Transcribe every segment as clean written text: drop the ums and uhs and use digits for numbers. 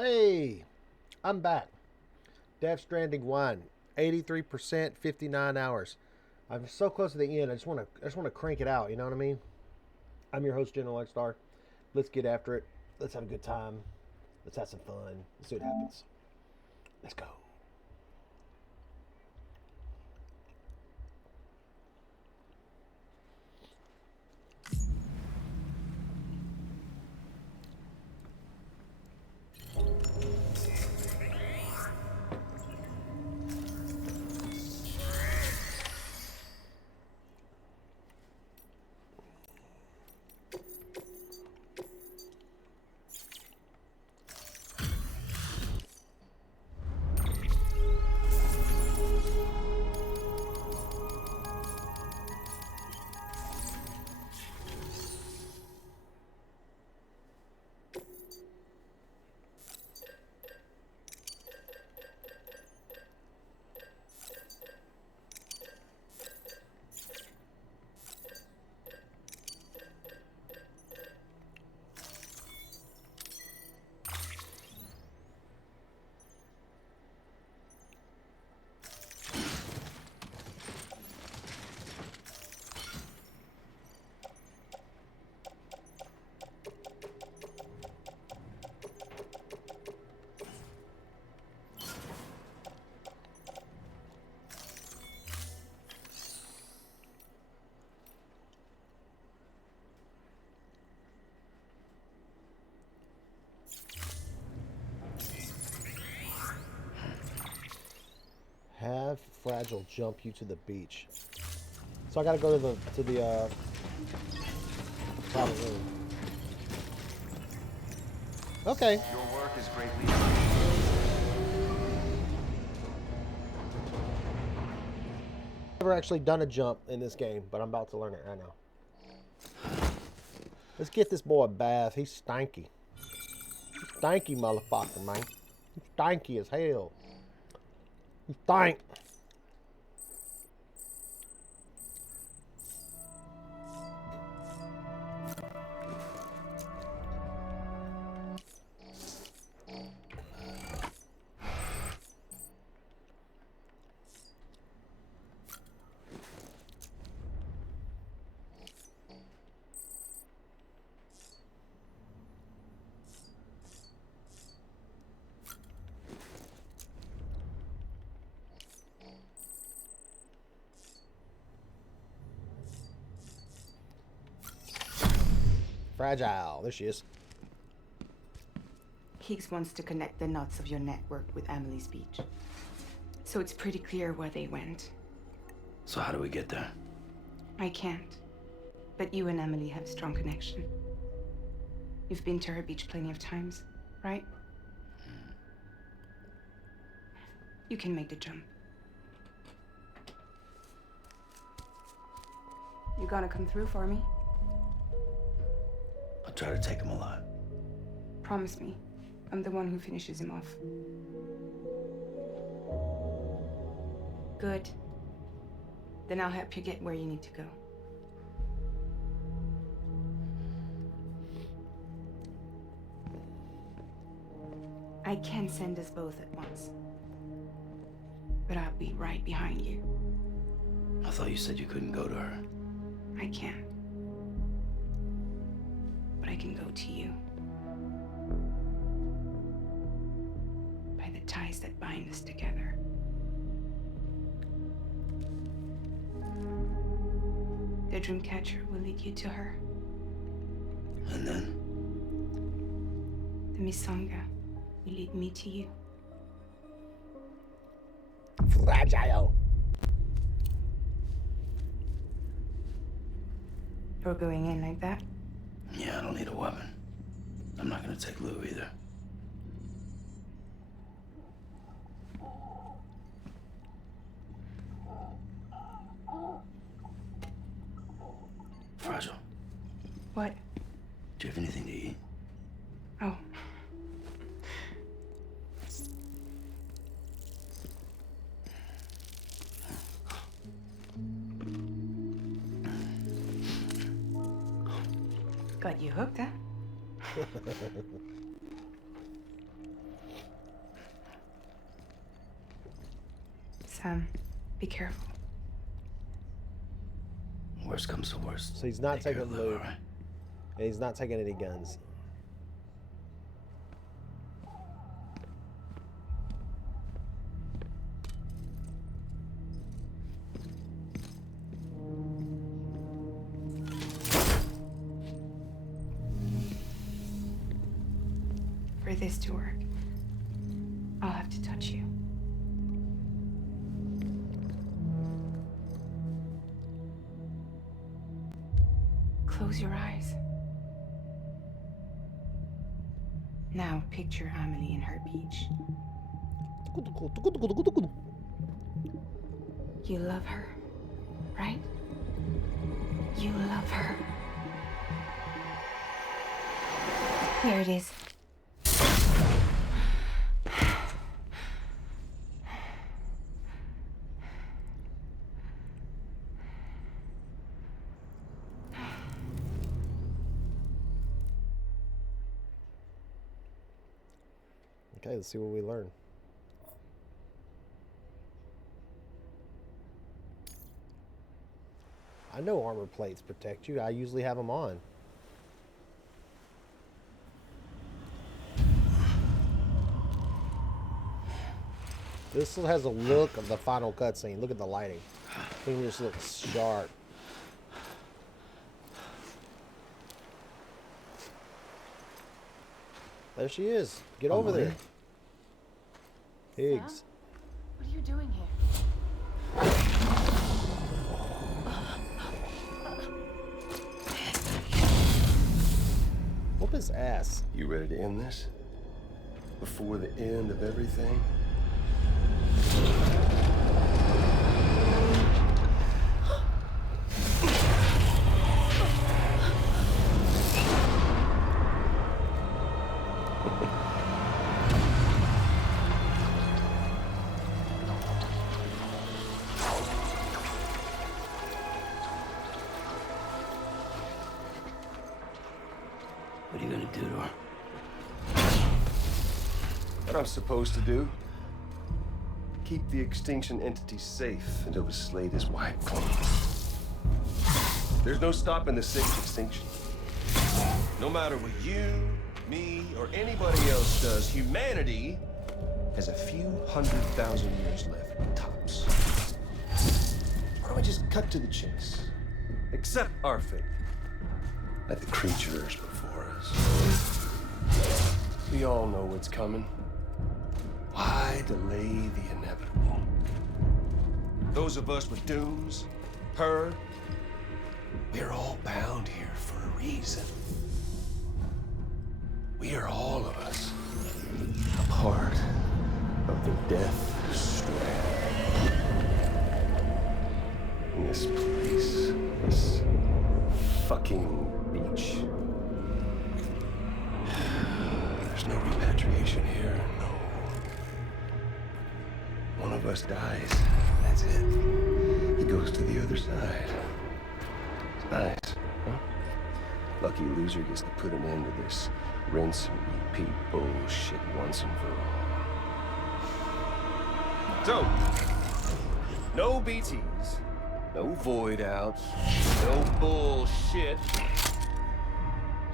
Hey, I'm back. Death Stranding 1, 83%, 59 hours. I'm so close to the end. I just want to crank it out, you know what I mean? I'm your host General GXSTAR. Let's get after it. Let's have a good time. Let's have some fun. Let's see what happens. Let's go. Have Fragile jump you to the beach. So I gotta go to the private room. Okay. Your work is greatly appreciated. Never actually done a jump in this game, but I'm about to learn it right now. Let's get this boy a bath. He's stanky. Stanky motherfucker, man. He's stanky as hell. He stank. Fragile. There she is. Higgs wants to connect the knots of your network with Amelie's beach. So it's pretty clear where they went. So how do we get there? I can't. But you and Emily have a strong connection. You've been to her beach plenty of times, right? You can make the jump. You gonna come through for me? I'll try to take him alive. Promise me. I'm the one who finishes him off. Good. Then I'll help you get where you need to go. I can send us both at once. But I'll be right behind you. I thought you said you couldn't go to her. I can. But I can go to you. By the ties that bind us together. The Dreamcatcher will lead you to her. And then? The Misanga will lead me to you. Fragile. You're going in like that? Yeah, I don't need a weapon. I'm not gonna take Lou either. Fragile. What? Do you have anything to eat? Oh. Got you hooked, huh? Sam, be careful. Worst comes to worst. So he's not Take care taking of Lou, loot. all right? And he's not taking any guns. For this to work, I'll have to touch you. Close your eyes. Now picture Amelie in her beach. You love her, right? You love her. Here it is. Okay, let's see what we learn. I know armor plates protect you. I usually have them on. This has a look of the final cutscene. Look at the lighting. It just looks sharp. There she is. Get over there. Higgs. What are you doing here? Whoop his ass. You ready to end this? Before the end of everything? What are you gonna do to her? What I'm supposed to do? Keep the extinction entity safe until the slate is wiped clean. There's no stopping the sixth extinction. No matter what you, me, or anybody else does, humanity has a few 100,000 years left, tops. Why don't we just cut to the chase? Accept our fate. Like the creatures before us. We all know what's coming. Why delay the inevitable? Those of us with dooms, her, we're all bound here for a reason. We are all of us a part of the Death Strand. In this place, this fucking beach. There's no repatriation here, no. One of us dies, that's it. He goes to the other side. It's nice, huh? Lucky loser gets to put an end to this rinse and repeat bullshit once and for all. So, no BTs, no void outs, no bullshit.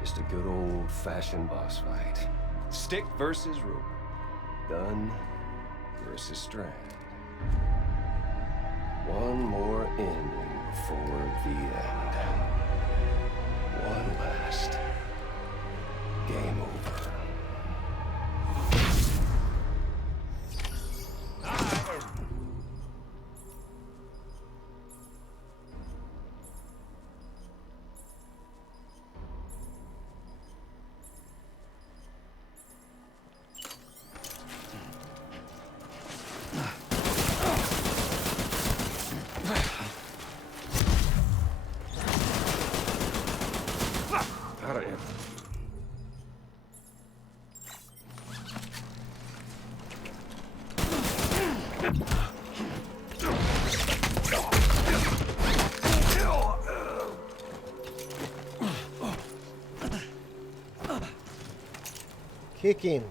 Just a good old-fashioned boss fight. Stick versus rope. Gun versus strand. One more ending before the end. One last game over. Out of here. Kick him.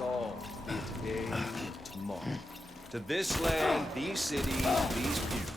All be it today, tomorrow. To this land, these cities, these people.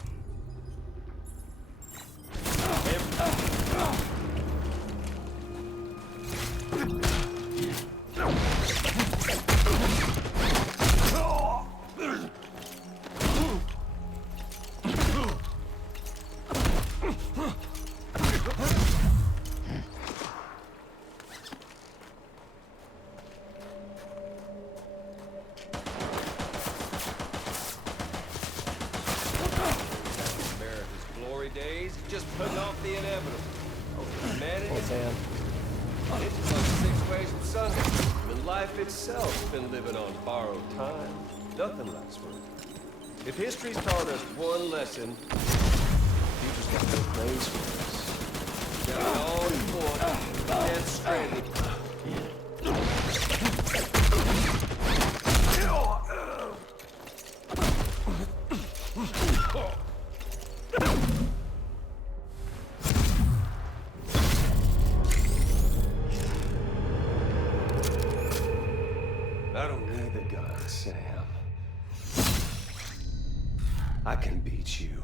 Days, just putting off the inevitable. Oh, humanity. Oh, Sam. It's like 6 ways from Sunday. When life itself's been living on borrowed time, nothing lasts forever. If history's taught us one lesson, future's got no praise for us. Got it all in point. Death Stranding. I don't need the gun, Sam. I can beat you.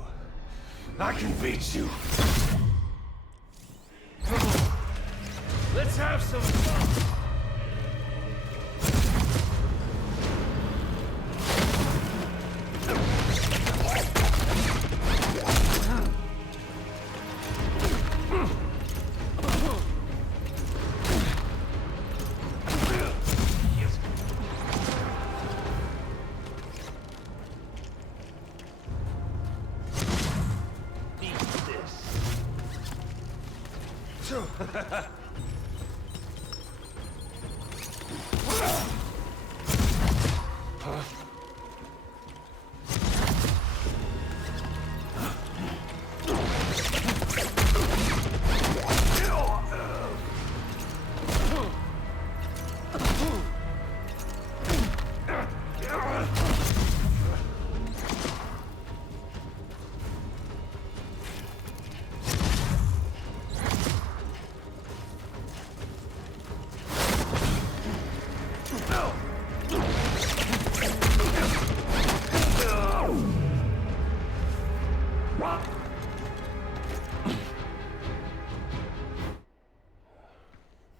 I can beat you. Come on. Let's have some fun.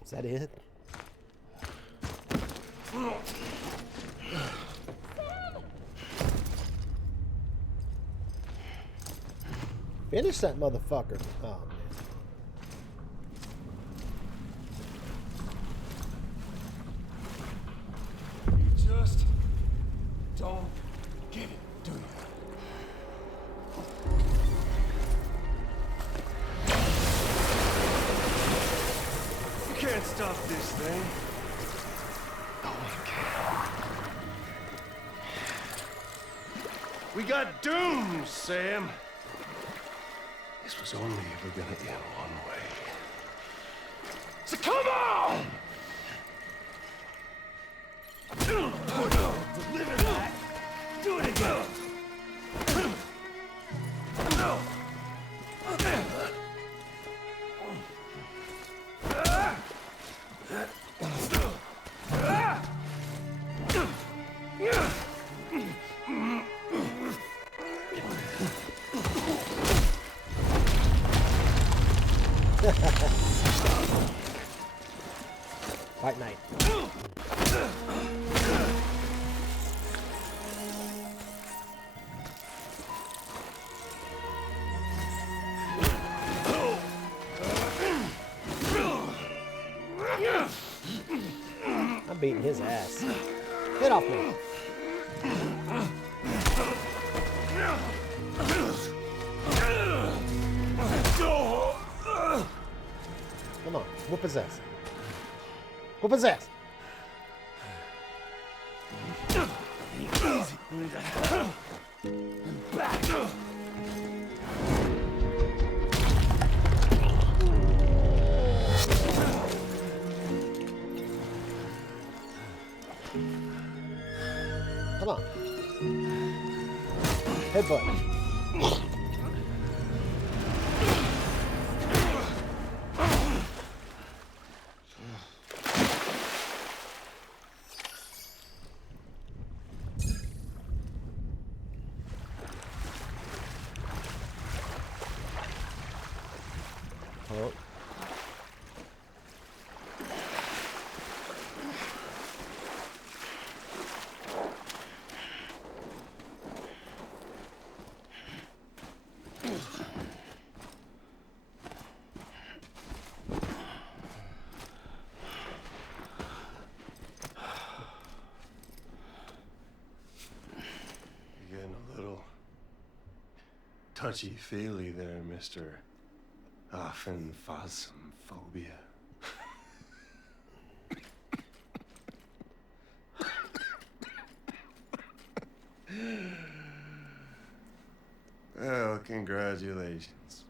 Is that it? Finish that motherfucker. Oh, man. You just don't get it, do you? You can't stop this thing. No one can. We got doomed, Sam. This was only ever gonna end one way. So come on! Deliver that! Do it again! No! Fight night. I'm beating his ass. Get off me. Come on, whoop his ass. Whoop his ass. Easy. Back. Headbutt. Oh. You're getting a little touchy-feely there, Mr. Aphenphasmophobia. Well, congratulations.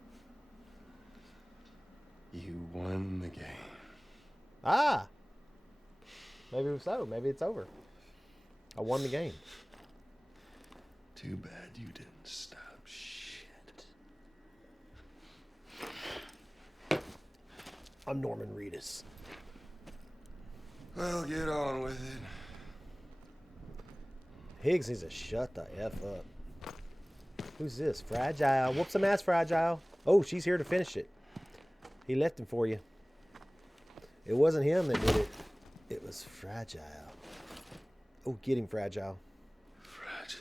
You won the game. Ah. Maybe so. Maybe it's over. I won the game. Too bad you didn't stop shit. I'm Norman Reedus. Well, get on with it. Higgs needs to shut the F up. Who's this? Fragile. Whoop some ass, Fragile. Oh, she's here to finish it. He left him for you. It wasn't him that did it. It was Fragile. Oh, get him, Fragile. Fragile.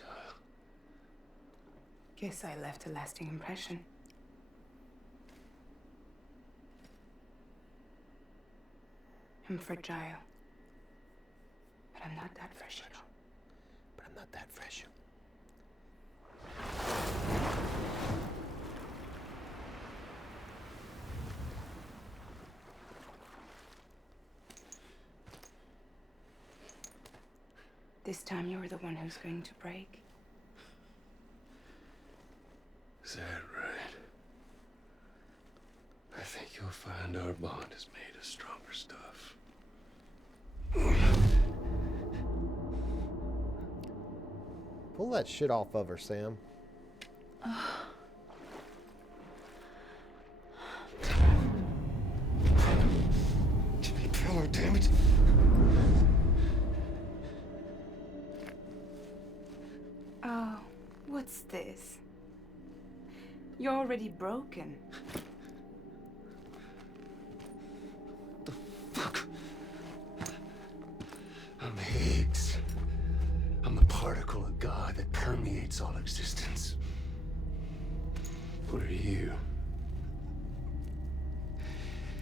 Guess I left a lasting impression. I'm fragile. But I'm not that fragile. But I'm not that fresh. This time you're the one who's going to break. Is that right? I think you'll find our bond is made of stronger stuff. Pull that shit off of her, Sam. Give me a pillow, damn it. Oh, what's this? You're already broken. Fuck. I'm Higgs. I'm the particle of God that permeates all existence. What are you?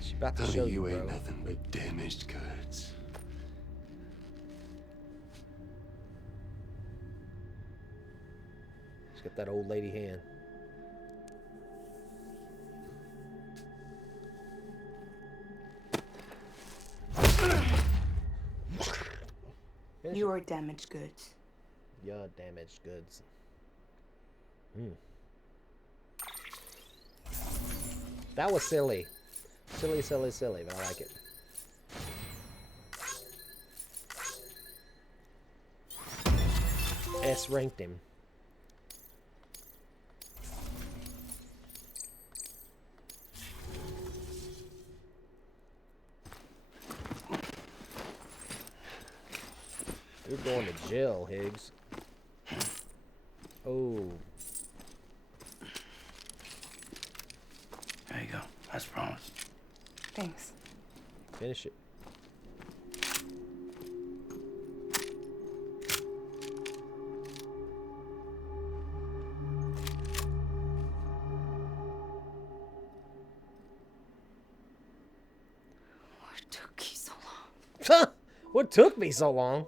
She's about to None show of you you, ain't bro. nothing but damaged goods. She's got that old lady hand. Finish You're damaged goods. it. Yeah, damaged goods. That was silly. Silly, silly, silly, but I like it. S ranked him. You're going to jail, Higgs. Oh. There you go. As promised. Thanks. Finish it. What took you so long? What took me so long?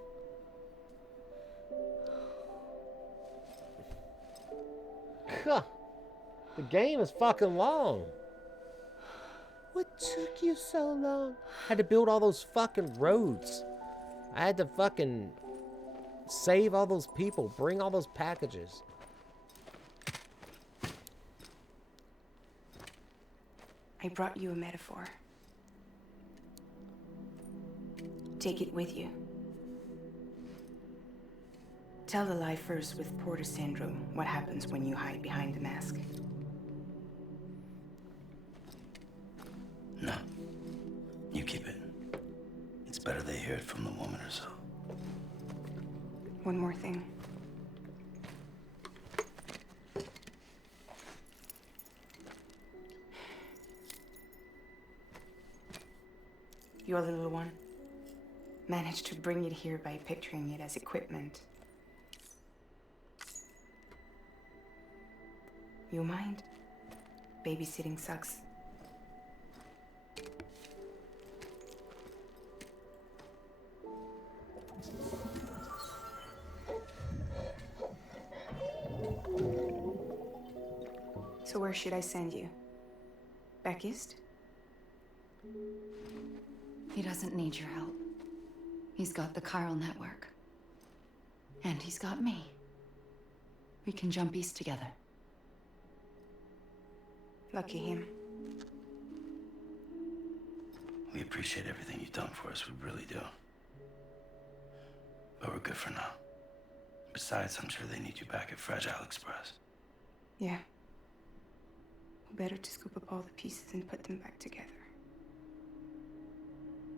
Huh. The game is fucking long. What took you so long? I had to build all those fucking roads. I had to fucking save all those people, bring all those packages. I brought you a metaphor. Take it with you. Tell the lifers with Porter syndrome what happens when you hide behind the mask. No. You keep it. It's better they hear it from the woman herself. One more thing. Your little one managed to bring it here by picturing it as equipment. You mind? Babysitting sucks. So where should I send you? Back east? He doesn't need your help. He's got the chiral network. And he's got me. We can jump east together. Lucky him. We appreciate everything you've done for us, we really do. But we're good for now. Besides, I'm sure they need you back at Fragile Express. Yeah. Better to scoop up all the pieces and put them back together.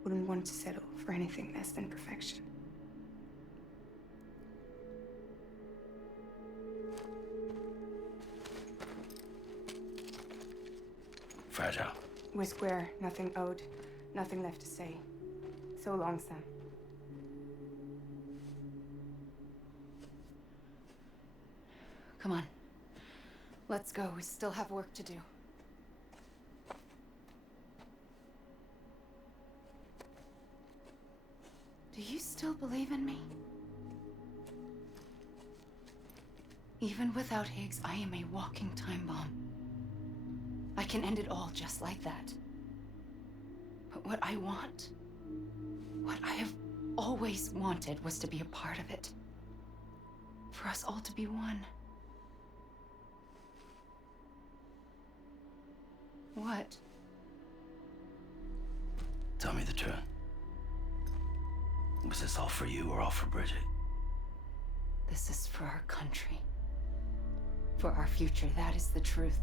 Wouldn't want to settle for anything less than perfection. Fragile. We're square, nothing owed, nothing left to say. So long, Sam. Come on. Let's go. We still have work to do. Do you still believe in me? Even without Higgs, I am a walking time bomb. I can end it all just like that. But what I want, what I have always wanted, was to be a part of it. For us all to be one. What? Tell me the truth. Was this all for you or all for Bridget? This is for our country. For our future, that is the truth.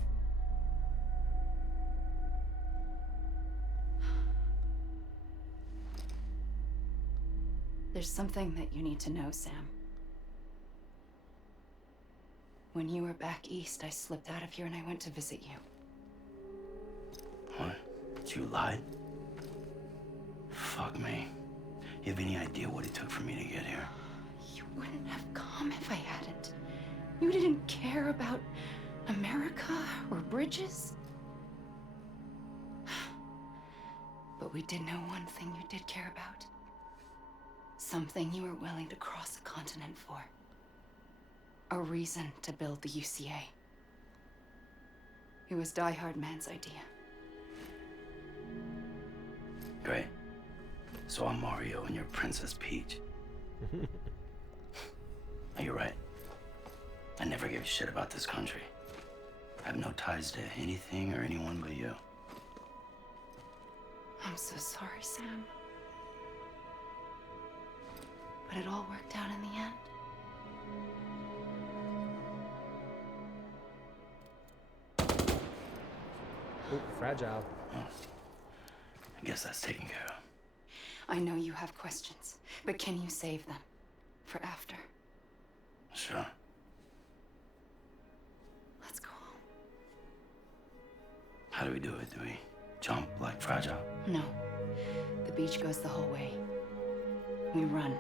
There's something that you need to know, Sam. When you were back east, I slipped out of here and I went to visit you. What? You lied? Fuck me. You have any idea what it took for me to get here? You wouldn't have come if I hadn't. You didn't care about America or bridges. But we did know one thing you did care about. Something you were willing to cross a continent for. A reason to build the UCA. It was Die Hard Man's idea. Great. So I'm Mario and you're Princess Peach. You're right. I never gave a shit about this country. I have no ties to anything or anyone but you. I'm so sorry, Sam. But it all worked out in the end. Oh, fragile. I guess that's taken care of. I know you have questions, but can you save them for after? Sure. Let's go home. How do we do it? Do we jump like Fragile? No. The beach goes the whole way. We run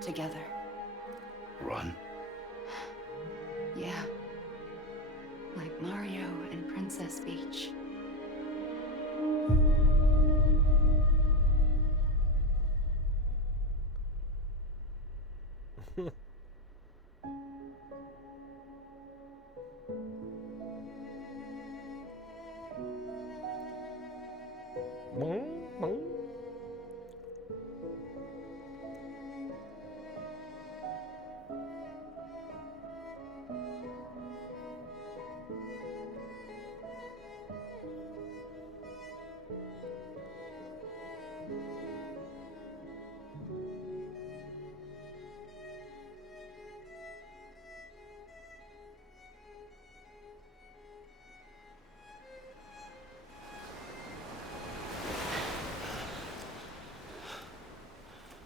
together. Run? Yeah. Like Mario and Princess Peach.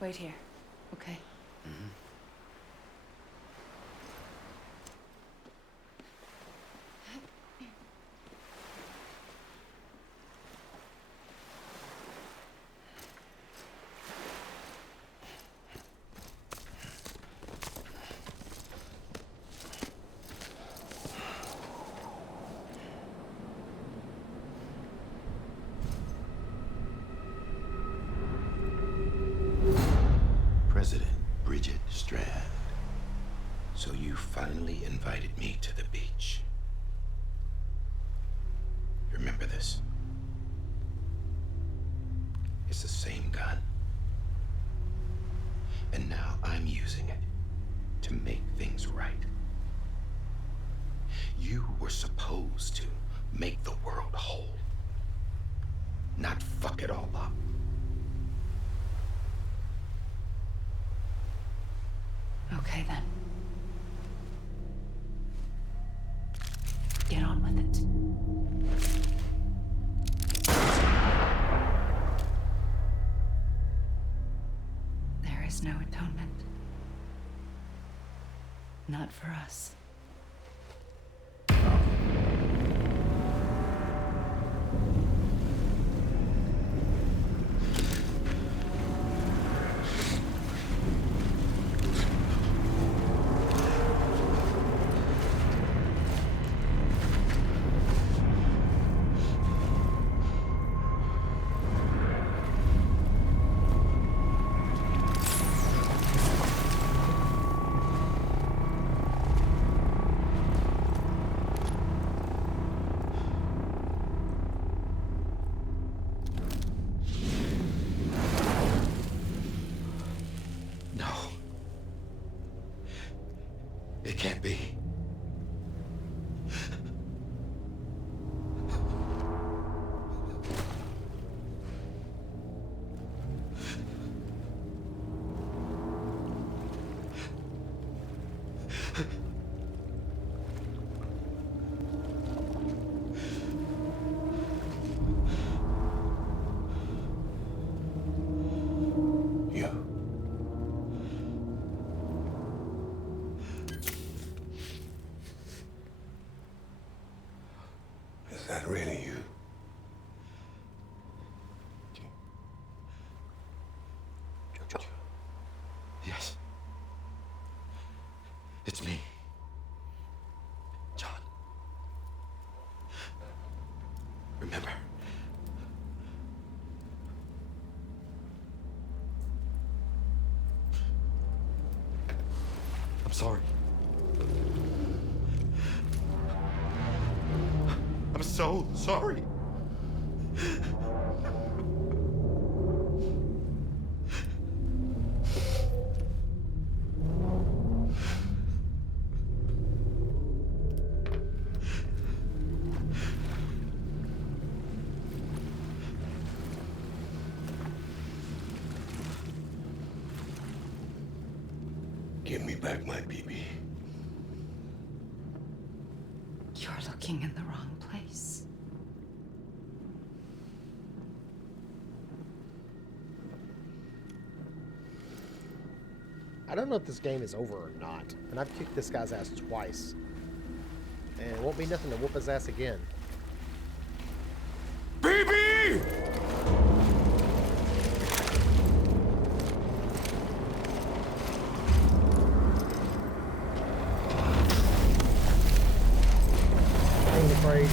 Wait here, okay? President Bridget Strand. So you finally invited me to the beach. Remember this? It's the same gun. And now I'm using it to make things right. You were supposed to make the world whole, not fuck it all up. Okay, then. Get on with it. There is no atonement. Not for us. No. It can't be. You. Is that really you? Jojo. Yes. It's me. John. Remember? I'm sorry. I'm so sorry. Give me back my BB. You're looking in the wrong place. I don't know if this game is over or not. And I've kicked this guy's ass twice. And it won't be nothing to whoop his ass again. BB! I ain't afraid.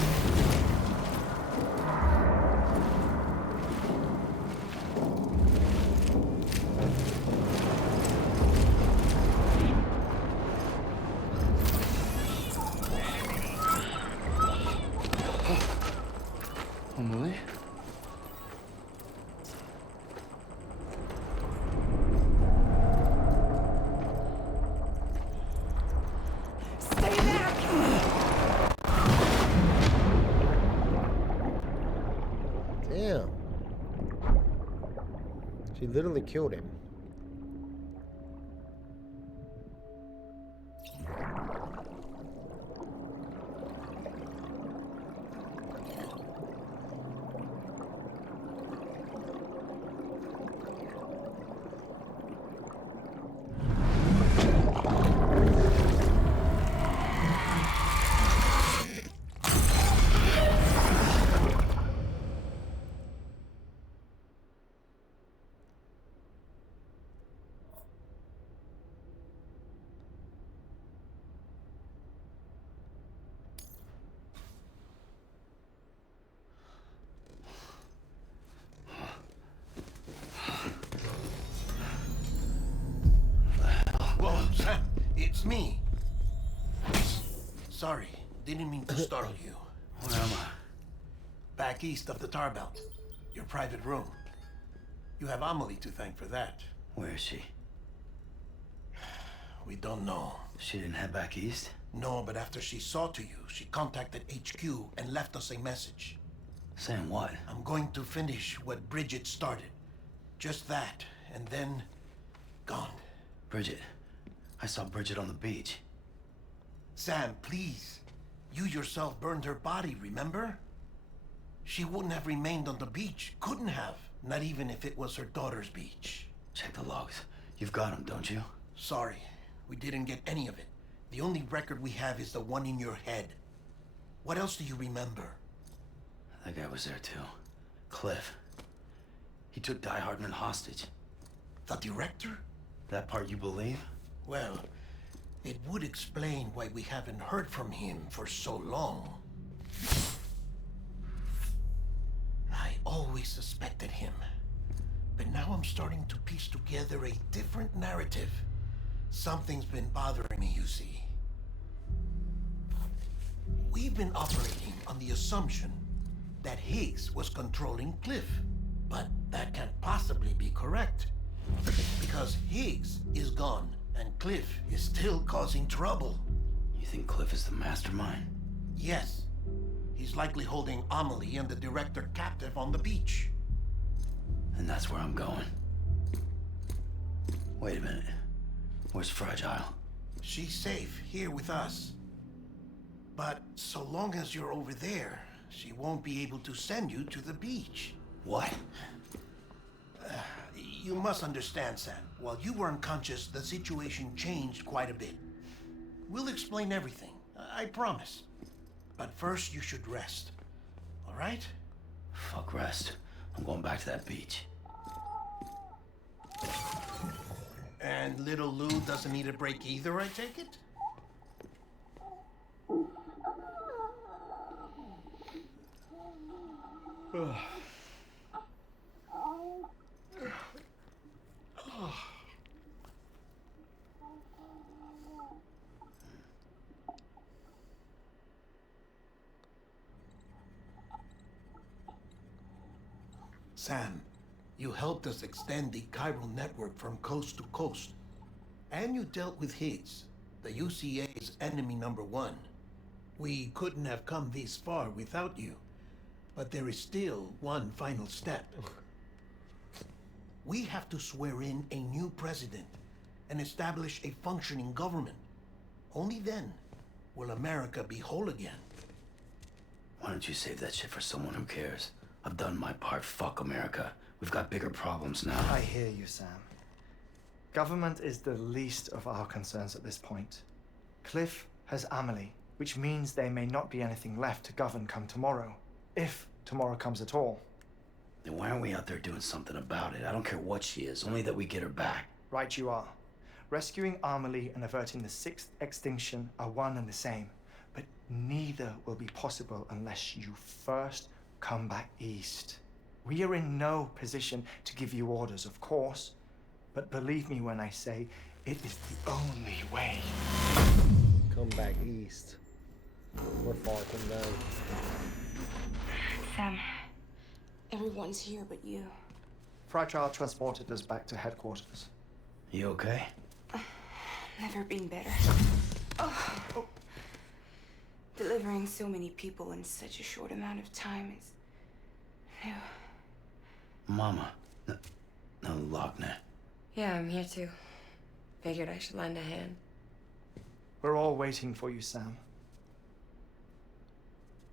Emily? Stay back! Damn. She literally killed him. It's me. Sorry, didn't mean to startle you. Where am I? Back east of the tar belt. Your private room. You have Amelie to thank for that. Where is she? We don't know. She didn't head back east? No, but after she saw to you, she contacted HQ and left us a message. Saying what? I'm going to finish what Bridget started. Just that, and then... gone. Bridget. I saw Bridget on the beach. Sam, please. You yourself burned her body, remember? She wouldn't have remained on the beach. Couldn't have. Not even if it was her daughter's beach. Check the logs. You've got them, don't you? Sorry, we didn't get any of it. The only record we have is the one in your head. What else do you remember? That guy was there too. Cliff. He took Die Hardman hostage. The director? That part you believe? Well, it would explain why we haven't heard from him for so long. I always suspected him. But now I'm starting to piece together a different narrative. Something's been bothering me, you see. We've been operating on the assumption that Higgs was controlling Cliff. But that can't possibly be correct. Because Higgs is gone, and Cliff is still causing trouble. You think Cliff is the mastermind? Yes. He's likely holding Amelie and the director captive on the beach. And that's where I'm going. Wait a minute. Where's Fragile? She's safe here with us. But so long as you're over there, she won't be able to send you to the beach. What? You must understand, Sam. While you were unconscious, the situation changed quite a bit. We'll explain everything, I promise. But first, you should rest. All right? Fuck rest. I'm going back to that beach. And little Lou doesn't need a break either, I take it? Sam, you helped us extend the chiral network from coast to coast. And you dealt with Higgs, the UCA's enemy #1. We couldn't have come this far without you. But there is still one final step. We have to swear in a new president and establish a functioning government. Only then will America be whole again. Why don't you save that shit for someone who cares? I've done my part. Fuck America. We've got bigger problems now. I hear you, Sam. Government is the least of our concerns at this point. Cliff has Amelie, which means there may not be anything left to govern come tomorrow. If tomorrow comes at all. Then why aren't we out there doing something about it? I don't care what she is, only that we get her back. Right you are. Rescuing Amelie and averting the 6th extinction are one and the same. But neither will be possible unless you first come back east. We are in no position to give you orders, of course. But believe me when I say it is the only way. Come back east. We're far from them. Sam, everyone's here but you. Fragile transported us back to headquarters. You okay? Never been better. Oh. Delivering so many people in such a short amount of time is new. Mama. No, Lochner. Yeah, I'm here too. Figured I should lend a hand. We're all waiting for you, Sam.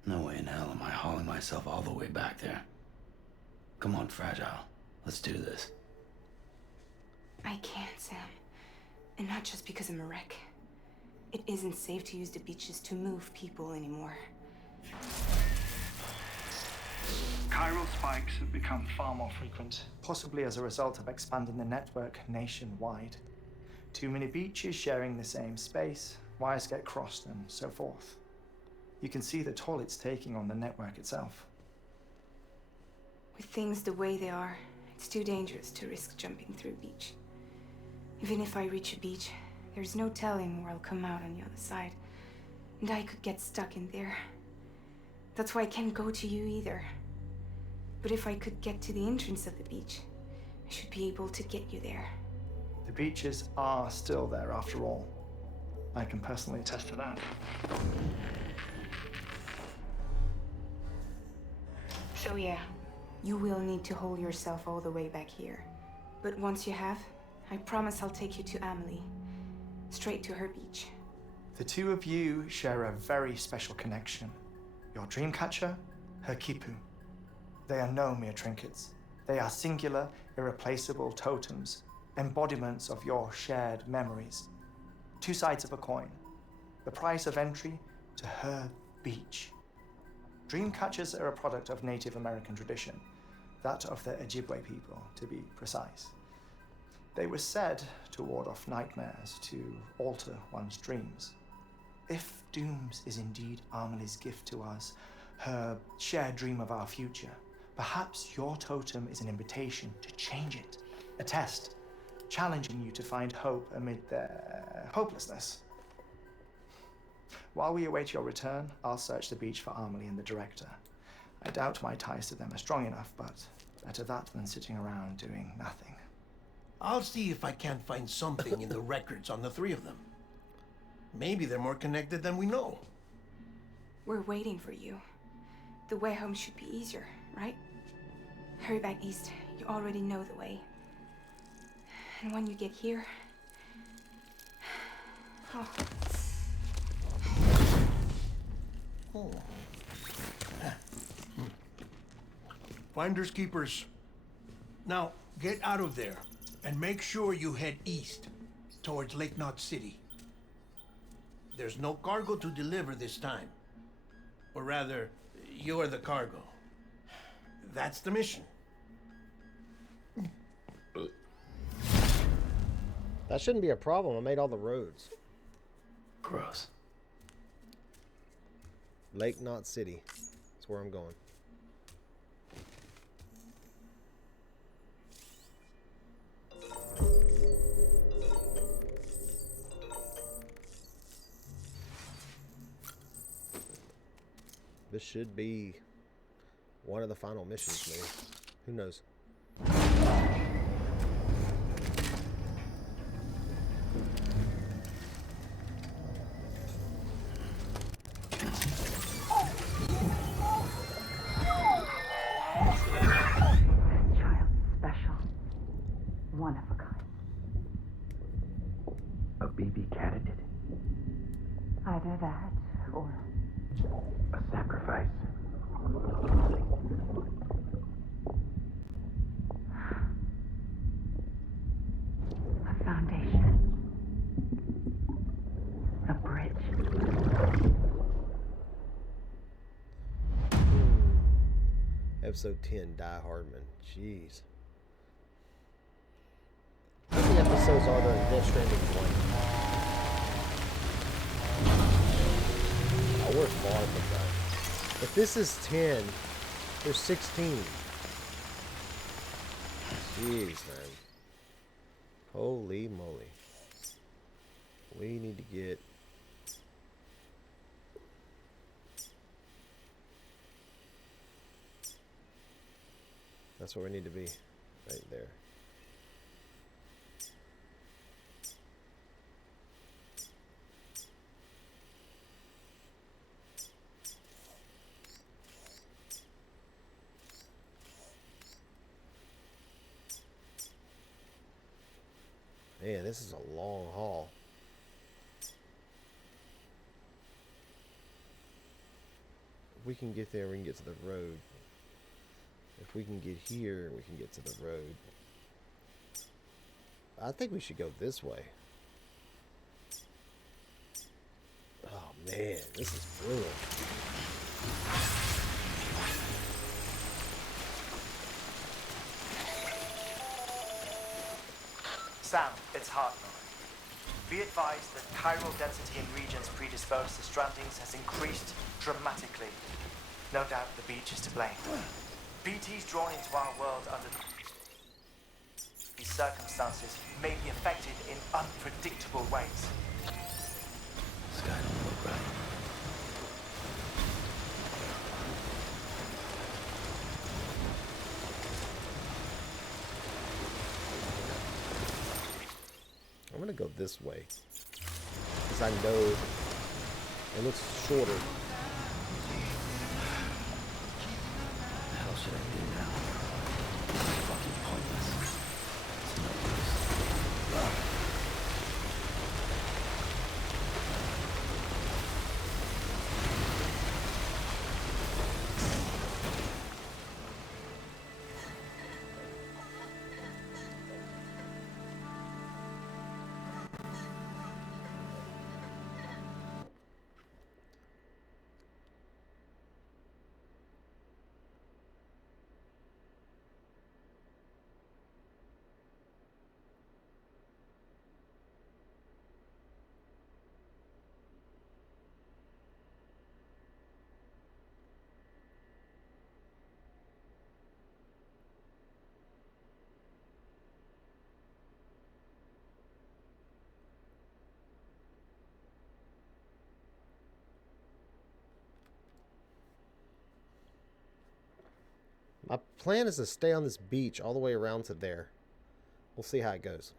No way in hell am I hauling myself all the way back there. Come on, Fragile. Let's do this. I can't, Sam. And not just because I'm a wreck. It isn't safe to use the beaches to move people anymore. Chiral spikes have become far more frequent. Possibly as a result of expanding the network nationwide. Too many beaches sharing the same space, wires get crossed, and so forth. You can see the toll it's taking on the network itself. With things the way they are, it's too dangerous to risk jumping through a beach. Even if I reach a beach, There's no telling where I'll come out on the other side. And I could get stuck in there. That's why I can't go to you either. But if I could get to the entrance of the beach, I should be able to get you there. The beaches are still there after all. I can personally attest to that. So yeah, you will need to hold yourself all the way back here. But once you have, I promise I'll take you to Amelie. Straight to her beach. The two of you share a very special connection. Your dreamcatcher, her kipu. They are no mere trinkets. They are singular, irreplaceable totems, embodiments of your shared memories. Two sides of a coin. The price of entry to her beach. Dreamcatchers are a product of Native American tradition, that of the Ojibwe people, to be precise. They were said to ward off nightmares, to alter one's dreams. If Dooms is indeed Amelie's gift to us, her shared dream of our future, perhaps your totem is an invitation to change it, a test, challenging you to find hope amid their hopelessness. While we await your return, I'll search the beach for Amelie and the director. I doubt my ties to them are strong enough, but better that than sitting around doing nothing. I'll see if I can't find something in the records on the three of them. Maybe they're more connected than we know. We're waiting for you. The way home should be easier, right? Hurry back east. You already know the way. And when you get here... Oh. Oh. Finders keepers. Now, get out of there and make sure you head east towards Lake Knot City. There's no cargo to deliver this time. Or rather, you're the cargo. That's the mission. That shouldn't be a problem. I made all the roads. Gross. Lake Knot City. That's where I'm going. This should be one of the final missions, maybe. Who knows? One of a kind. A baby candidate. Either that or A sacrifice. a foundation. A bridge. Episode 10, Die Hardman. Jeez. How many episodes are there in Death Stranding 1? Oh, we're far from that. If this is 10, there's 16. Jeez, man. Holy moly. We need to get... That's where we need to be. Right there. Man, this is a long haul. If we can get there, we can get to the road. If we can get here, we can get to the road. I think we should go this way. Oh man, this is brutal. Sam, it's Hartman. Be advised that chiral density in regions predisposed to strandings has increased dramatically. No doubt the beach is to blame. BT's drawn into our world under These circumstances may be affected in unpredictable ways. This guy don't look right. I'm gonna go this way because I know it looks shorter. What the hell should I do now? It's fucking pointless. It's no use. My plan is to stay on this beach all the way around to there. We'll see how it goes.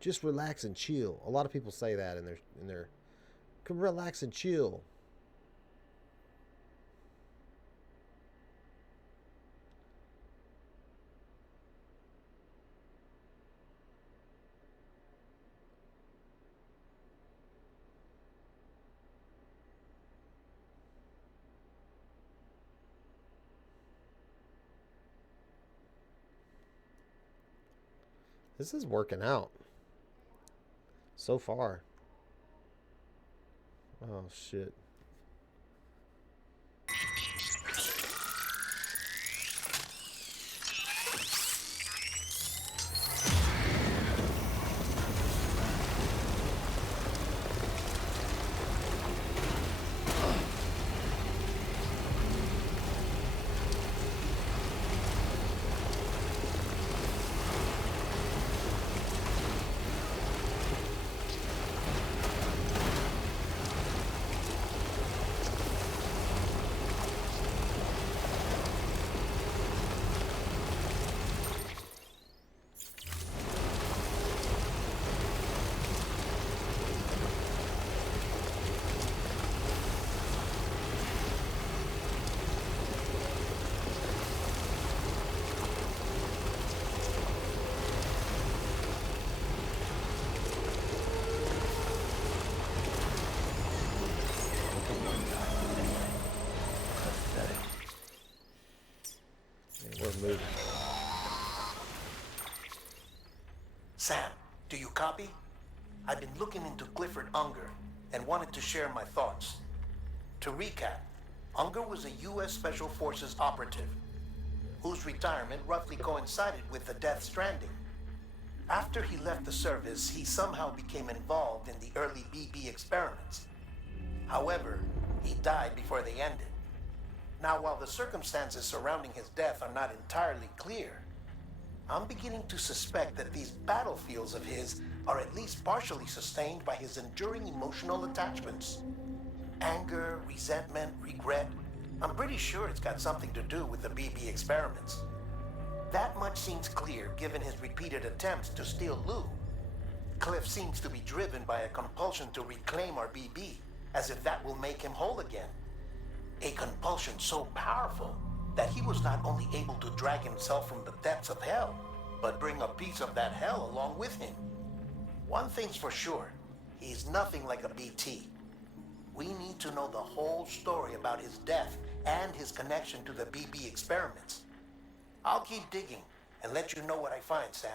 Just relax and chill. A lot of people say that in their come relax and chill. This is working out so far. Oh shit. Moving. Sam, do you copy? I've been looking into Clifford Unger and wanted to share my thoughts. To recap, Unger was a U.S. Special Forces operative whose retirement roughly coincided with the Death Stranding. After he left the service, he somehow became involved in the early BB experiments. However, he died before they ended. Now, while the circumstances surrounding his death are not entirely clear, I'm beginning to suspect that these battlefields of his are at least partially sustained by his enduring emotional attachments. Anger, resentment, regret. I'm pretty sure it's got something to do with the BB experiments. That much seems clear given his repeated attempts to steal Lou. Cliff seems to be driven by a compulsion to reclaim our BB, as if that will make him whole again. A compulsion so powerful that he was not only able to drag himself from the depths of hell, but bring a piece of that hell along with him. One thing's for sure, he's nothing like a BT. We need to know the whole story about his death and his connection to the BB experiments. I'll keep digging and let you know what I find, Sam.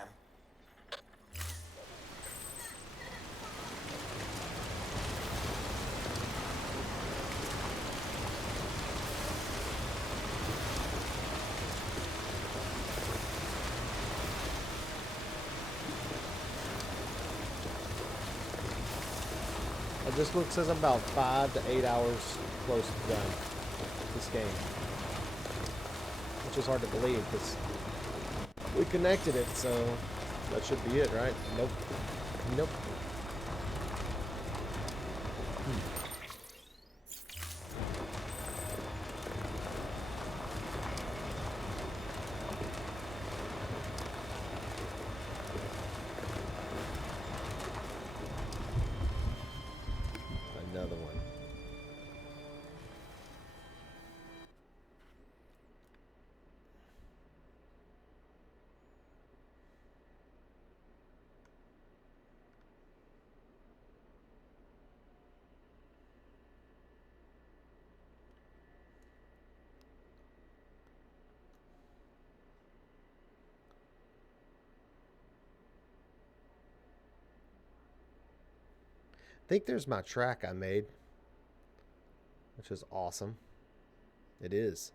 This book says I'm about 5 to 8 hours close to done this game, which is hard to believe because we connected it, so that should be it, right? Nope. Nope. Another one. I think there's my track I made, which is awesome. It is.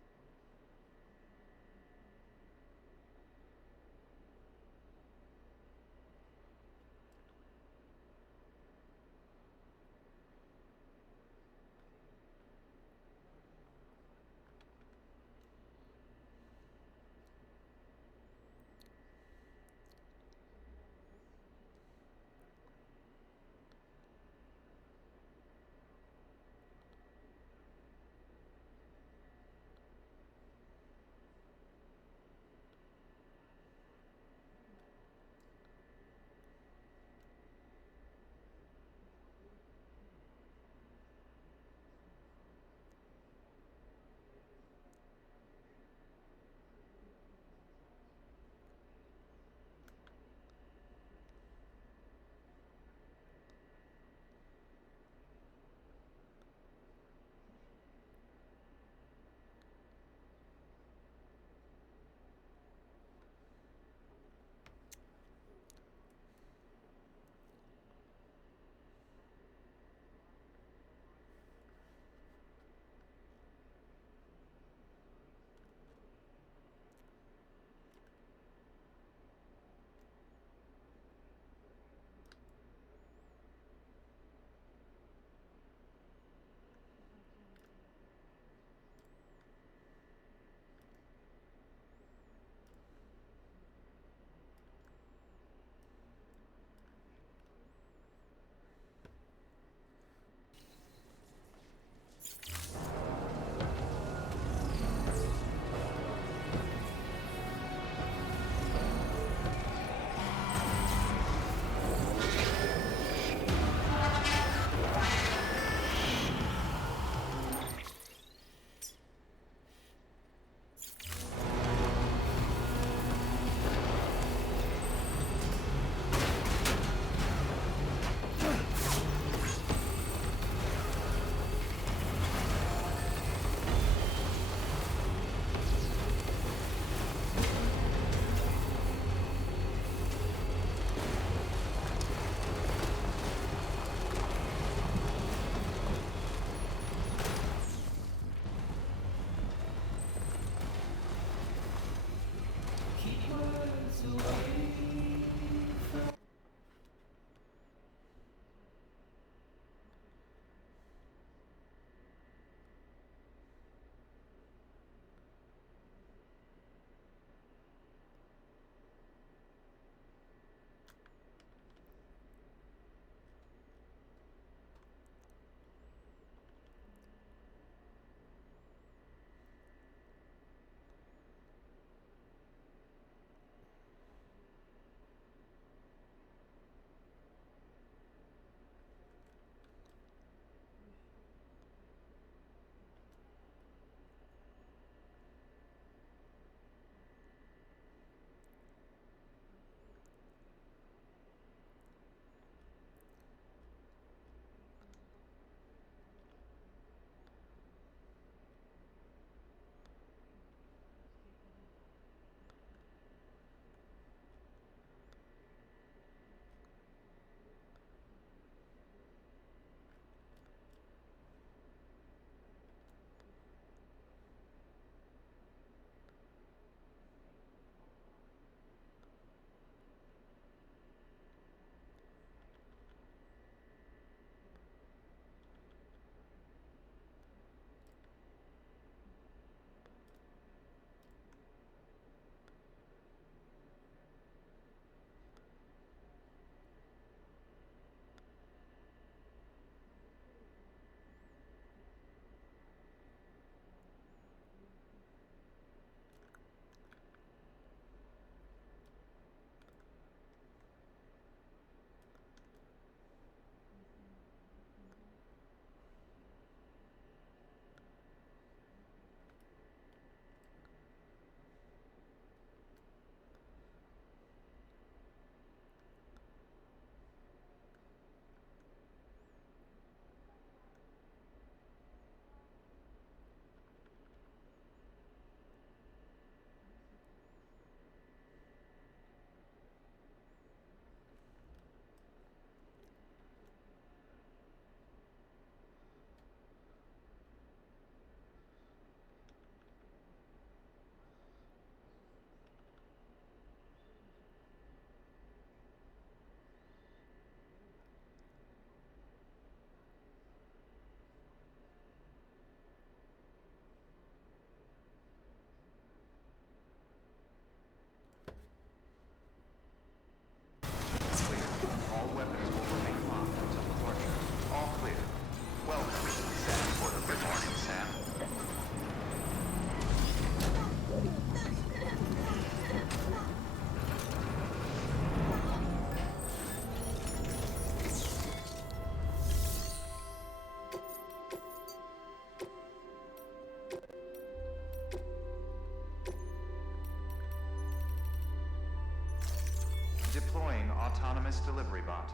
Deploying autonomous delivery bot.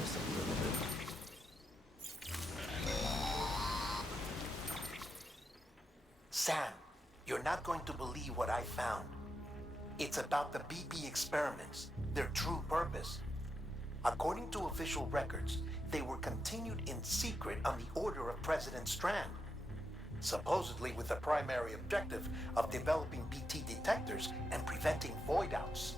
Just a little bit. Sam, you're not going to believe what I found. It's about the BB experiments, their true purpose. According to official records, they were continued in secret on the order of President Strand, supposedly with the primary objective of developing BT detectors and preventing void-outs.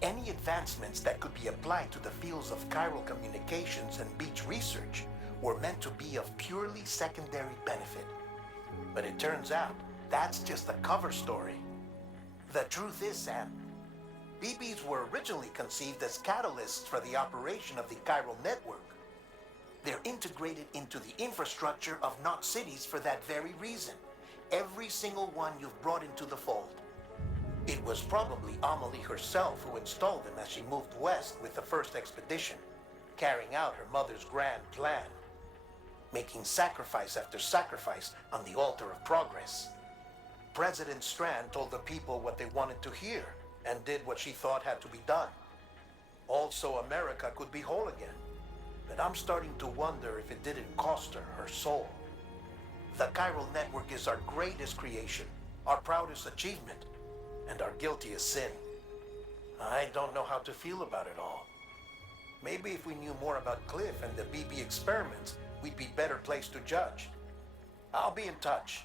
Any advancements that could be applied to the fields of chiral communications and beach research were meant to be of purely secondary benefit. But it turns out, that's just a cover story. The truth is, Sam, BBs were originally conceived as catalysts for the operation of the chiral network. They're integrated into the infrastructure of Knot cities for that very reason. Every single one you've brought into the fold. It was probably Amelie herself who installed them as she moved west with the first expedition, carrying out her mother's grand plan, making sacrifice after sacrifice on the altar of progress. President Strand told the people what they wanted to hear and did what she thought had to be done. Also, America could be whole again. But I'm starting to wonder if it didn't cost her her soul. The chiral network is our greatest creation, our proudest achievement, and our guiltiest sin. I don't know how to feel about it all. Maybe if we knew more about Cliff and the BB experiments, we'd be better placed to judge. I'll be in touch.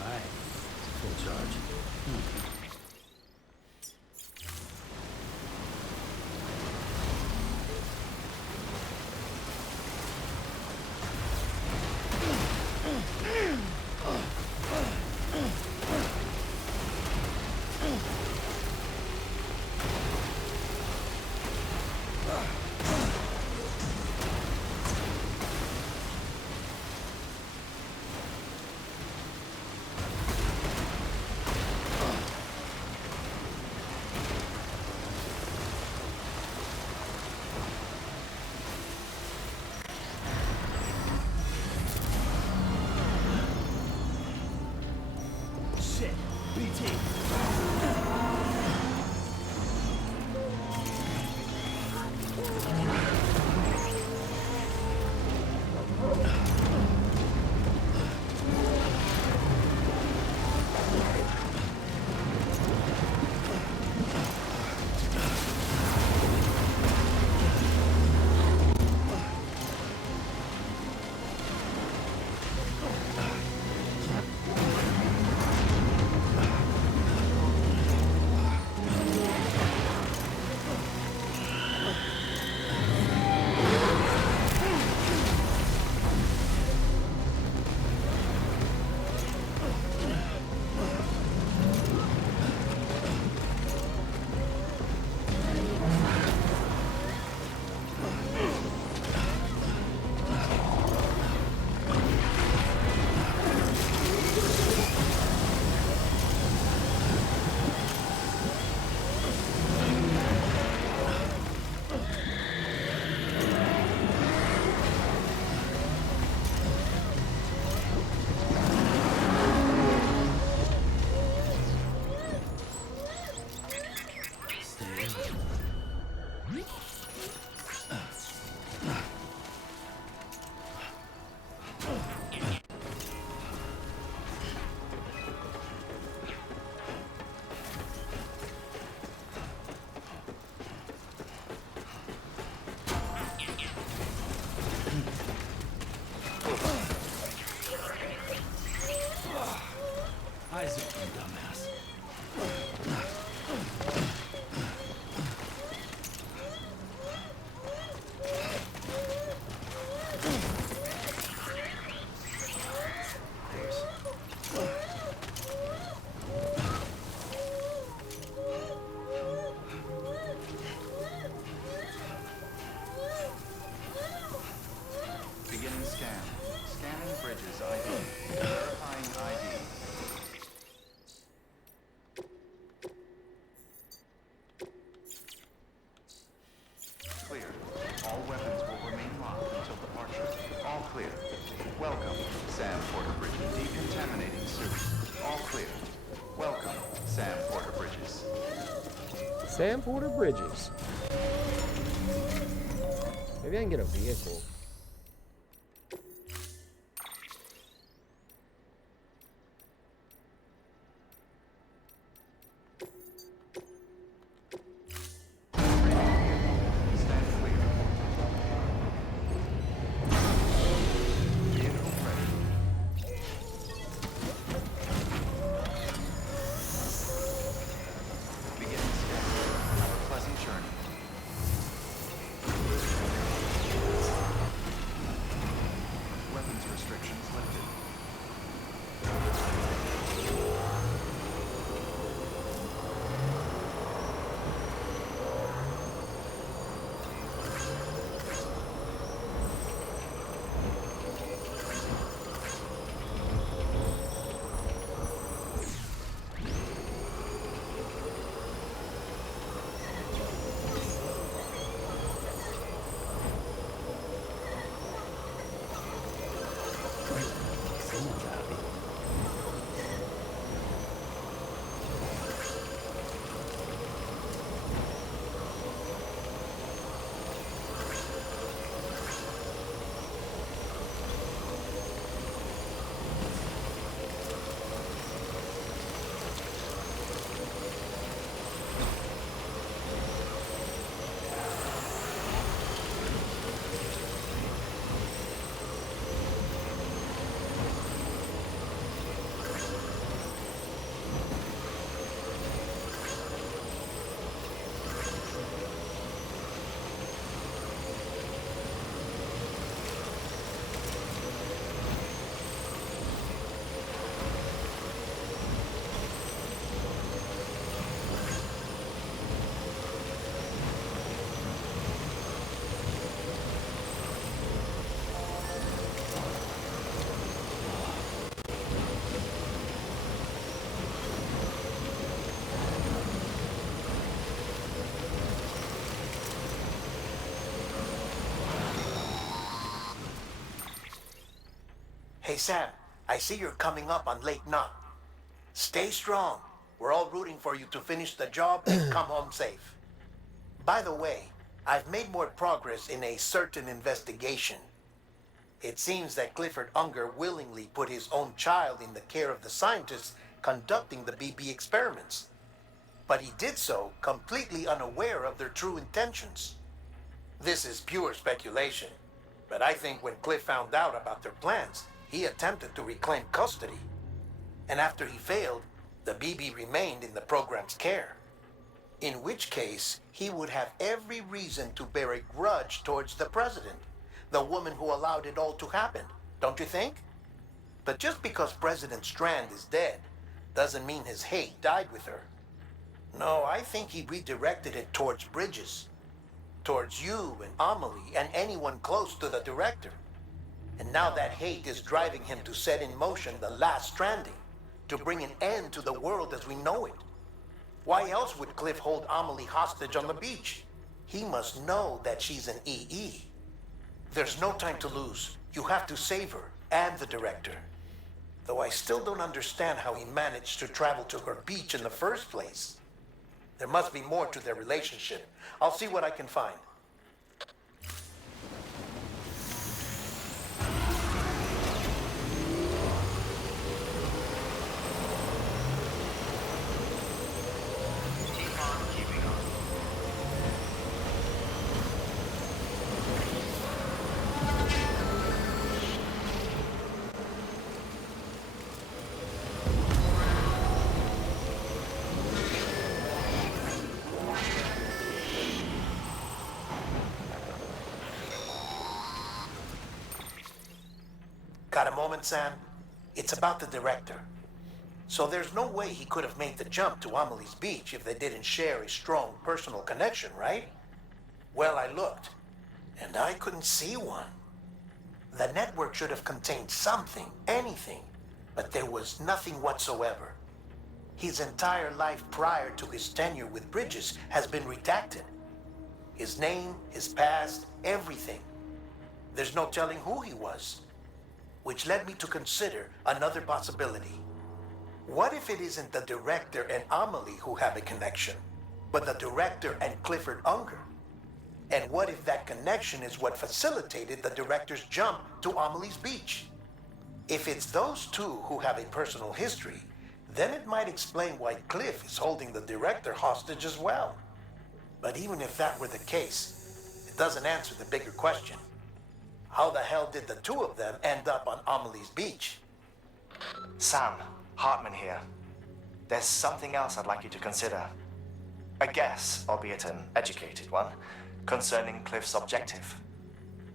Alright, full charge. eyes open, dumbass. Beginning scan. Scanning bridges ID. Verifying ID. Clear. All weapons will remain locked until departure. All clear. Welcome, Sam Porter Bridges. Decontaminating suit. All clear. Welcome, Sam Porter Bridges. Sam Porter Bridges. Maybe I can get a vehicle. Stand clear. Vehicle ready. Beginning scan. Have a pleasant journey. Weapons restrictions lifted. Someone's happy. Hey, Sam, I see you're coming up on late knock. Stay strong. We're all rooting for you to finish the job and come home safe. By the way, I've made more progress in a certain investigation. It seems that Clifford Unger willingly put his own child in the care of the scientists conducting the BB experiments. But he did so completely unaware of their true intentions. This is pure speculation, but I think when Cliff found out about their plans, he attempted to reclaim custody. And after he failed, the BB remained in the program's care. In which case, he would have every reason to bear a grudge towards the president, the woman who allowed it all to happen, don't you think? But just because President Strand is dead, doesn't mean his hate died with her. No, I think he redirected it towards Bridges. Towards you and Amelie and anyone close to the director. And now that hate is driving him to set in motion the last Stranding, to bring an end to the world as we know it. Why else would Cliff hold Amelie hostage on the beach? He must know that she's an EE. There's no time to lose. You have to save her and the director. Though I still don't understand how he managed to travel to her beach in the first place. There must be more to their relationship. I'll see what I can find. Keep on keeping on. moment, Sam? It's about the director. So there's no way he could have made the jump to Amelie's Beach if they didn't share a strong personal connection, right? Well, I looked, and I couldn't see one. The network should have contained something, anything, but there was nothing whatsoever. His entire life prior to his tenure with Bridges has been redacted. His name, his past, everything. There's no telling who he was. Which led me to consider another possibility. What if it isn't the director and Amelie who have a connection, but the director and Clifford Unger? And what if that connection is what facilitated the director's jump to Amelie's Beach? If it's those two who have a personal history, then it might explain why Cliff is holding the director hostage as well. But even if that were the case, it doesn't answer the bigger question. How the hell did the two of them end up on Amelie's Beach? Sam, Hartman here. There's something else I'd like you to consider. A guess, albeit an educated one, concerning Cliff's objective.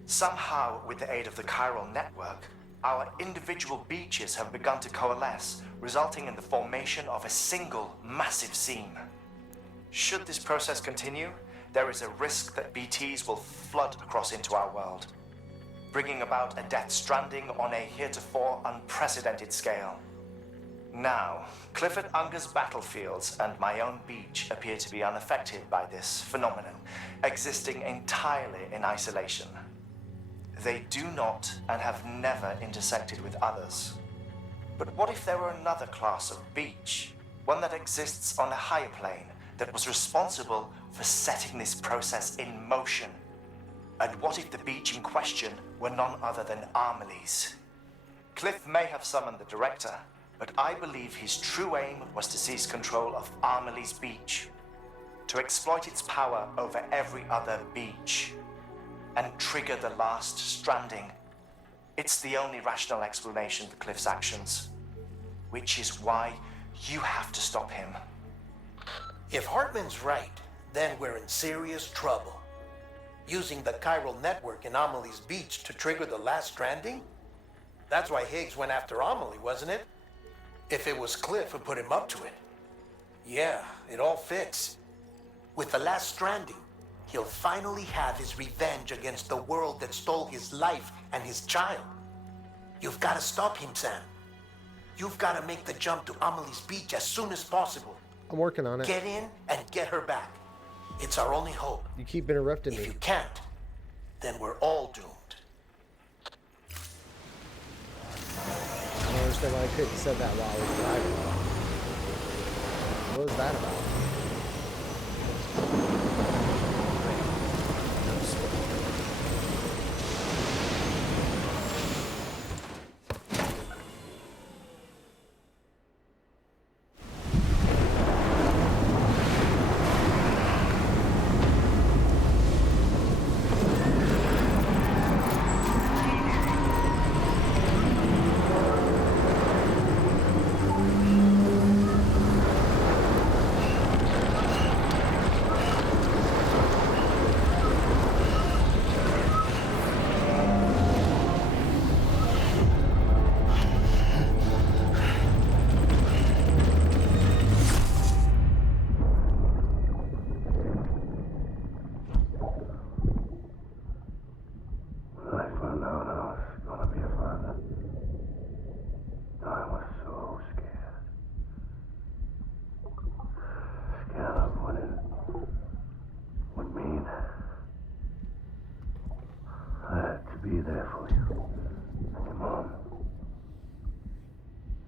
Somehow, with the aid of the chiral network, our individual beaches have begun to coalesce, resulting in the formation of a single massive seam. Should this process continue, there is a risk that BTs will flood across into our world, bringing about a death stranding on a heretofore unprecedented scale. Now, Clifford Unger's battlefields and my own beach appear to be unaffected by this phenomenon, existing entirely in isolation. They do not and have never intersected with others. But what if there were another class of beach, one that exists on a higher plane, that was responsible for setting this process in motion? And what if the beach in question were none other than Amelie's? Cliff may have summoned the director, but I believe his true aim was to seize control of Amelie's Beach, to exploit its power over every other beach, and trigger the last stranding. It's the only rational explanation for Cliff's actions, which is why you have to stop him. If Hartman's right, then we're in serious trouble. Using the chiral network in Amelie's Beach to trigger the last stranding? That's why Higgs went after Amelie, wasn't it? If it was Cliff who put him up to it. Yeah, it all fits. With the last stranding, he'll finally have his revenge against the world that stole his life and his child. You've got to stop him, Sam. You've got to make the jump to Amelie's Beach as soon as possible. I'm working on it. Get in and get her back. It's our only hope. You keep interrupting me. If you can't, then we're all doomed. I don't understand why I couldn't have said that while I was driving. What was that about? Be there for you and your mom,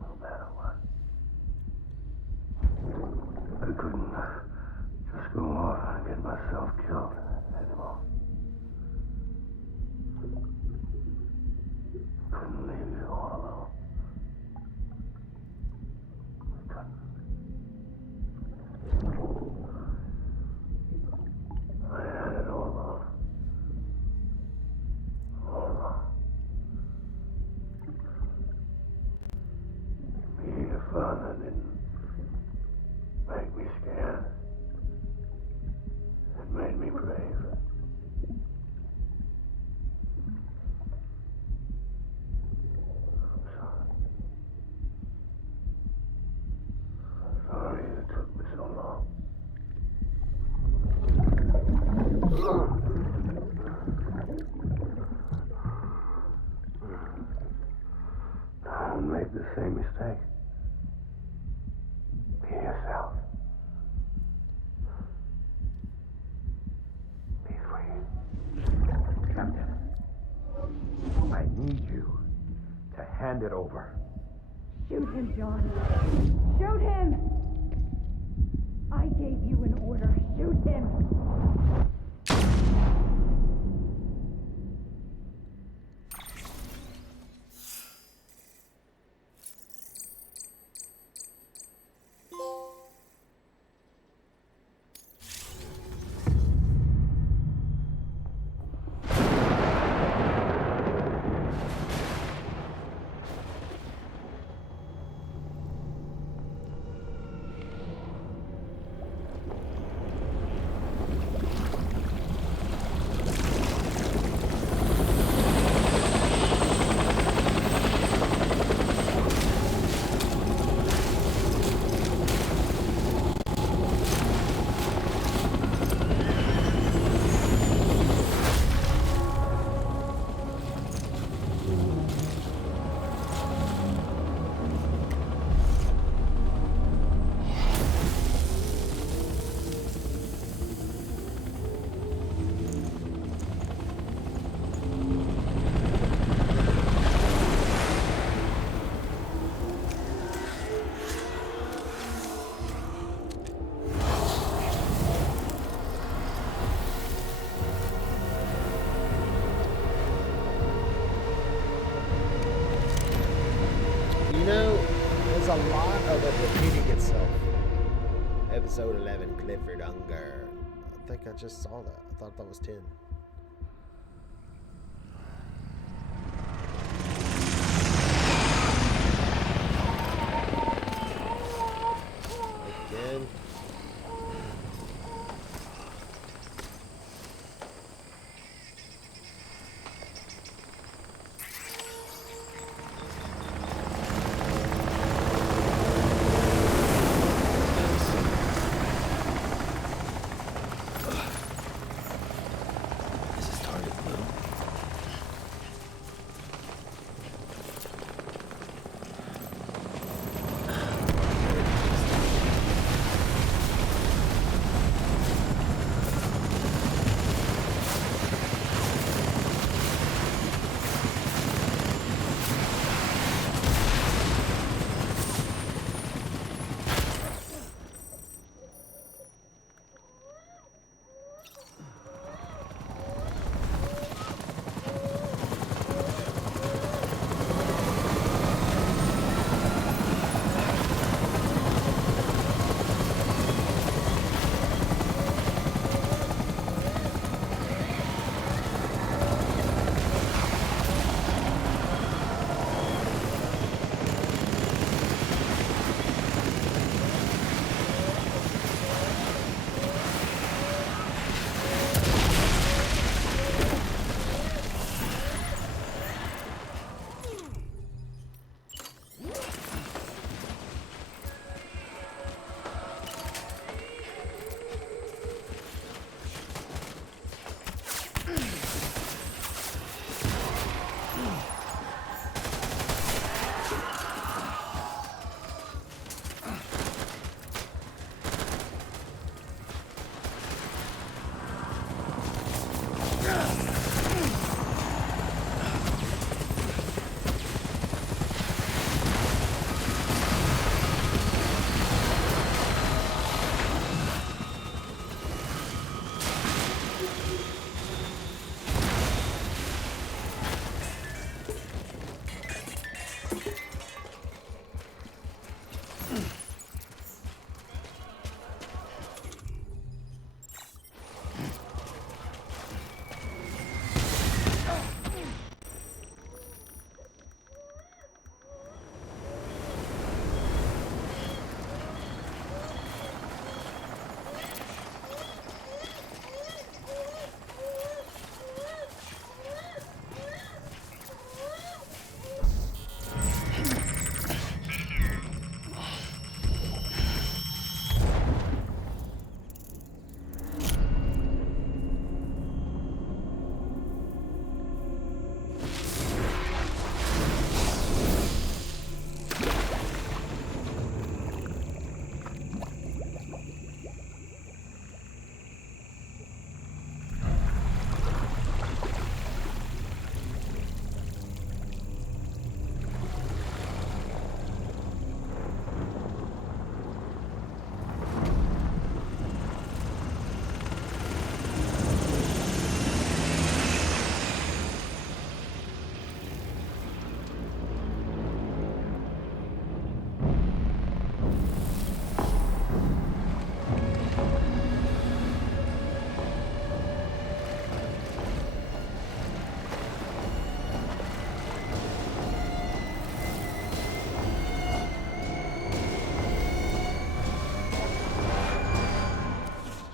no matter what. I couldn't just go off and get myself killed anymore. Couldn't leave you all alone. I had it all wrong. Being a father didn't make me scared. It made me brave. hand it over. Shoot him, John. Shoot him! I gave you an order. Shoot him! A lot of it repeating itself. Episode 11, Clifford Unger. I think I just saw that. I thought that was 10. Again.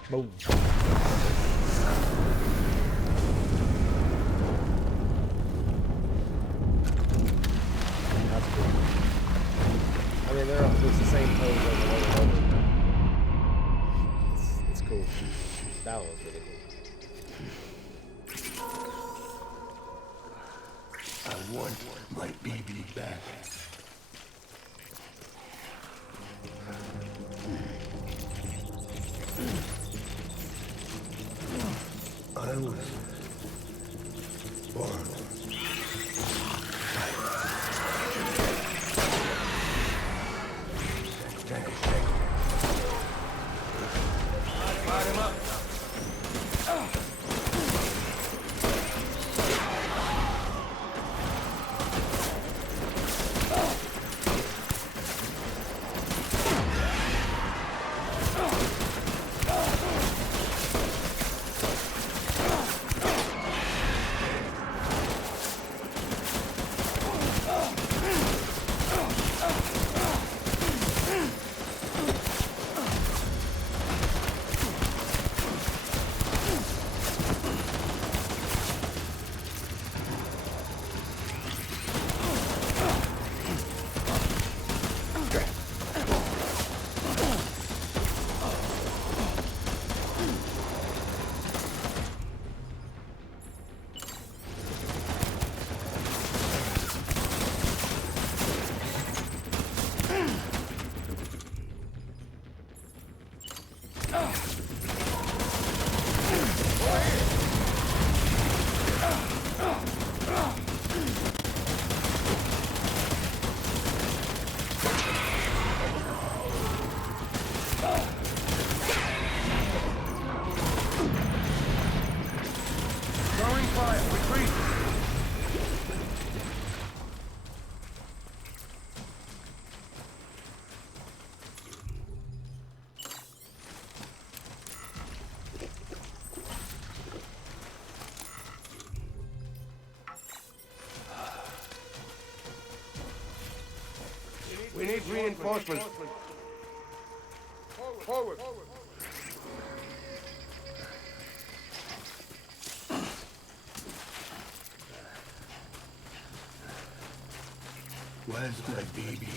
Boom. That's cool. I mean, it's the same pose over and over and over. It's cool. That one was really cool. I want my baby back. I was born. Light him up. We need reinforcements. Forward. Where's my baby?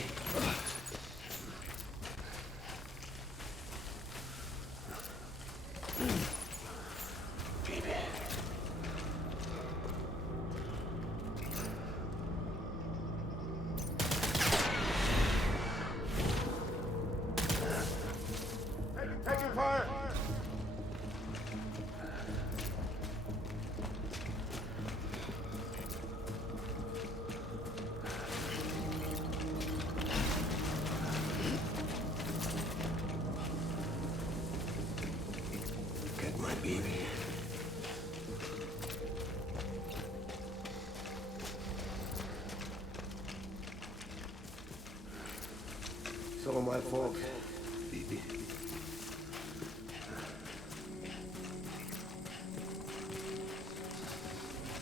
Taking fire. Get my baby. Some of my folks. Baby.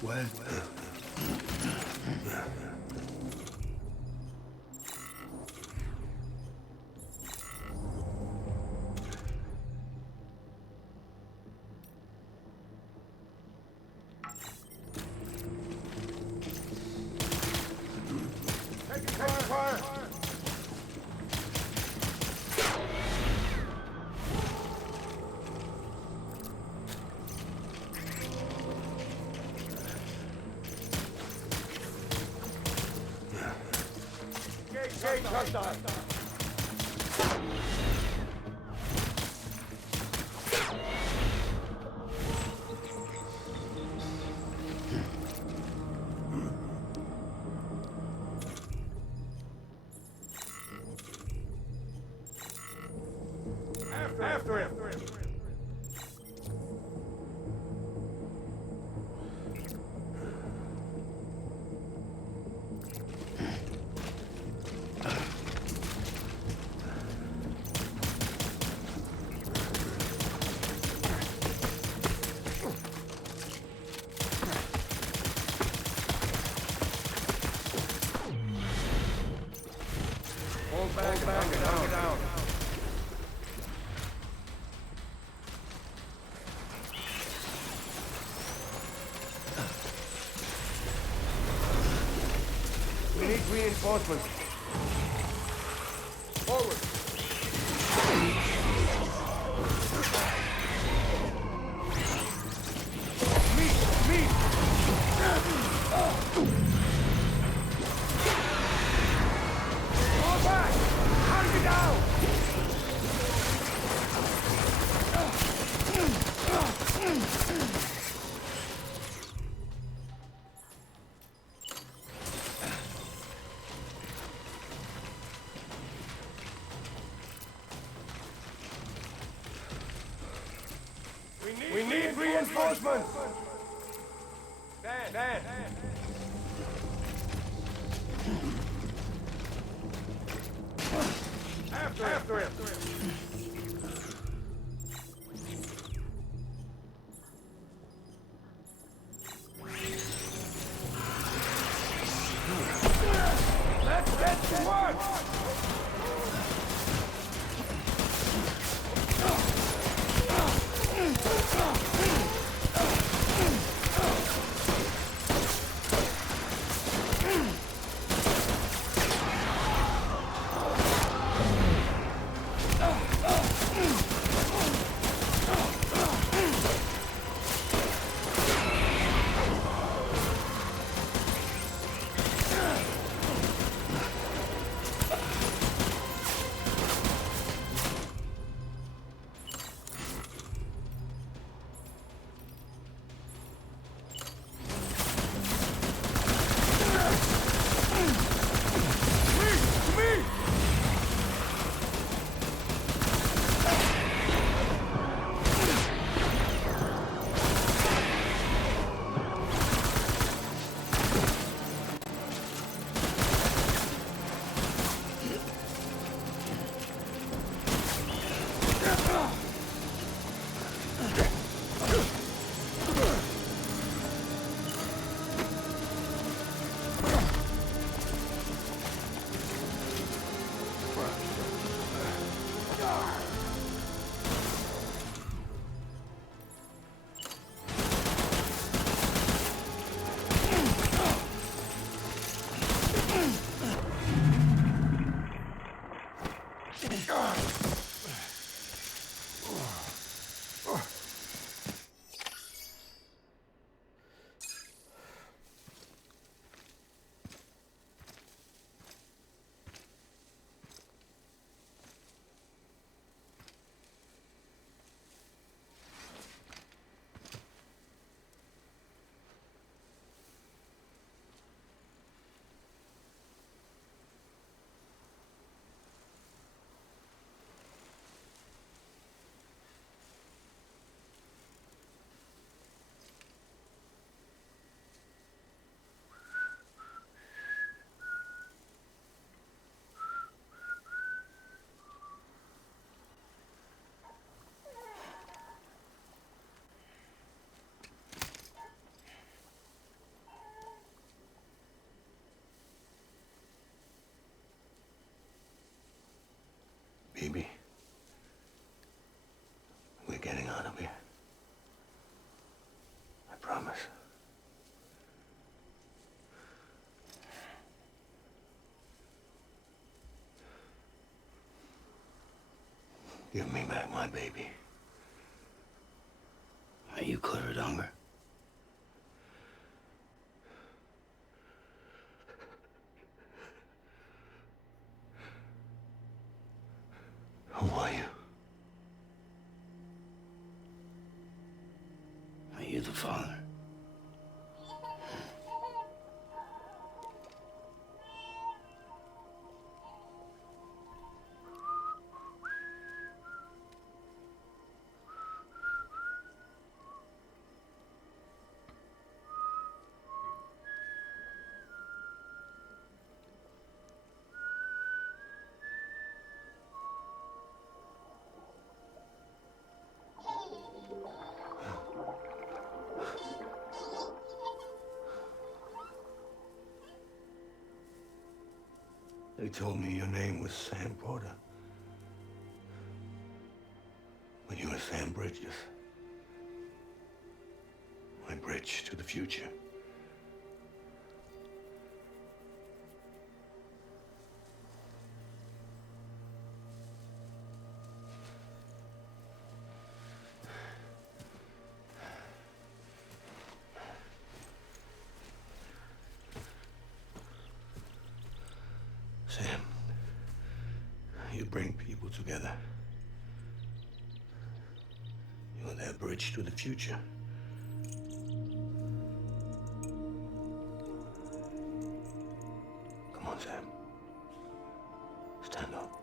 Where's Taking fire. GXSTAR. After him. Hold back and knock it down. reinforcements. Forward. Meet. Fall back. Hunt me down. We need reinforcements! Dan! After him! Let's get to work! Baby, we're getting out of here. I promise. Give me back my baby. Are you clear of hunger? Who are you? Are you the father? They told me your name was Sam Porter. But you were Sam Bridges. My bridge to the future. Sam, you bring people together. You're their bridge to the future. Come on, Sam. Stand up.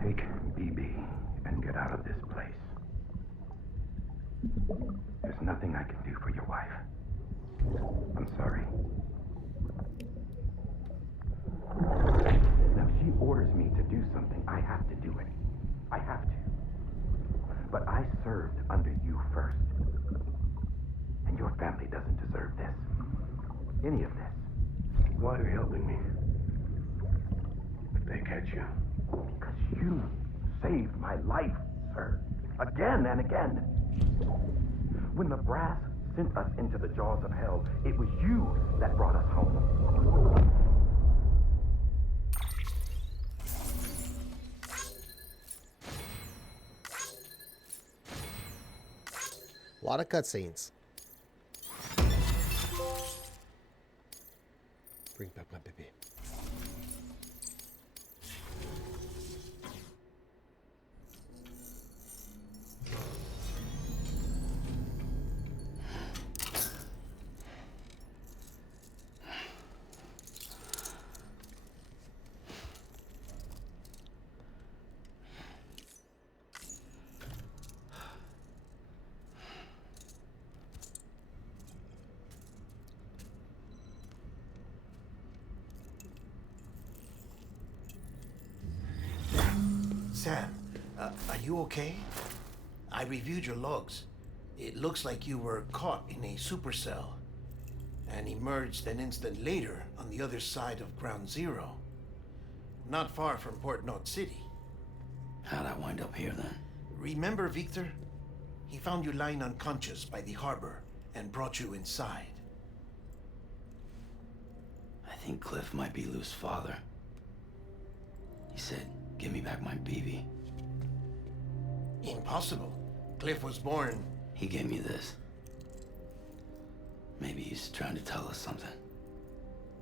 Take BB and get out of this place. There's nothing I can do for your wife. I'm sorry. Now, if she orders me to do something, I have to do it. I have to. But I served under you first. And your family doesn't deserve this. Any of this. Why are you helping me? If they catch you. Because you saved my life, sir. Again and again. When the brass sent us into the jaws of hell, it was you that brought us home. A lot of cutscenes. Bring back my baby. Sam, are you okay? I reviewed your logs. It looks like you were caught in a supercell and emerged an instant later on the other side of Ground Zero. Not far from Port Knot City. How'd I wind up here then? Remember Victor? He found you lying unconscious by the harbor and brought you inside. I think Cliff might be Lou's father. He said, give me back my BB. Impossible. Cliff was born... He gave me this. Maybe he's trying to tell us something.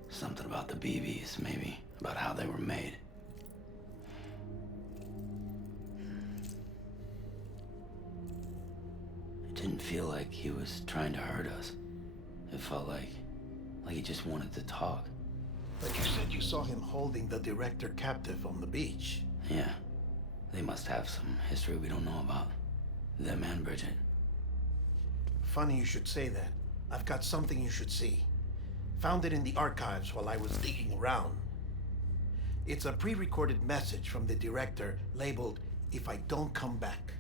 Something about the BBs, maybe. About how they were made. It didn't feel like he was trying to hurt us. It felt like he just wanted to talk. But you said you saw him holding the director captive on the beach. Yeah. They must have some history we don't know about. Them and Bridget. Funny you should say that. I've got something you should see. Found it in the archives while I was digging around. It's a pre-recorded message from the director labeled, "If I don't come back."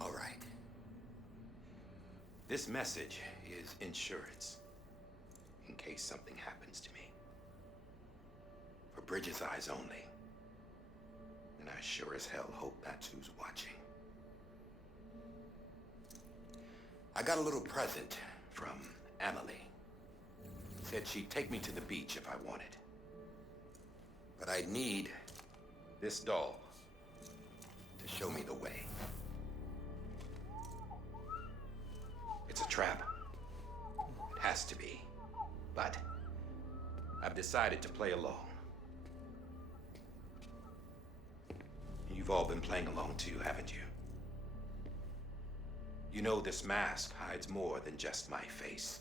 All right. This message is insurance. In case something happens to me. For Bridget's eyes only. And I sure as hell hope that's who's watching. I got a little present from Emily. Said she'd take me to the beach if I wanted. But I need this doll to show me the way. It's a trap. It has to be. But I've decided to play along. You've all been playing along too, haven't you? You know this mask hides more than just my face.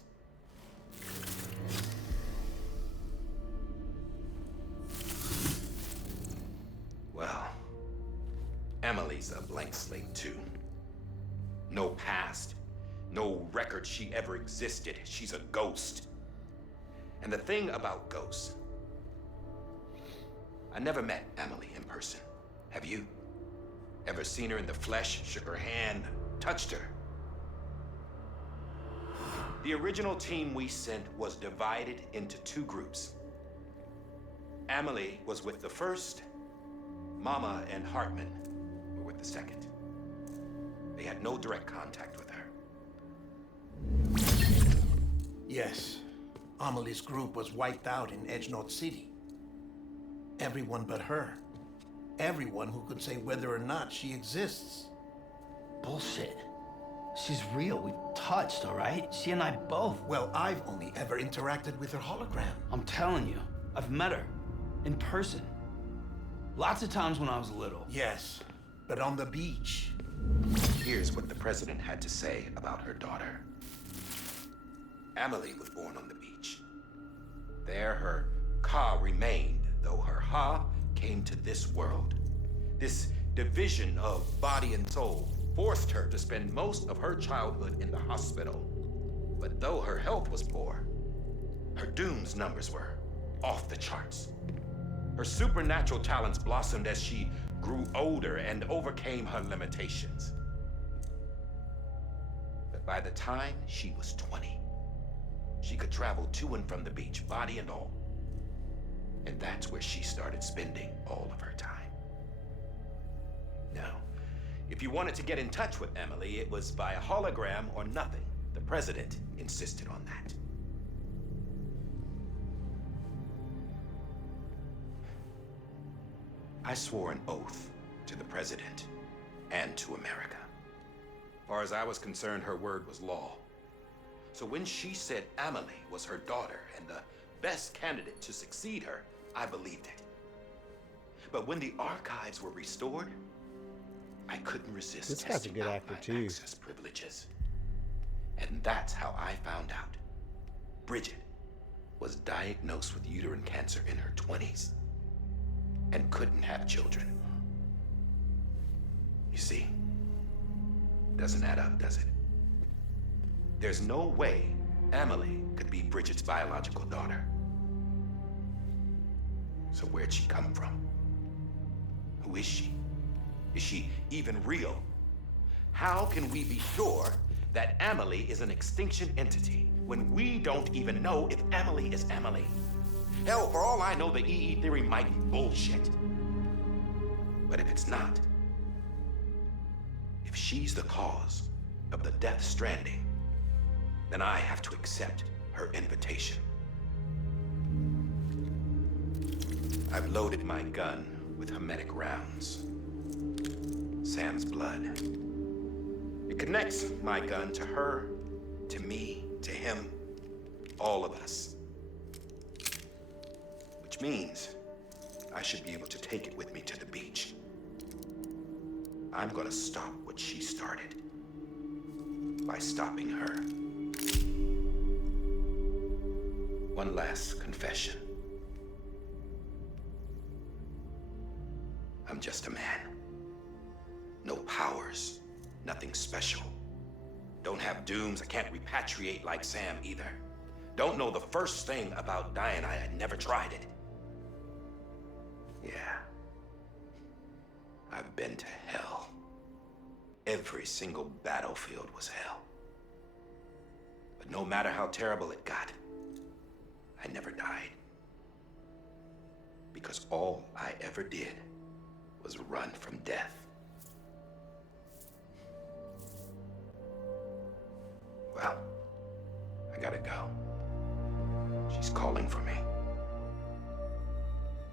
Well, Emily's a blank slate too. No past, no record she ever existed. She's a ghost. And the thing about ghosts, I never met Emily in person. Have you? Ever seen her in the flesh, shook her hand, touched her? The original team we sent was divided into two groups. Emily was with the first, Mama and Hartman were with the second. They had no direct contact with her. Yes. Amelie's group was wiped out in Edgenorth City. Everyone but her. Everyone who could say whether or not she exists. Bullshit. She's real. We've touched, all right? She and I both. Well, I've only ever interacted with her hologram. I'm telling you, I've met her. In person. Lots of times when I was little. Yes, but on the beach. Here's what the president had to say about her daughter. Emily was born on the beach. There her Ka remained, though her Ha came to this world. This division of body and soul forced her to spend most of her childhood in the hospital. But though her health was poor, her Doom's numbers were off the charts. Her supernatural talents blossomed as she grew older and overcame her limitations. But by the time she was 20, she could travel to and from the beach, body and all. And that's where she started spending all of her time. Now, if you wanted to get in touch with Emily, it was by a hologram or nothing. The president insisted on that. I swore an oath to the president and to America. As far as I was concerned, her word was law. So when she said Emily was her daughter and the best candidate to succeed her, I believed it. But when the archives were restored, I couldn't resist This guy's a good actor too. access privileges. And that's how I found out. Bridget was diagnosed with uterine cancer in her 20s and couldn't have children. You see, doesn't add up, does it? There's no way Emily could be Bridget's biological daughter. So where'd she come from? Who is she? Is she even real? How can we be sure that Emily is an extinction entity when we don't even know if Emily is Emily? Hell, for all I know, the EE theory might be bullshit. But if it's not, if she's the cause of the death stranding, then I have to accept her invitation. I've loaded my gun with hermetic rounds. Sam's blood. It connects my gun to her, to me, to him, all of us. Which means I should be able to take it with me to the beach. I'm gonna stop what she started by stopping her. One last confession. I'm just a man. No powers, nothing special. Don't have dooms, I can't repatriate like Sam either. Don't know the first thing about dying, I had never tried it. Yeah. I've been to hell. Every single battlefield was hell. But no matter how terrible it got, I never died. Because all I ever did was run from death. Well, I gotta go.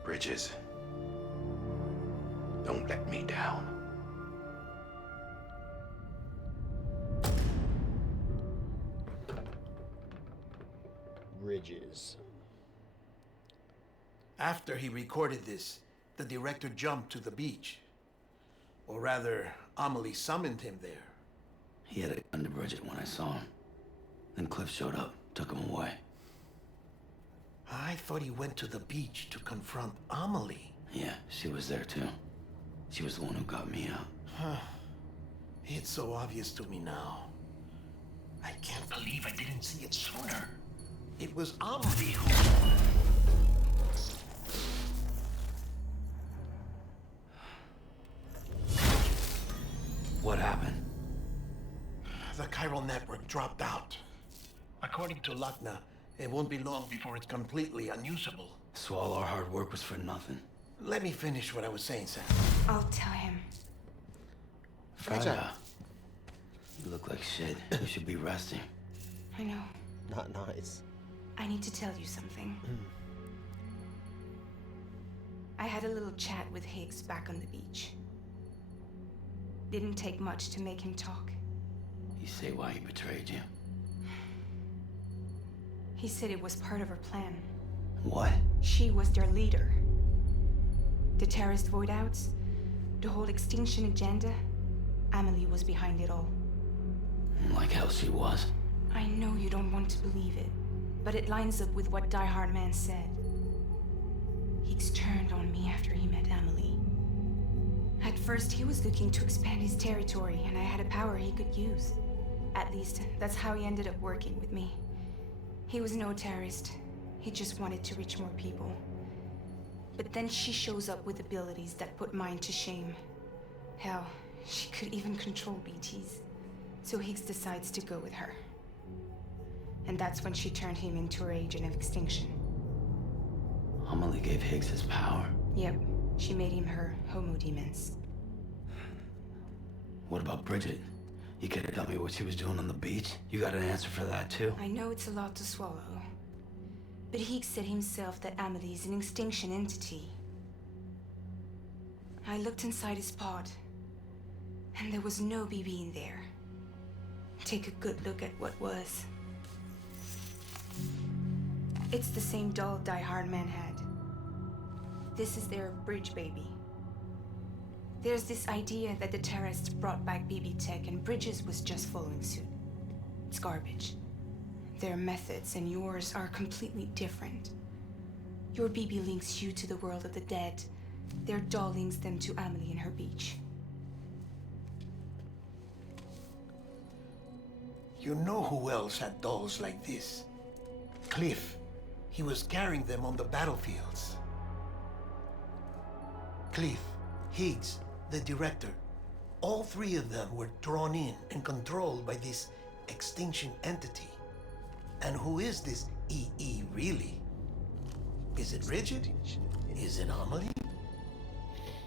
Bridges, don't let me down. Bridges. After he recorded this, the director jumped to the beach. Or rather, Amelie summoned him there. He had a gun to Bridget when I saw him. Then Cliff showed up, took him away. I thought he went to the beach to confront Amelie. Yeah, she was there too. She was the one who got me out. It's so obvious to me now. I can't believe I didn't see it sooner. It was Amelie who... What happened? The chiral network dropped out. According to Luckna, it won't be long before it's completely unusable. So all our hard work was for nothing. Let me finish what I was saying, Sam. I'll tell him. Fragile. You look like shit. You should be resting. I know. Not nice. I need to tell you something. I had a little chat with Higgs back on the beach. Didn't take much to make him talk. You say why he betrayed you? He said it was part of her plan. What? She was their leader. The terrorist void outs, the whole extinction agenda, Amelie was behind it all. Like hell she was. I know you don't want to believe it, but it lines up with what Die Hard Man said. Higgs turned on me after he met Amelie. At first, he was looking to expand his territory, and I had a power he could use. At least, that's how he ended up working with me. He was no terrorist. He just wanted to reach more people. But then she shows up with abilities that put mine to shame. Hell, she could even control BTs. So Higgs decides to go with her. And that's when she turned him into her agent of extinction. Amelie gave Higgs his power. Yep, she made him her homo demens. What about Bridget? You could have told me what she was doing on the beach. You got an answer for that too? I know it's a lot to swallow. But Higgs said himself that Amelie is an extinction entity. I looked inside his pod, and there was no BB in there. Take a good look at what was. It's the same doll Die Hard Man had. This is their bridge baby. There's this idea that the terrorists brought back BB tech and Bridges was just following suit. It's garbage. Their methods and yours are completely different. Your BB links you to the world of the dead. Their doll links them to Amelie and her beach. You know who else had dolls like this? Cliff. He was carrying them on the battlefields. Cliff, Higgs, the director. All three of them were drawn in and controlled by this extinction entity. And who is this EE really? Is it Bridget? Is it Amelie?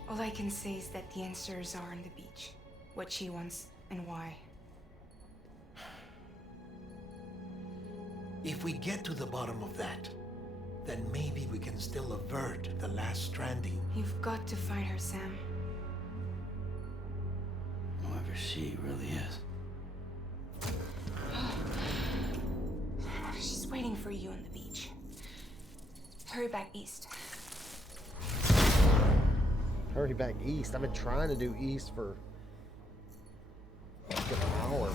All I can say is that the answers are on the beach. What she wants and why. If we get to the bottom of that, then maybe we can still avert the last stranding. You've got to find her, Sam. Whoever she really is. She's waiting for you on the beach. Hurry back east. Hurry back east. I've been trying to do east for like an hour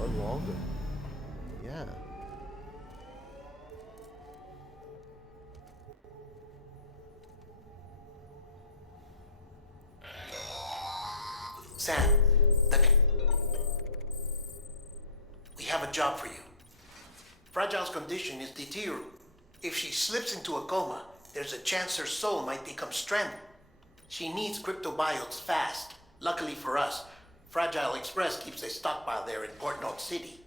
or longer. Yeah. Sam, we have a job for you. Fragile's condition is deteriorating. If she slips into a coma, there's a chance her soul might become stranded. She needs cryptobiotes fast. Luckily for us, Fragile Express keeps a stockpile there in Port North City.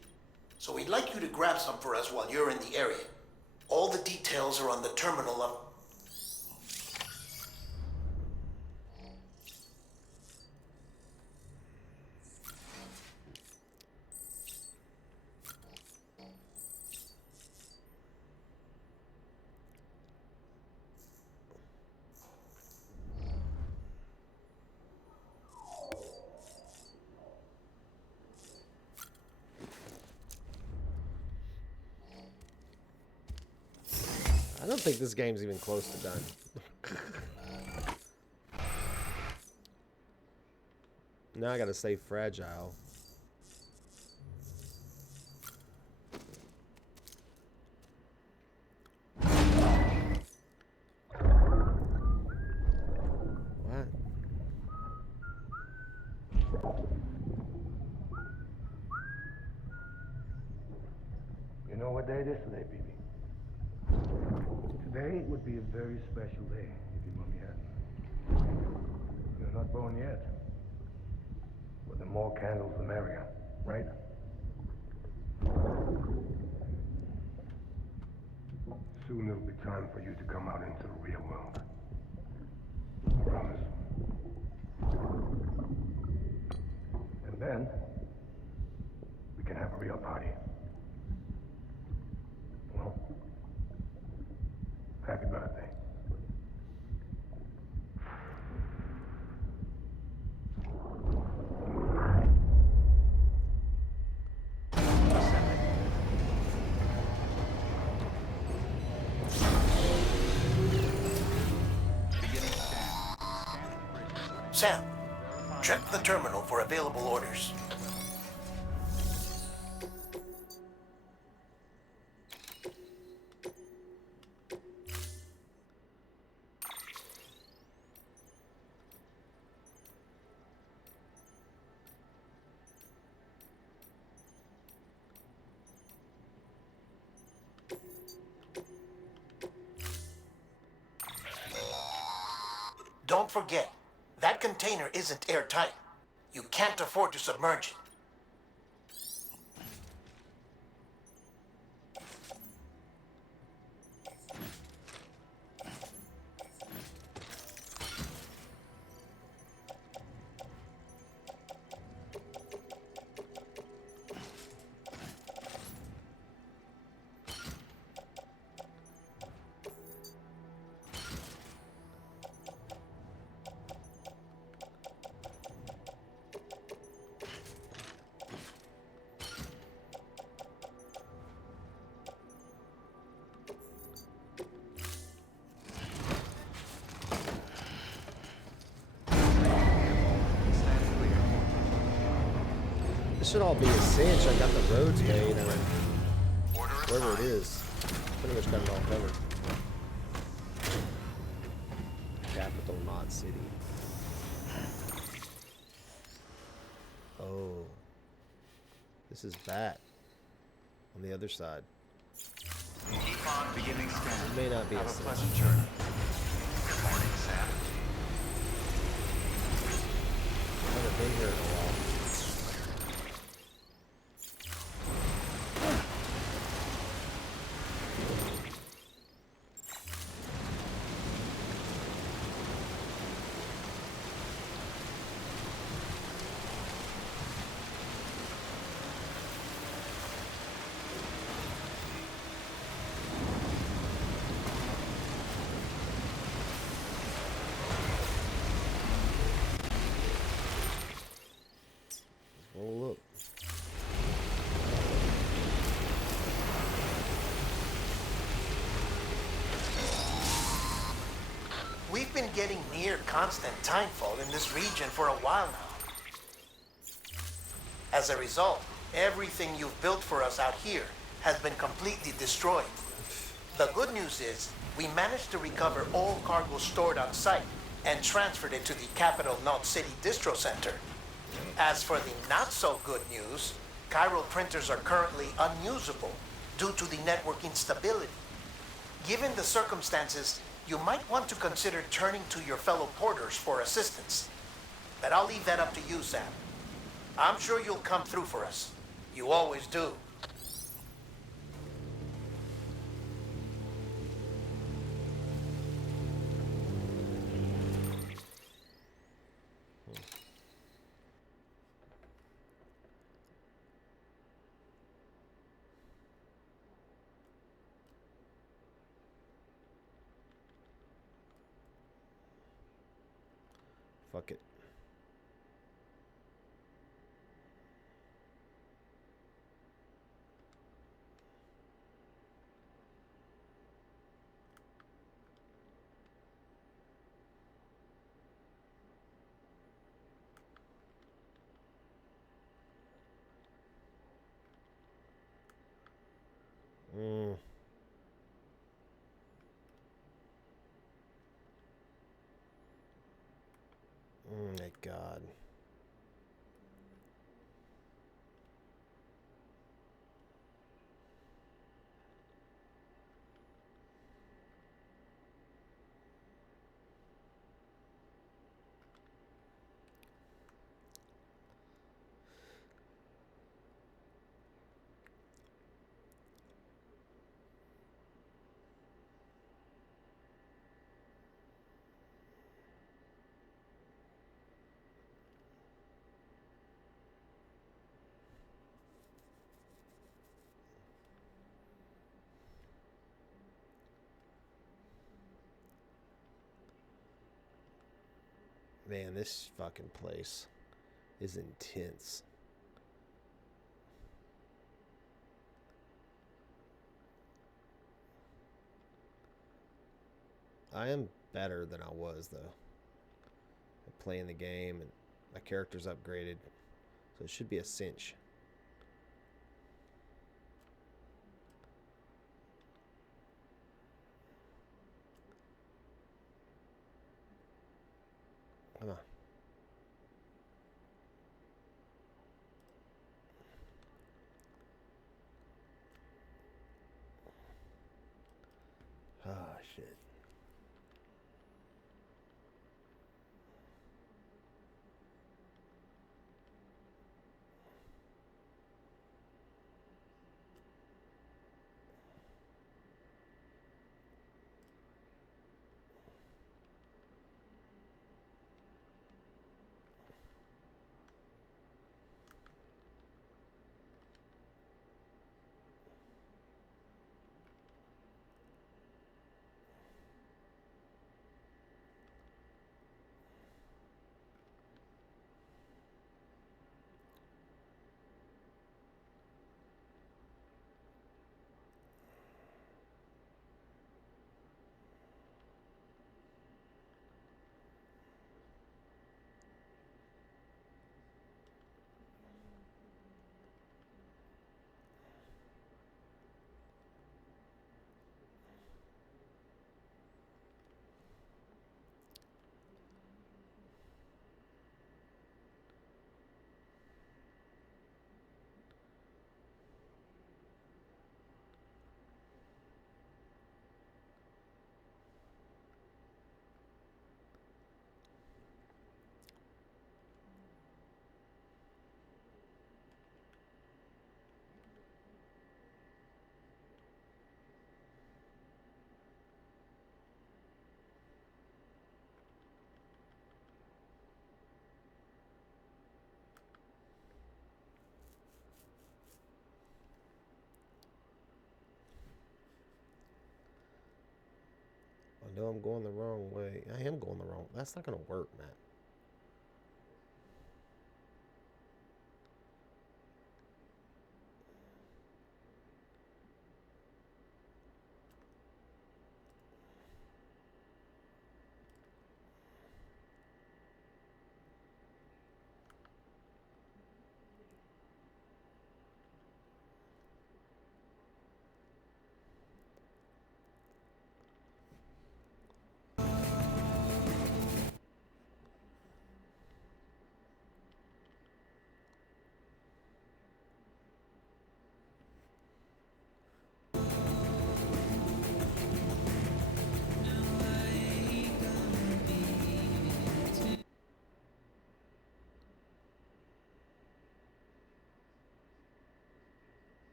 So we'd like you to grab some for us while you're in the area. All the details are on the terminal of... don't think this game's even close to done. Now I gotta stay fragile. What? You know what day it is today, BB? Today would be a very special day if your mommy hadn't. You're not born yet. But the more candles, the merrier, right? Soon it'll be time for you to come out into the real world. Promise. And then, we can have a real party. Well, happy birthday. Sam, check the terminal for available orders. Don't forget, that container isn't airtight. You can't afford to submerge it. This should all be a cinch. I got the roads made and wherever it is. Pretty much got it all covered. Capital, not city. Oh. This is Bat. On the other side. Keep on beginning scan. It may not be Have a a cinch. pleasant journey. Good morning, Sam. I haven't been here in a while. Oh, look. We've been getting near constant timefall in this region for a while now. As a result, everything you've built for us out here has been completely destroyed. The good news is, we managed to recover all cargo stored on site and transferred it to the Capital Knot City Distro Center. As for the not-so-good news, chiral printers are currently unusable due to the network instability. Given the circumstances, you might want to consider turning to your fellow porters for assistance. But I'll leave that up to you, Sam. I'm sure you'll come through for us. You always do. Fuck it. God. Man, this fucking place is intense. I am better than I was, though, at playing the game, and my character's upgraded, so it should be a cinch. Come on. Ah, shit. I know I'm going the wrong way. I am going the wrong. That's not going to work, man.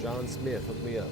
John Smith, hook me up.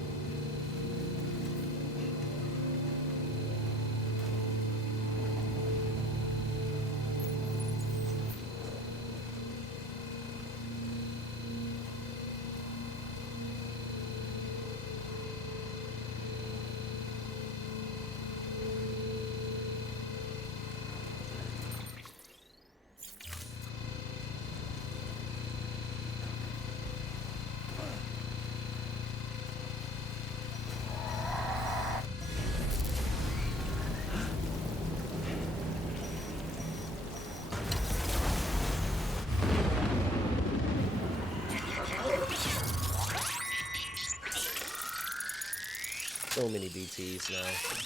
So many BTs now.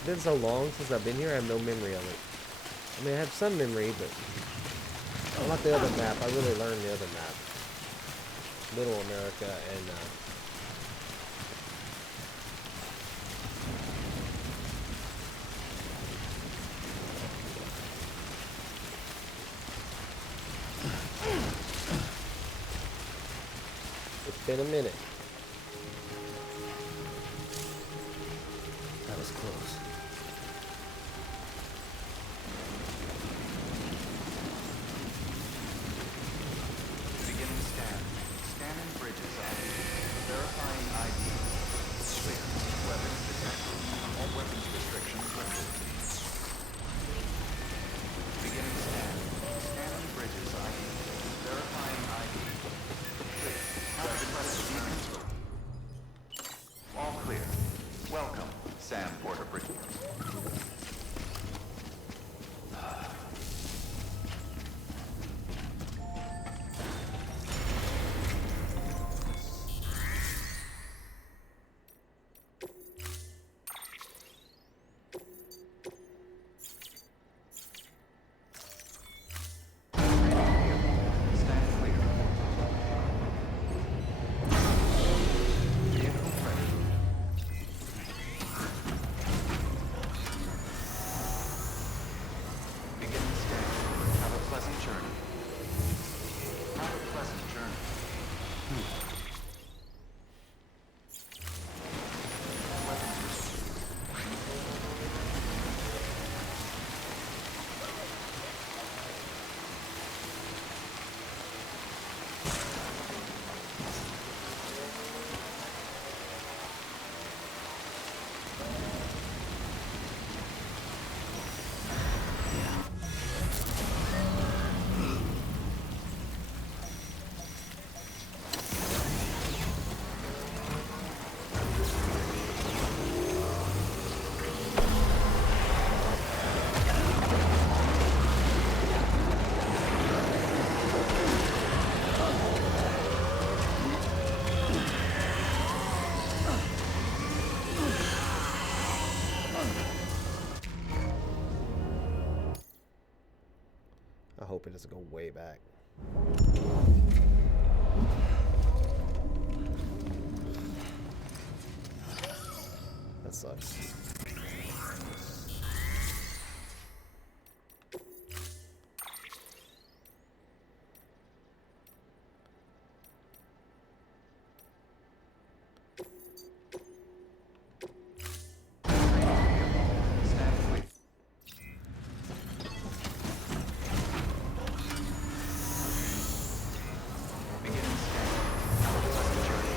It's been so long since I've been here, I have no memory of it. I mean, I have some memory, but not the other map. I really learned the other map. Middle America and it's been a minute. That was close. Beginning scan. Scanning bridges active. Verifying ID. Clear. Weapons detected. All weapons restrictions lifted. Beginning scan. Scanning bridges ID. Verifying ID. Clear. Weapons detected. All clear. Welcome, Sam Porter Bridges. Stand clear. Vehicle ready. Beginning scan. Have a pleasant journey. Have a pleasant journey. I hope it doesn't go way back. That sucks. Stand clear. Beginning scan. Have a pleasant journey.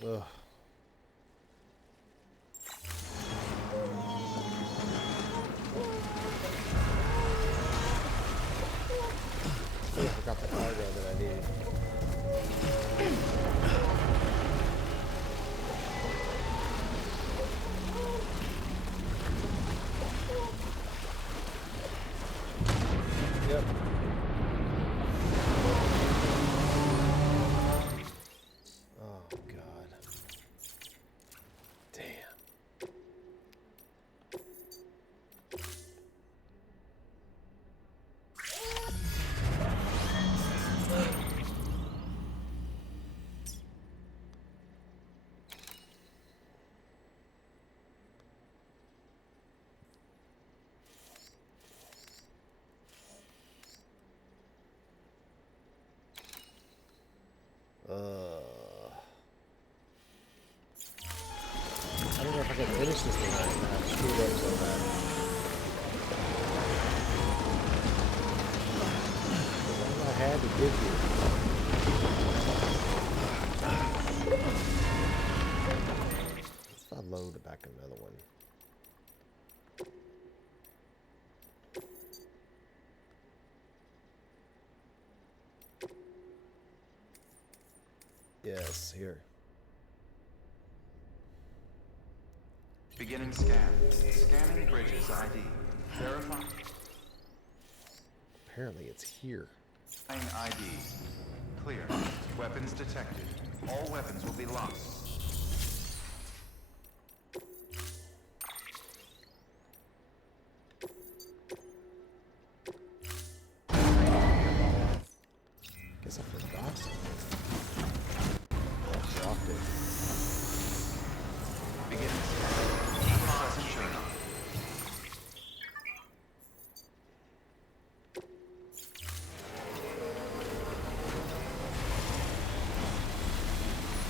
Ugh. I forgot the cargo that I needed. Yep. Oh, God. Damn. I don't know if I can finish this tonight. I screwed up so bad. All I had to give you. Let's not load back another one. Yes, here. Beginning scan. Scanning bridges ID. Verify. Apparently it's here. ID. Clear. Weapons detected. All weapons will be locked. Guess I forgot something. I dropped it. Beginning scan. Present journal.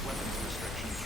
Weapons restrictions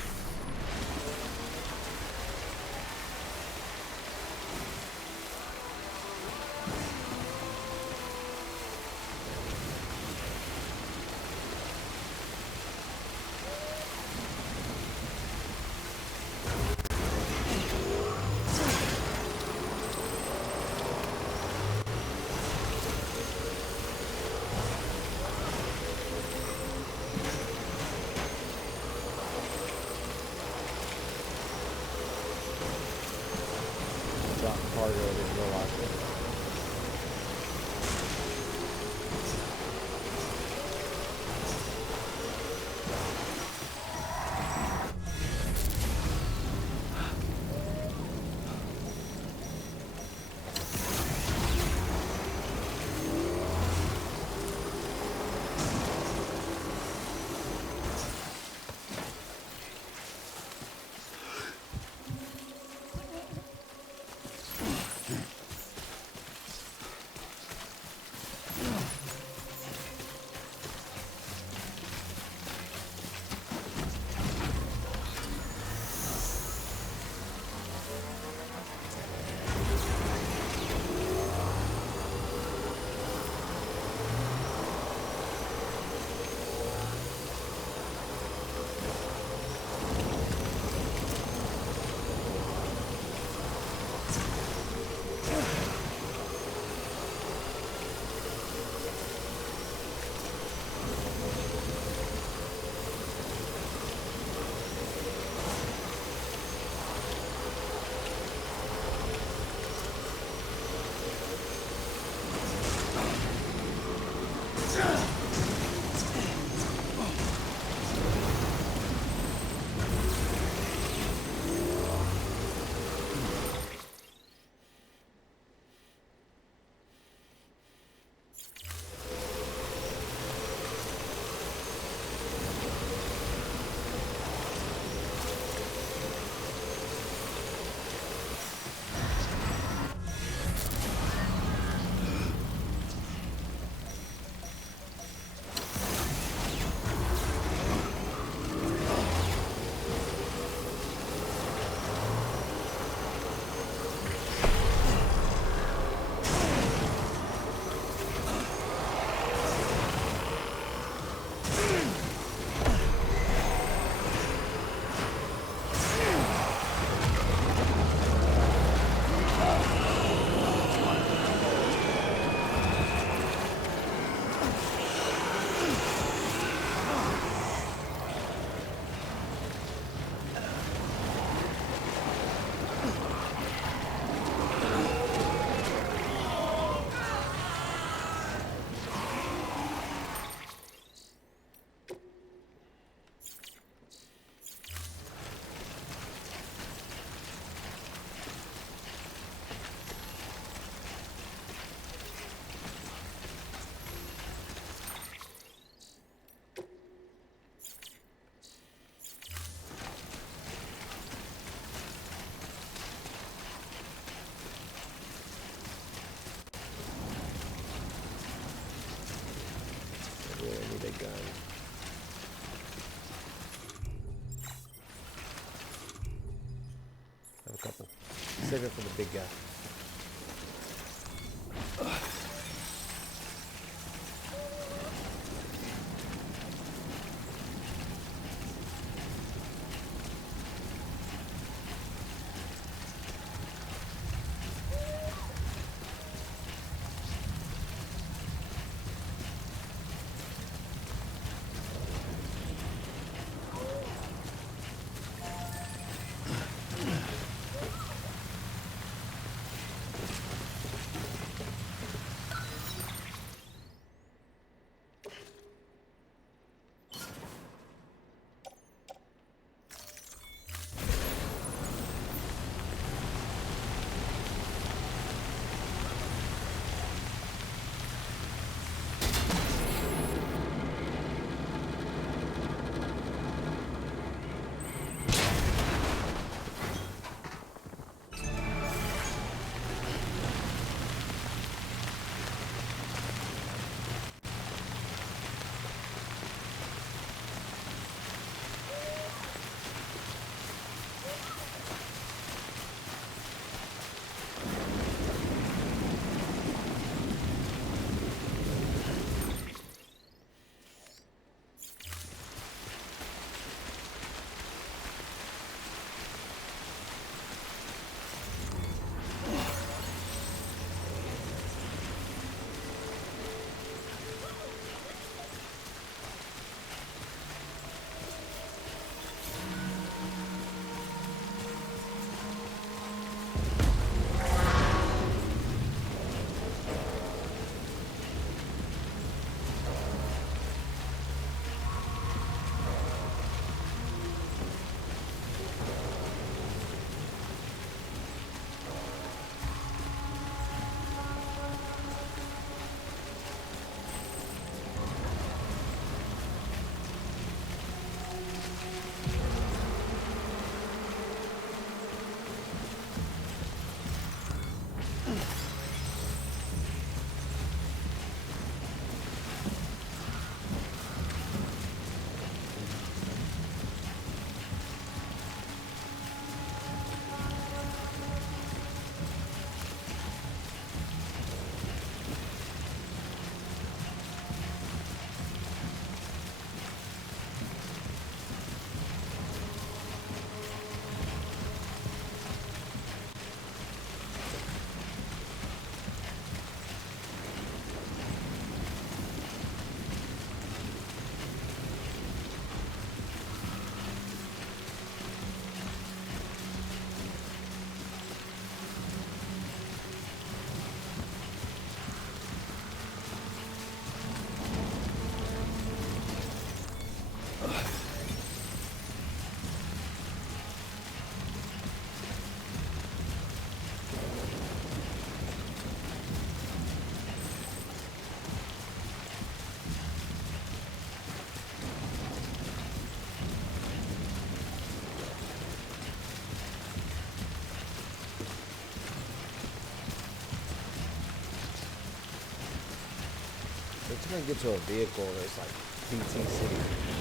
big gun. Have a couple. Save it for the big guy. It's gonna get to a vehicle that's like PT City.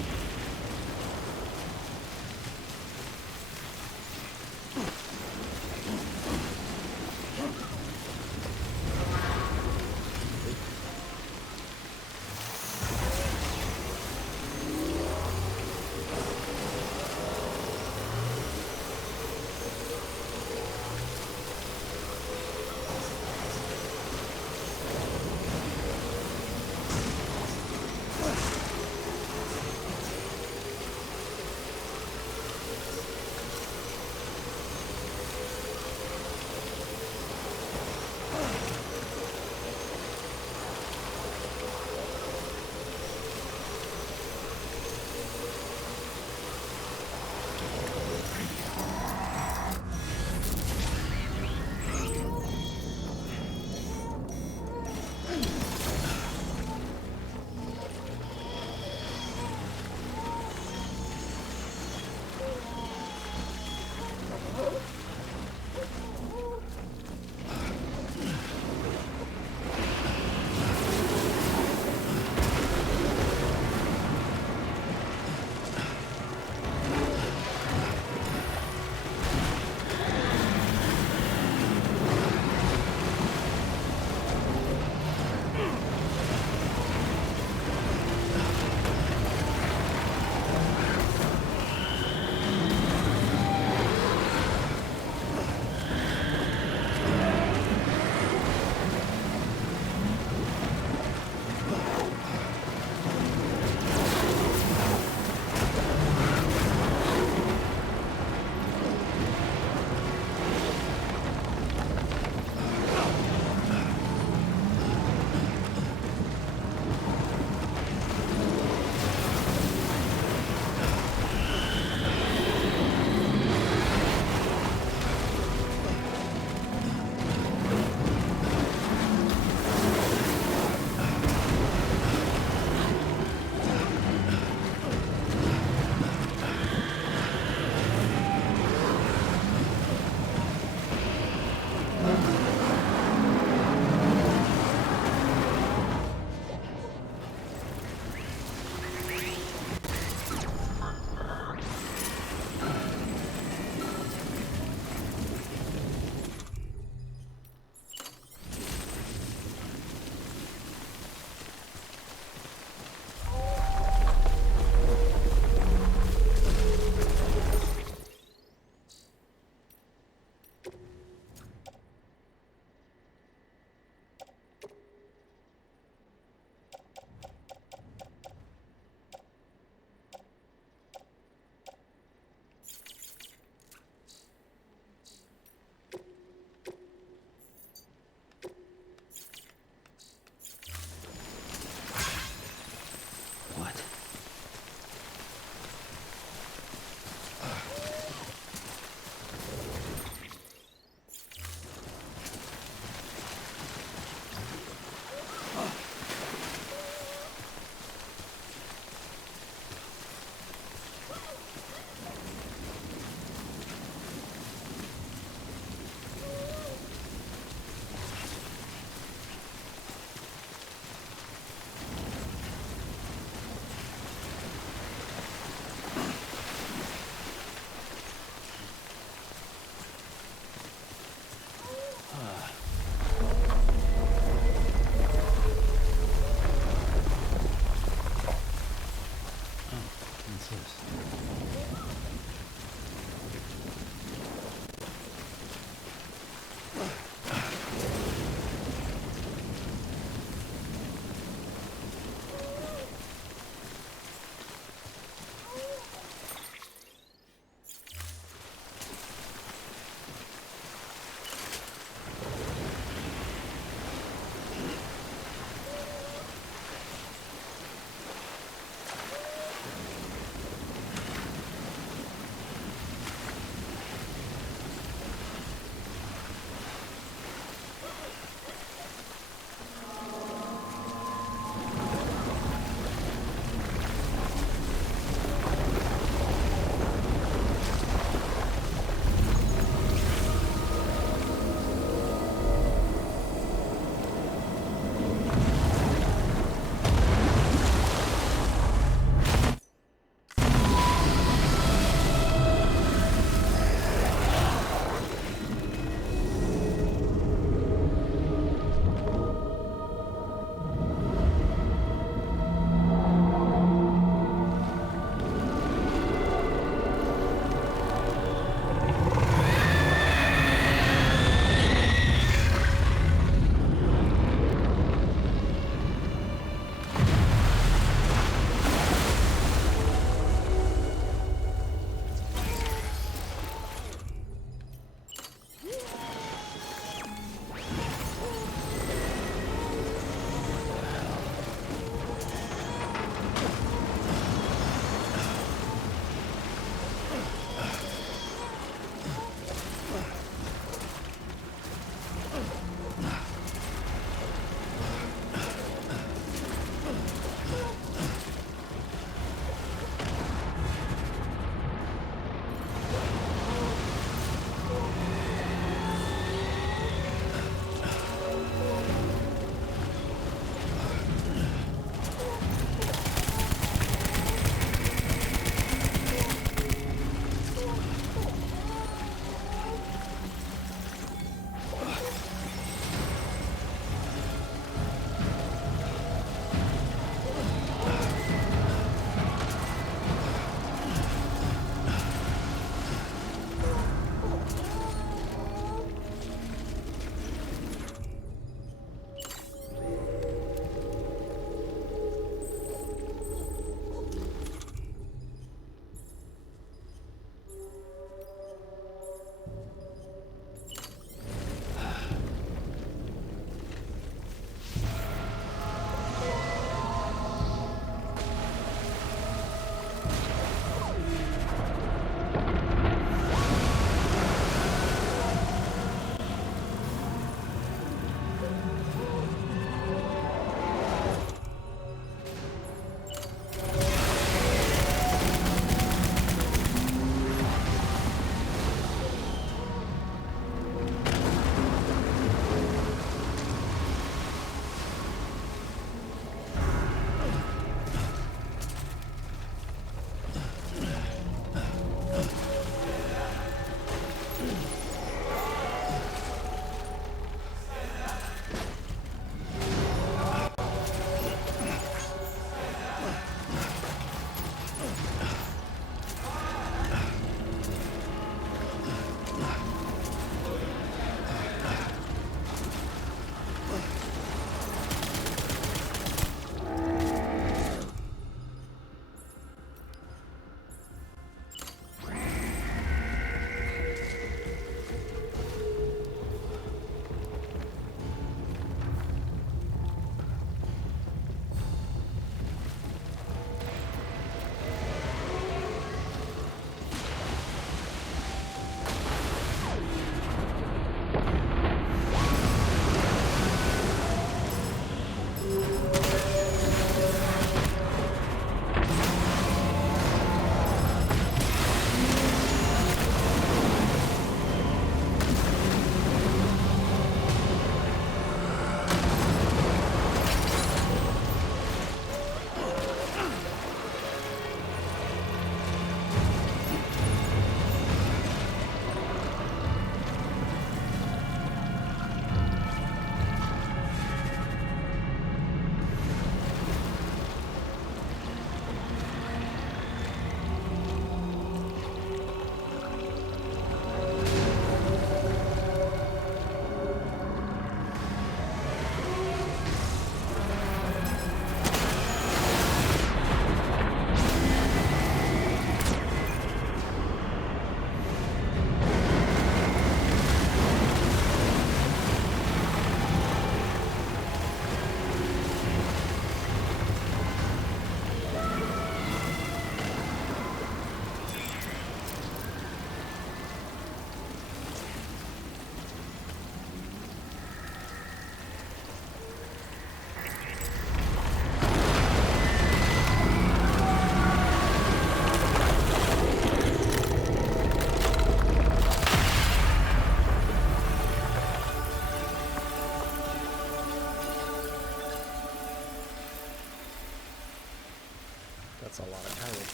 That's a lot of chiral.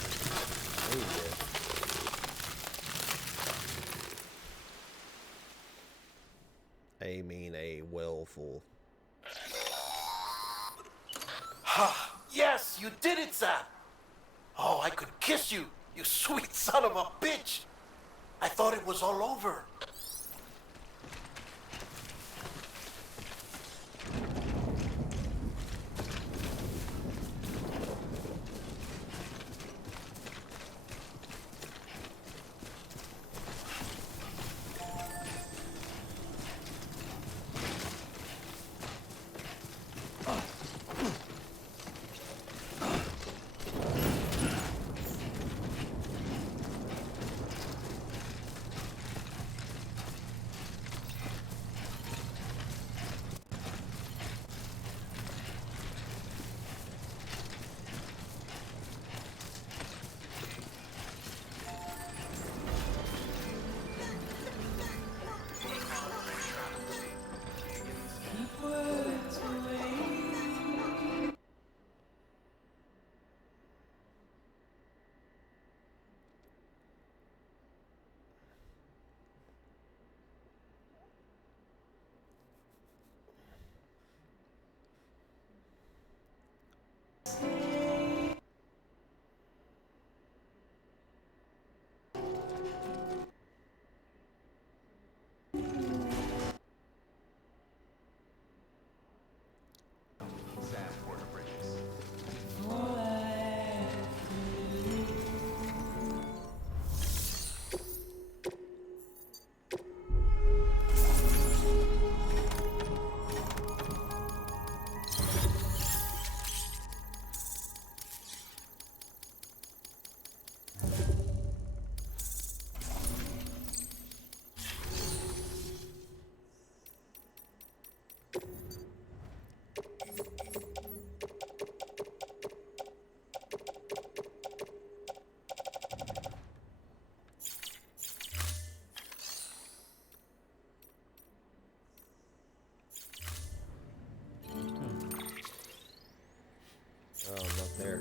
Oh, yeah. I mean a well full. Ha! Yes, you did it, Sam! Oh, I could kiss you, you sweet son of a bitch! I thought it was all over. Sam Porter Bridges. Oh, not there.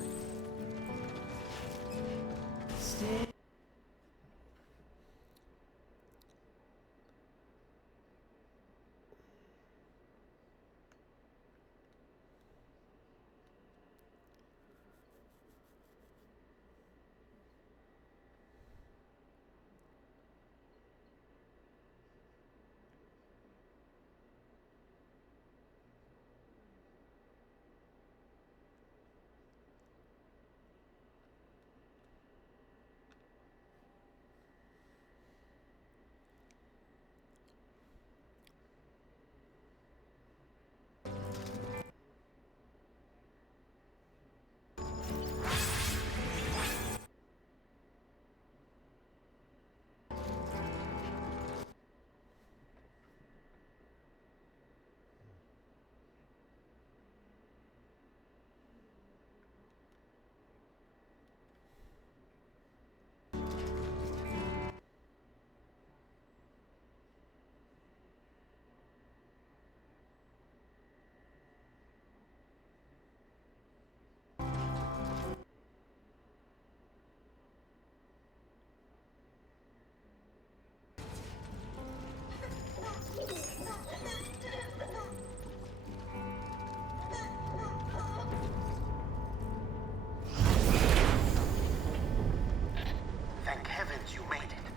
Thank heavens you made it.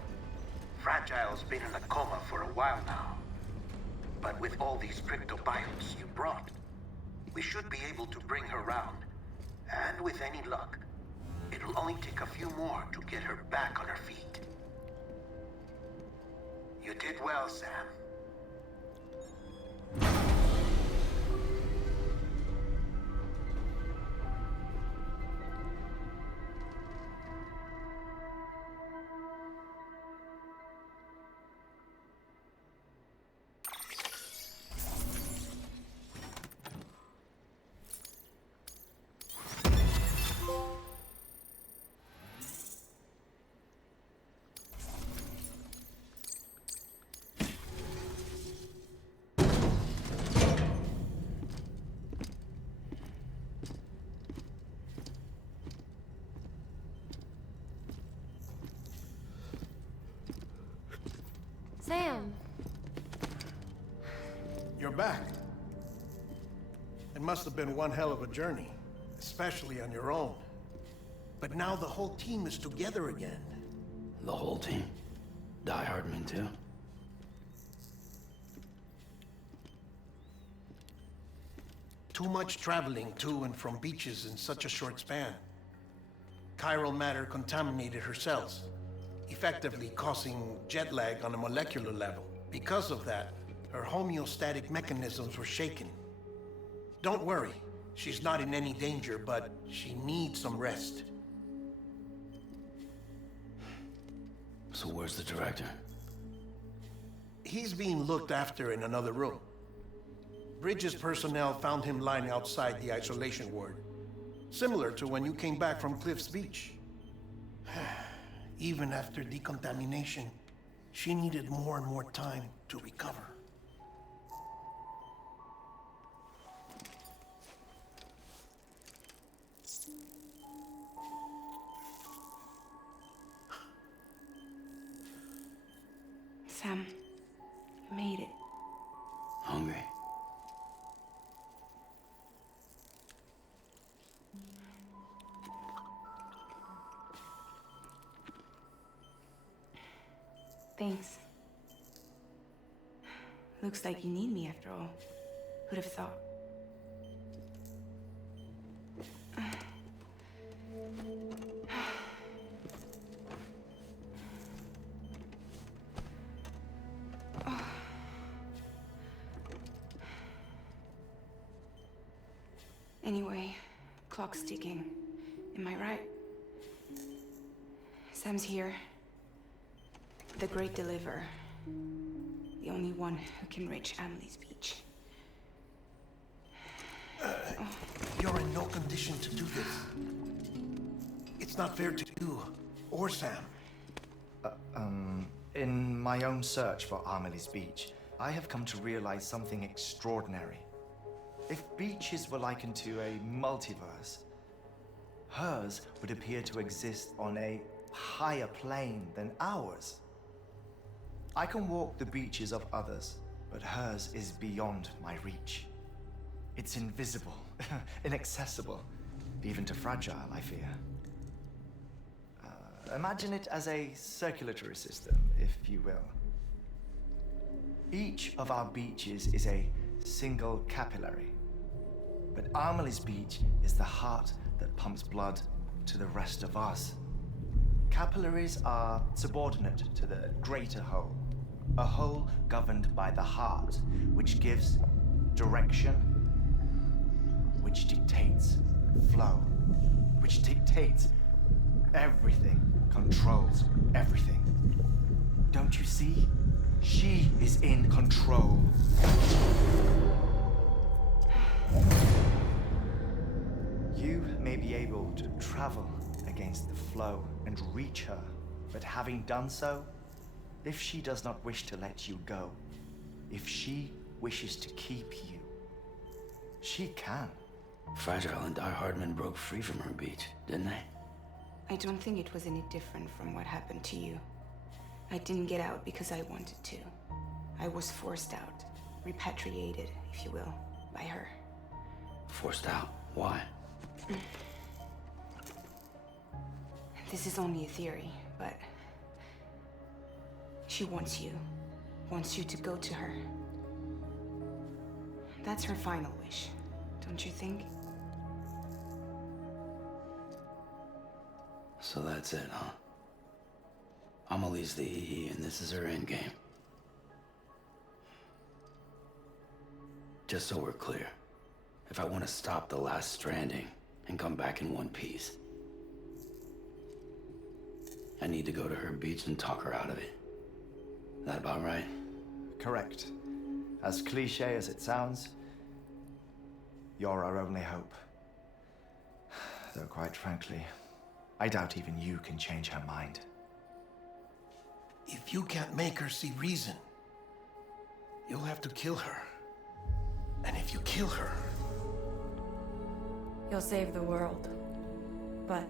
Fragile's been in a coma for a while now. But with all these cryptobiotes you brought, we should be able to bring her round. And with any luck, it'll only take a few more to get her back on her feet. You did well, Sam. you're back. It must have been one hell of a journey, especially on your own. But now the whole team is together again. The whole team? Die Hardman too? Too much traveling to and from beaches in such a short span. Chiral matter contaminated her cells, effectively causing jet lag on a molecular level. Because of that, her homeostatic mechanisms were shaken. Don't worry, she's not in any danger, but she needs some rest. So where's the director? He's being looked after in another room. Bridges personnel found him lying outside the isolation ward, similar to when you came back from Cliff's Beach. Even after decontamination, she needed more and more time to recover. Sam, you made it. Hungry? Thanks. Looks like you need me after all. Who'd have thought? Anyway, clock's ticking. Am I right? Sam's here. The Great Deliverer. The only one who can reach Amelie's Beach. You're in no condition to do this. It's not fair to you or Sam. In my own search for Amelie's Beach, I have come to realize something extraordinary. If beaches were likened to a multiverse, hers would appear to exist on a higher plane than ours. I can walk the beaches of others, but hers is beyond my reach. It's invisible, inaccessible, even to fragile, I fear. Imagine it as a circulatory system, if you will. Each of our beaches is a single capillary, but Amelie's Beach is the heart that pumps blood to the rest of us. Capillaries are subordinate to the greater whole, a whole governed by the heart, which gives direction, which dictates flow, which dictates everything, controls everything. Don't you see? She is in control. You may be able to travel against the flow and reach her, but having done so, if she does not wish to let you go, if she wishes to keep you, she can. Fragile and Die Hardman broke free from her beach, didn't they? I don't think it was any different from what happened to you. I didn't get out because I wanted to. I was forced out, repatriated, if you will, by her. Forced out? Why? This is only a theory, but she wants you to go to her. That's her final wish, don't you think? So that's it, huh? Amelie's the EE, and this is her endgame. Just so we're clear, if I want to stop the last Stranding and come back in one piece, I need to go to her beach and talk her out of it. That about right? Correct. As cliche as it sounds, you're our only hope. Though quite frankly, I doubt even you can change her mind. If you can't make her see reason, you'll have to kill her. And if you kill her... You'll save the world, but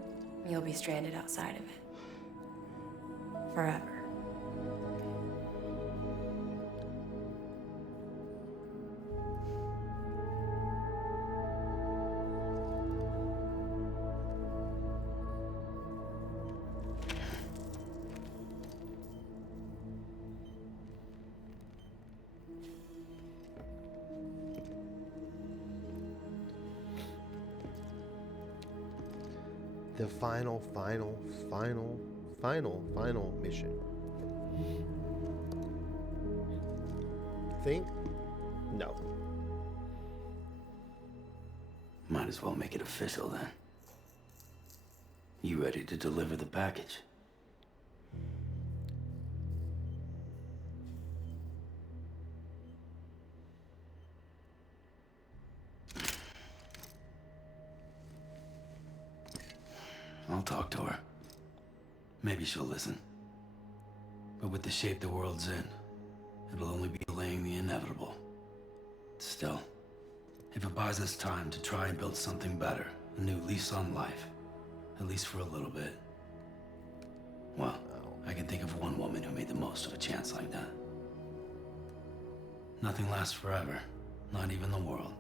you'll be stranded outside of it. Forever. the final mission. Think? No. Might as well make it official then. You ready to deliver the package? I'll talk to her. Maybe she'll listen. But with the shape the world's in, it'll only be delaying the inevitable. Still, if it buys us time to try and build something better, a new lease on life, at least for a little bit, well, I can think of one woman who made the most of a chance like that. Nothing lasts forever, not even the world.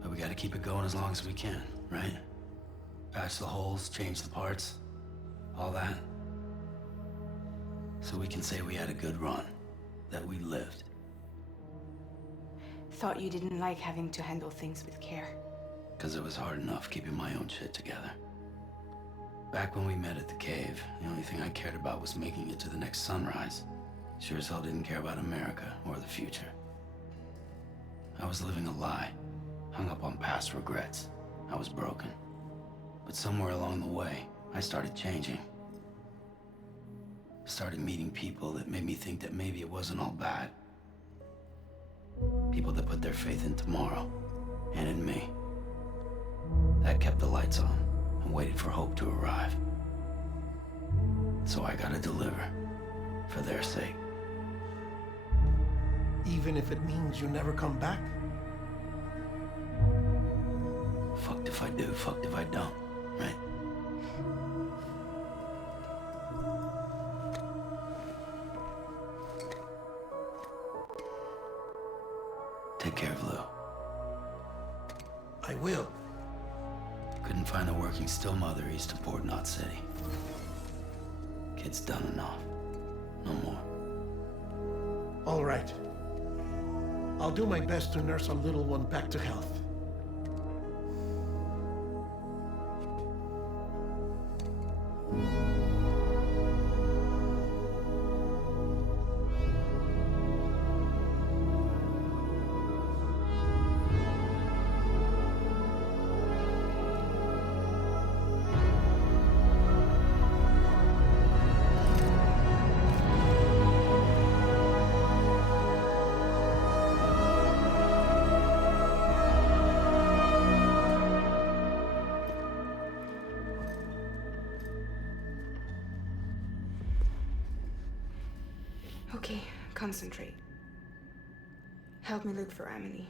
But we gotta keep it going as long as we can, right? Patch the holes, change the parts, all that. So we can say we had a good run, that we lived. Thought you didn't like having to handle things with care. 'Cause it was hard enough keeping my own shit together. Back when we met at the cave, the only thing I cared about was making it to the next sunrise. Sure as hell didn't care about America or the future. I was living a lie, hung up on past regrets. I was broken. But somewhere along the way, I started changing. Started meeting people that made me think that maybe it wasn't all bad. People that put their faith in tomorrow, and in me. That kept the lights on, and waited for hope to arrive. So I gotta deliver, for their sake. Even if it means you never come back? Fucked if I do, fucked if I don't, right? Take care of Lou. I will. Couldn't find a working still mother east of Port Knot City. Kid's done enough. No more. All right. I'll do my best to nurse our little one back to health. Okay, concentrate. Help me look for Amelie.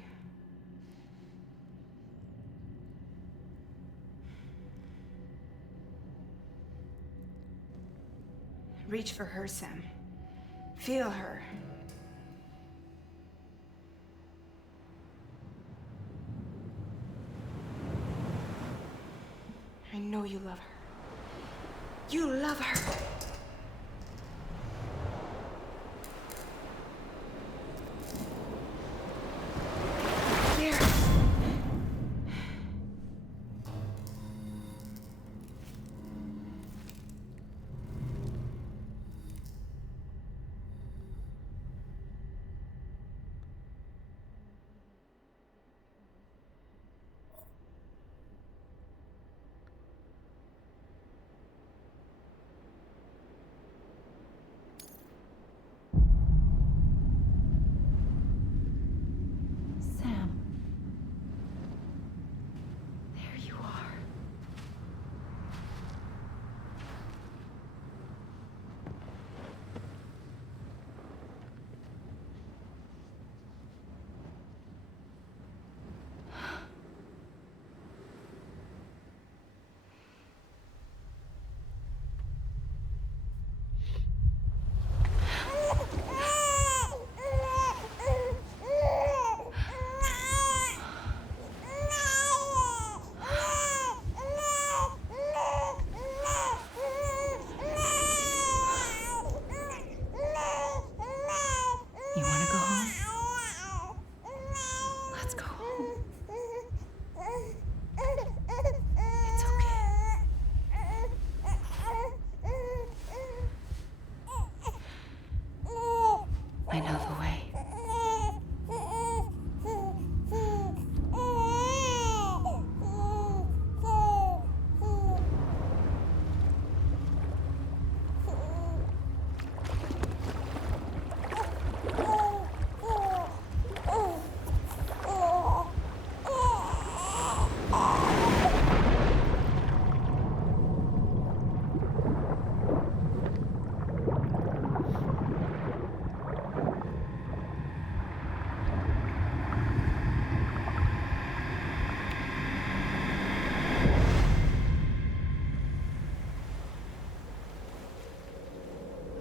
Reach for her, Sam. Feel her. I know you love her. You love her.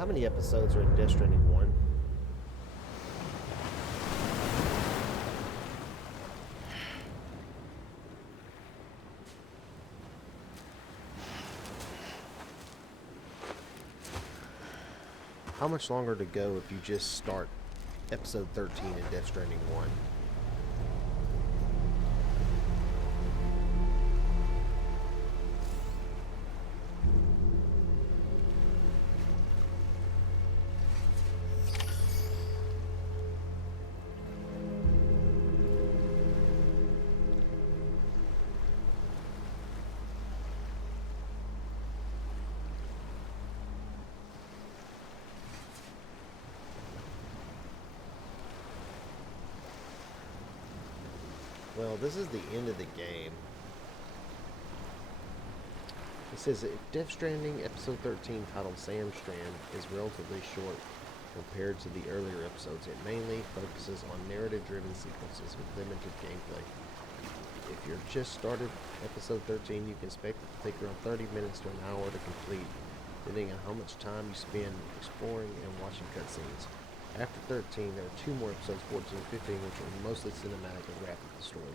many episodes are in Death Stranding 1? How much longer to go if you just start episode 13 in Death Stranding 1? Well, this is the end of the game. It says that Death Stranding Episode 13, titled Sam Strand, is relatively short compared to the earlier episodes. It mainly focuses on narrative-driven sequences with limited gameplay. If you're just started Episode 13, you can expect it to take around 30 minutes to an hour to complete, depending on how much time you spend exploring and watching cutscenes. After 13, there are 2 more episodes, 14 and 15, which are mostly cinematic and wrap up the story.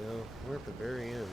Well, we're at the very end.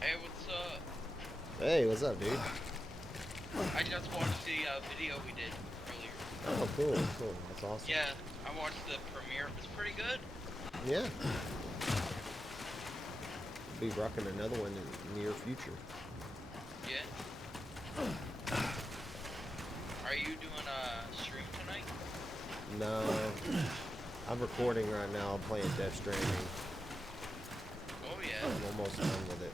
Hey, what's up? Hey, what's up, dude? I just watched the video we did earlier. Oh, cool, cool. That's awesome. Yeah, I watched the premiere. It was pretty good. Yeah. Be rocking another one in the near future. Yeah. Are you doing a stream tonight? No. I'm recording right now. I'm playing Death Stranding. Oh, yeah. I'm almost done with it.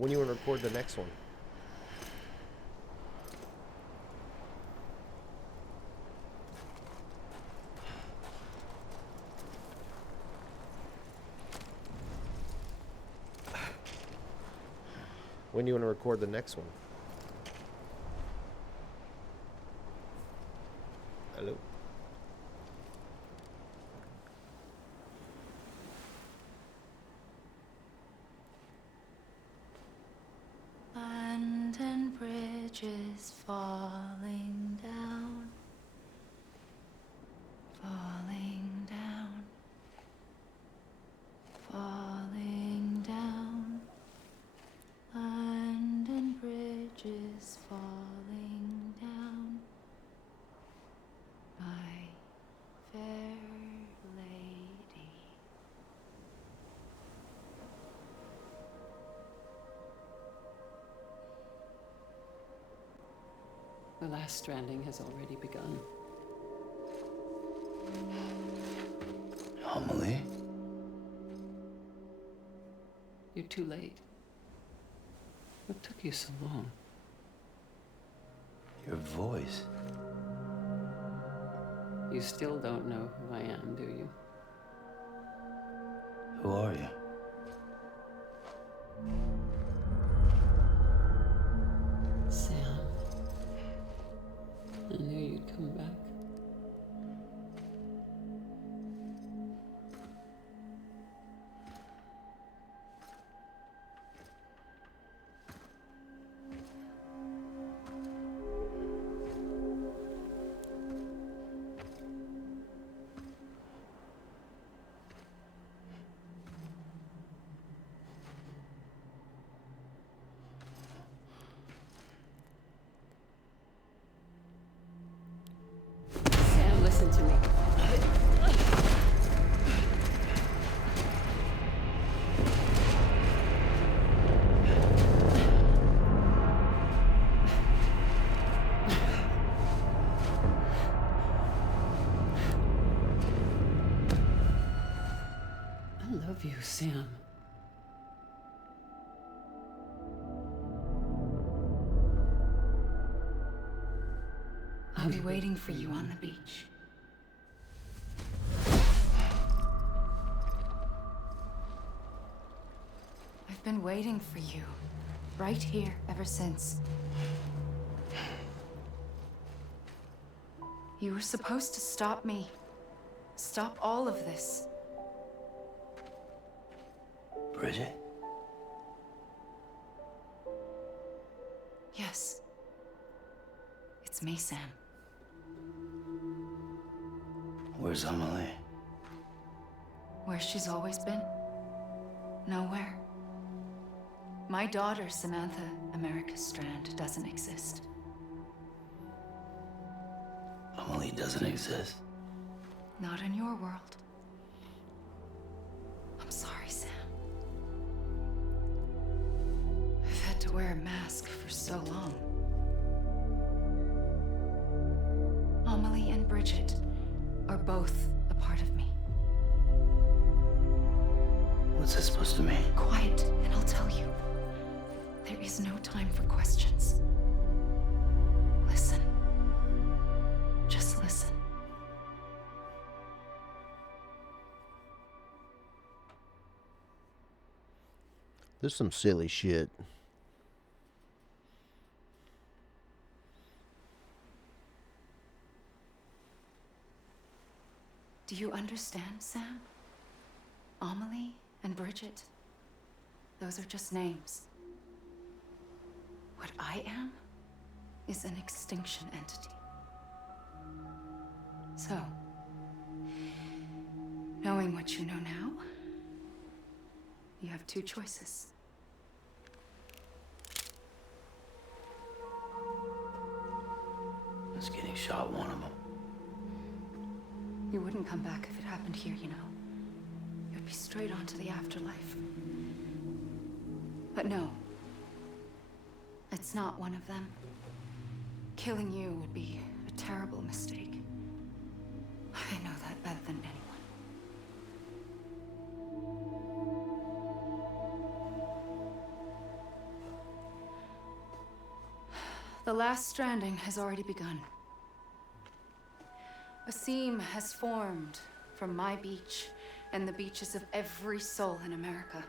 When you want to record the next one? When do you want to record the next one? Hello? London Bridge is falling down, falling down, falling down. London Bridge is falling down, my fair lady. The last stranding has already begun. Amelie? You're too late. What took you so long? Your voice. You still don't know who I am, do you? Who are you? Sam. I knew you'd come back. I love you, Sam. I'll be waiting for you on the beach. I've been waiting for you, right here, ever since. You were supposed to stop me. Stop all of this. Bridget? Yes. It's me, Sam. Where's Emily? Where she's always been. Nowhere. My daughter, Samantha America Strand, doesn't exist. Emily doesn't exist. Not in your world. I'm sorry, Sam. I've had to wear a mask for so long. Amelie and Bridget are both a part of me. What's that supposed to mean? Quiet, and I'll tell you. There is no time for questions. Listen. Just listen. This is some silly shit. Do you understand, Sam? Amelie and Bridget, those are just names. What I am is an extinction entity. So, knowing what you know now, you have two choices. Is getting shot one of them? You wouldn't come back if it happened here, you know. You'd be straight on to the afterlife. But no. It's not one of them. Killing you would be a terrible mistake. I know that better than anyone. The last stranding has already begun. A seam has formed from my beach and the beaches of every soul in America.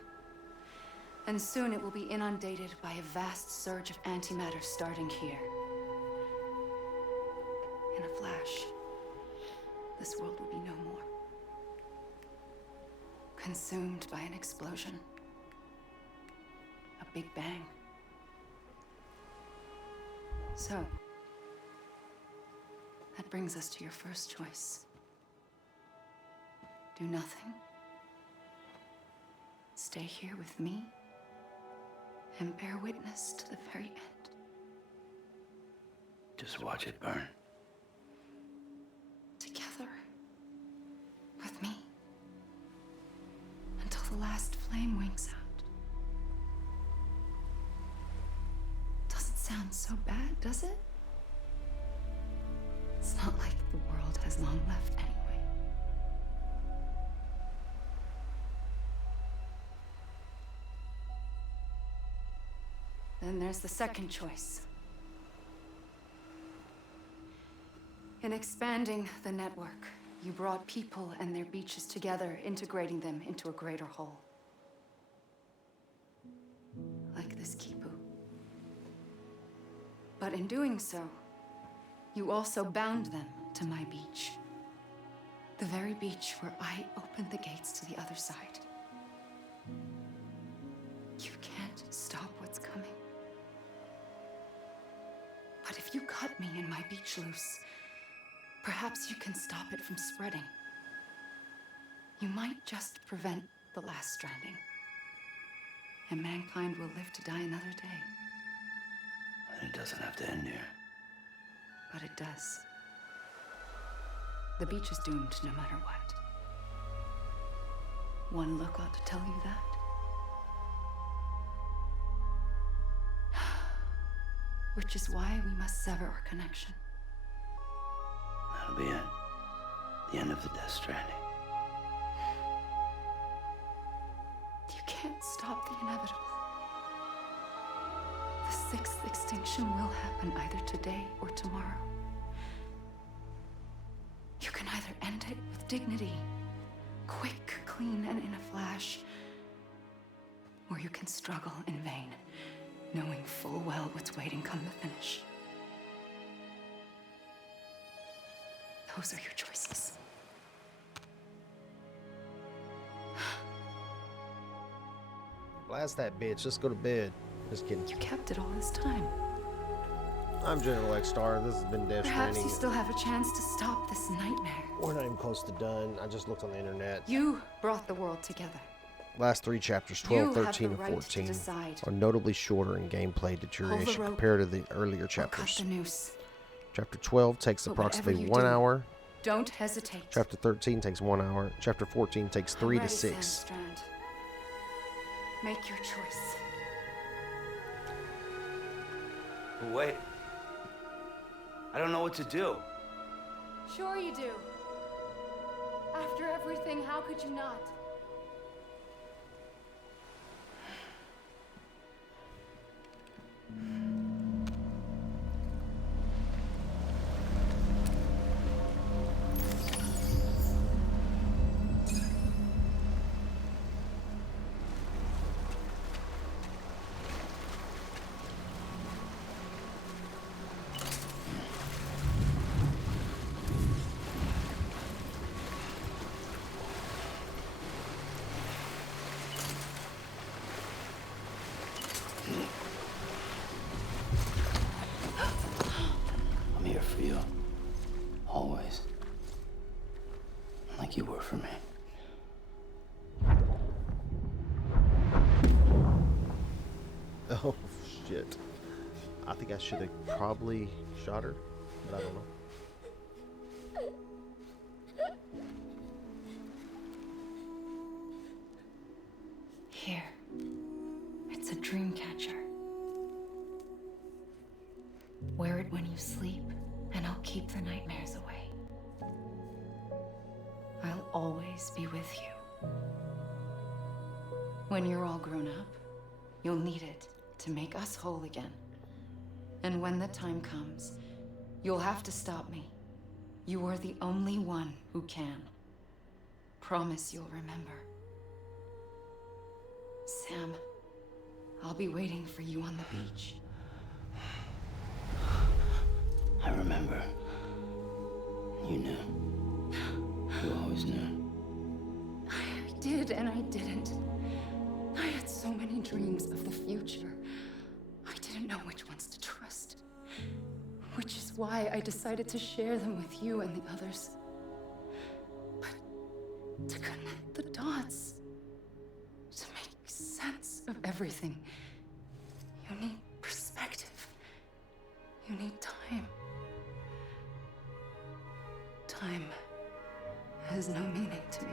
And soon it will be inundated by a vast surge of antimatter starting here. In a flash, this world will be no more. Consumed by an explosion. A big bang. So, that brings us to your first choice. Do nothing. Stay here with me and bear witness to the very end. Just watch it burn. Together. With me. Until the last flame winks out. Doesn't sound so bad, does it? It's not like the world has long left anyway. Then there's the second choice. In expanding the network, you brought people and their beaches together, integrating them into a greater whole. Like this Kipu. But in doing so, you also bound them to my beach. The very beach where I opened the gates to the other side. You can't stop what's coming. But if you cut me and my beach loose, perhaps you can stop it from spreading. You might just prevent the last stranding. And mankind will live to die another day. And it doesn't have to end here. But it does. The beach is doomed no matter what. One look ought to tell you that. Which is why we must sever our connection. That'll be it. The end of the Death Stranding. stop the inevitable. The sixth extinction will happen either today or tomorrow. You can either end it with dignity, quick, clean, and in a flash, or you can struggle in vain, knowing full well what's waiting come the finish. Those are your choices. Blast that bitch. Let's go to bed. Just kidding. You kept it all this time. I'm General GXSTAR. This has been Death Perhaps Stranding. you still have a chance to stop this nightmare. We're not even close to done. I just looked on the internet. You brought the world together. Last three chapters, You 12, have 13, the and right to 14, decide. are notably shorter in gameplay deterioration rope compared to the earlier Or chapters. cut the noose. Chapter 12 takes But approximately whatever 1 you do, hour. Don't hesitate. Chapter 13 takes 1 hour. Chapter 14 takes 3 to Ready, 6. Strand. Make your choice. Wait. I don't know what to do. Sure you do. After everything, how could you not? I'm here for you. Always. Like you were for me. Oh, shit. I think I should have probably shot her, but I don't know. Here. It's a dream catcher. Wear it when you sleep, and I'll keep the nightmares away. I'll always be with you. When you're all grown up, you'll need it to make us whole again. And when the time comes, you'll have to stop me. You are the only one who can. Promise you'll remember. Sam, I'll be waiting for you on the beach. I remember. You knew. You always knew. I did and I didn't. I had so many dreams of the future. I didn't know which ones to trust. Which is why I decided to share them with you and the others. But to connect the dots, to make sense of everything, you need perspective. You need time. Time has no meaning to me.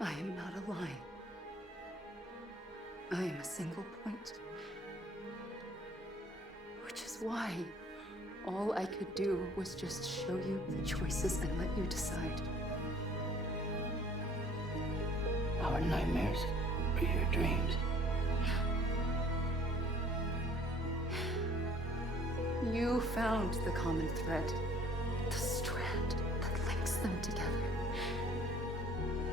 I am not a line. I am a single point. Which is why all I could do was just show you the choices and let you decide. Our nightmares are your dreams. You found the common thread, the strand that links them together.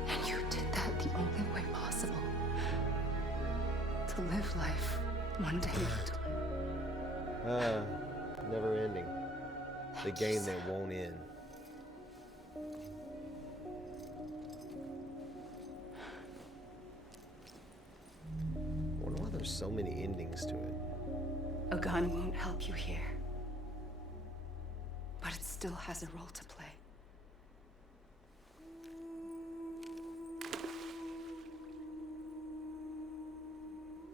And you did that the only way possible. To live life one day at a time. Never ending. The game that won't end. I wonder why there's so many endings to it. A gun won't help you here. But it still has a role to play.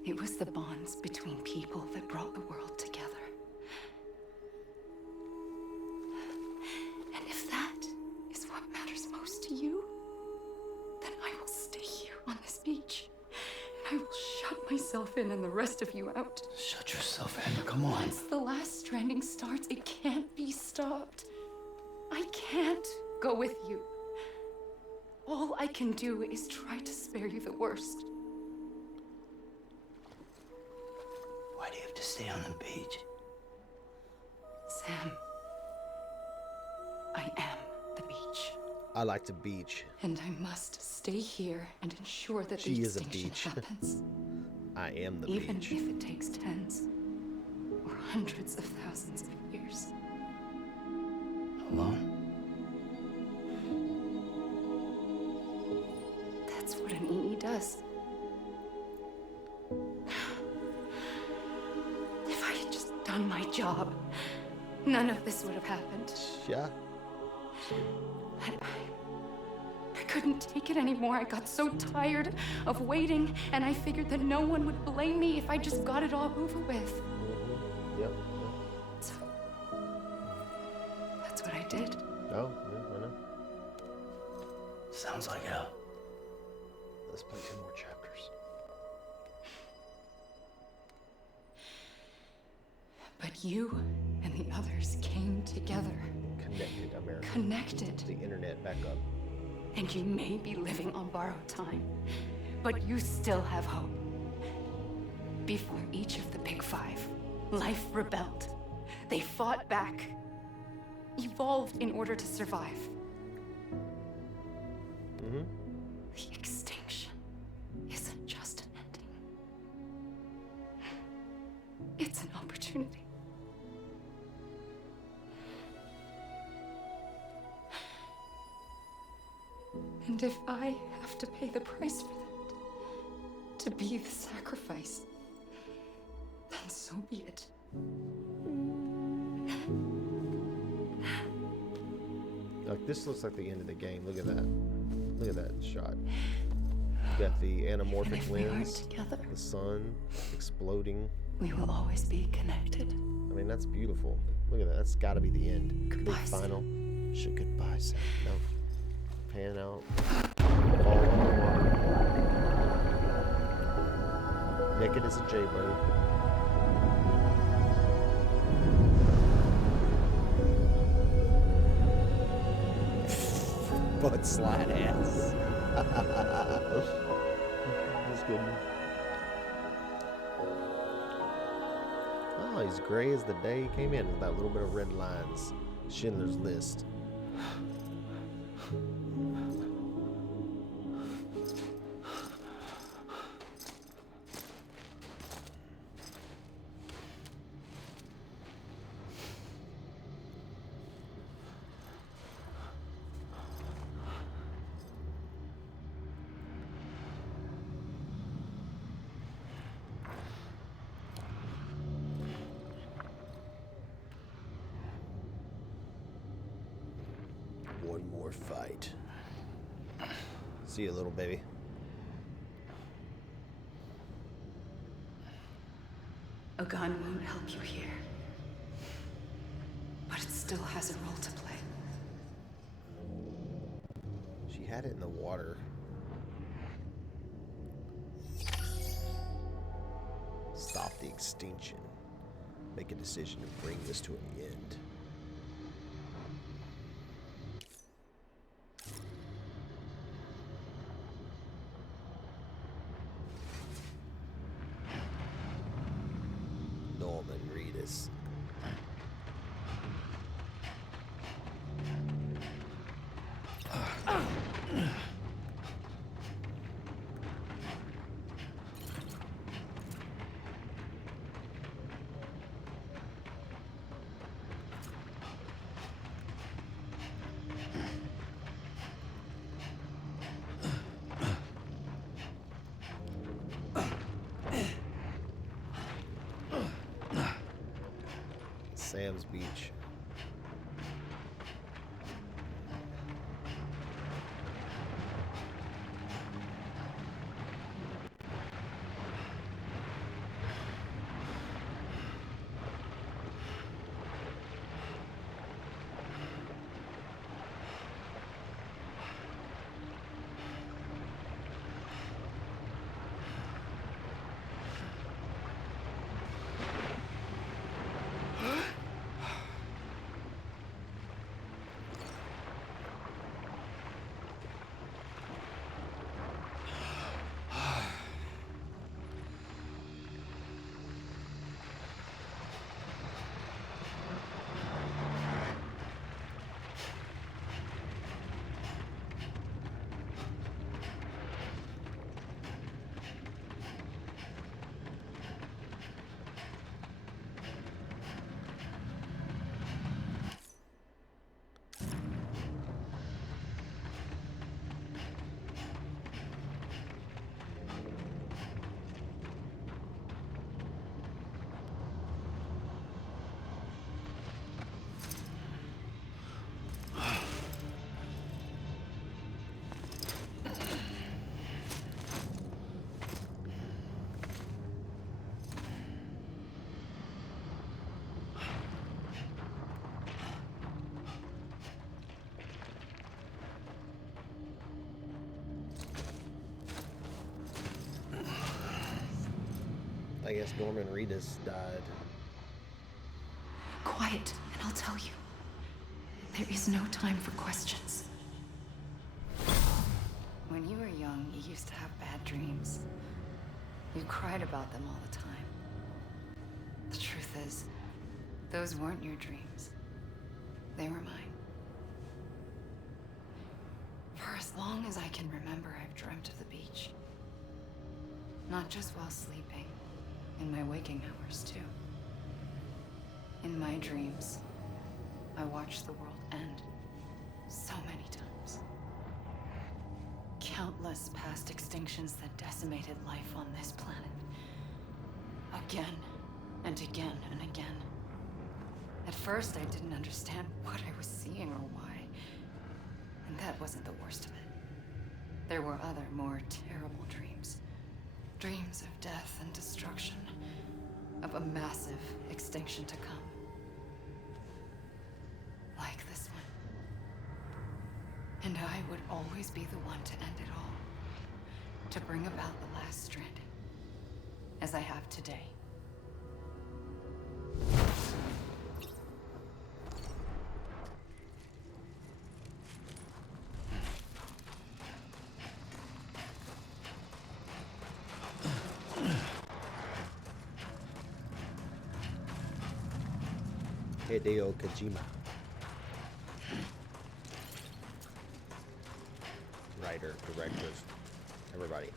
It was the bonds between people that brought the world together. And if that is what matters most to you, then I will stay here on this beach. And I will shut myself in and the rest of you out. Shut yourself in. Come on. Once the last stranding starts, it can't be stopped. I can't go with you. All I can do is try to spare you the worst. Why do you have to stay on the beach? Sam, I am the beach. I like the beach. And I must stay here and ensure that She the is a extinction beach. happens. I am the Even beach. if it takes tens or hundreds of thousands of years. Alone? That's what an EE does. If I had just done my job, none of this would have happened. Yeah. I couldn't take it anymore. I got so tired of waiting, and I figured that no one would blame me if I just got it all over with. Yep. So, that's what I did. Oh, yeah, I know. Sounds like hell. Let's play 2 more chapters. But you and the others came together. Connected America. Connected. The internet back up. And you may be living on borrowed time, but you still have hope. Before each of the Big Five, life rebelled. They fought back, evolved in order to survive. Mm-hmm. The extinction isn't just an ending. It's an opportunity. And if I have to pay the price for that, to be the sacrifice, then so be it. Like, this looks like the end of the game. Look at that. Look at that shot. You got the anamorphic lens, the sun exploding. We will always be connected. I mean, that's beautiful. Look at that. That's got to be the end. Goodbye, Big Sam. final. Shit, goodbye, Sam. No. Pan out. Fall in the water. Naked as a jaybird. Butt slide ass. That's good. Oh, he's gray as the day he came in with that little bit of red lines. Schindler's List. One more fight. See you, little baby. A gun won't help you here, but it still has a role to play. She had it in the water. Stop the extinction. Make a decision to bring this to an end. Norman Reedus. Sam's Beach. I guess Norman Reedus died. Quiet, and I'll tell you. There is no time for questions. When you were young, you used to have bad dreams. You cried about them all the time. The truth is, those weren't your dreams. They were mine. For as long as I can remember, I've dreamt of the beach. Not just while sleeping, in my waking hours too. In my dreams, I watched the world end so many times. Countless past extinctions that decimated life on this planet. Again and again and again. At first, I didn't understand what I was seeing or why. And that wasn't the worst of it. There were other, more terrible dreams. Dreams of death and destruction. Of a massive extinction to come. Like this one. And I would always be the one to end it all. To bring about the last stranding. As I have today. Hideo Kojima. Writer, directors, everybody.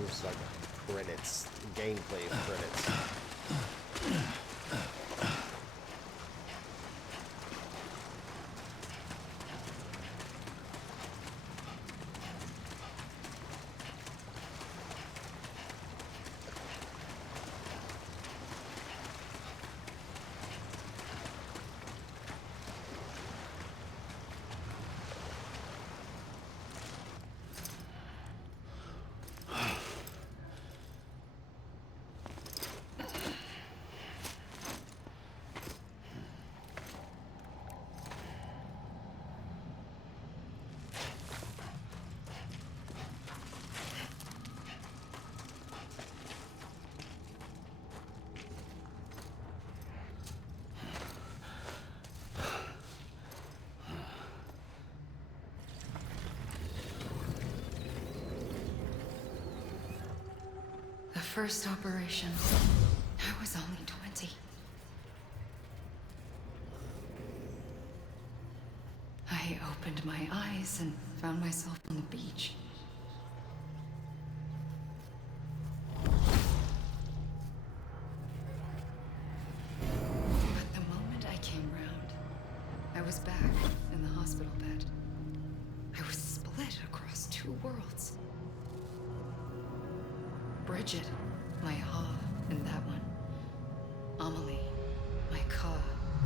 This is like credits, gameplay credits. The first operation, I was only 20. I opened my eyes and found myself on the beach. But the moment I came round, I was back in the hospital bed. I was split across two worlds. Bridget, my Ha in that one. Amelie, my Ka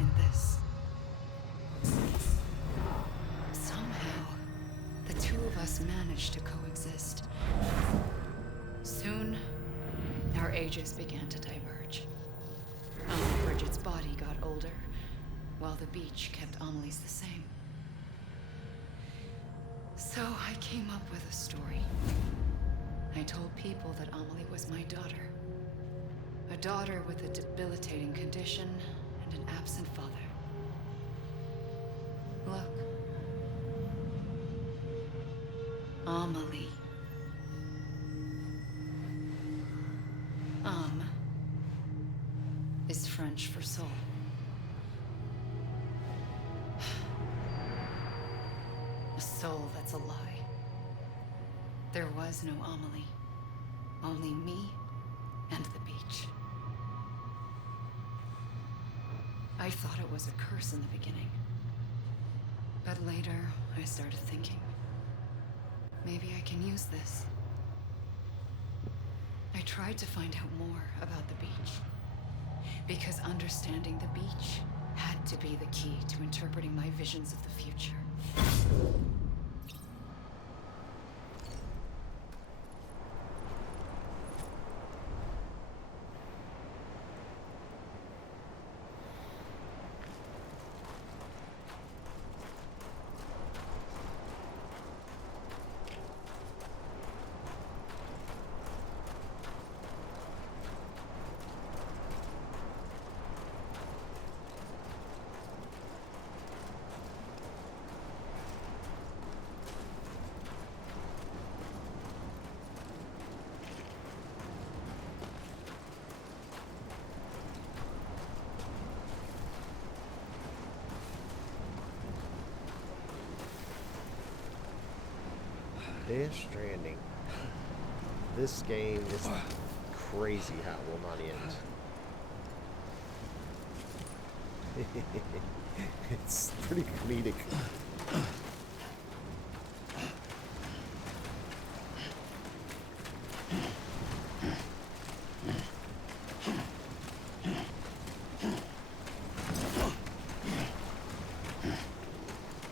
in this. Somehow, the two of us managed to coexist. Soon, our ages began to diverge. Bridget's body got older, while the beach kept Amelie's the same. So I came up with a story. I told people that Amelie was my daughter. A daughter with a debilitating condition and an absent father. Look. Amelie. Âme is French for soul. A soul that's a lie. There was no Amelie. Only me and the beach. I thought it was a curse in the beginning. But later, I started thinking, maybe I can use this. I tried to find out more about the beach. Because understanding the beach had to be the key to interpreting my visions of the future. Death Stranding. This game is crazy how it will not end. It's pretty comedic.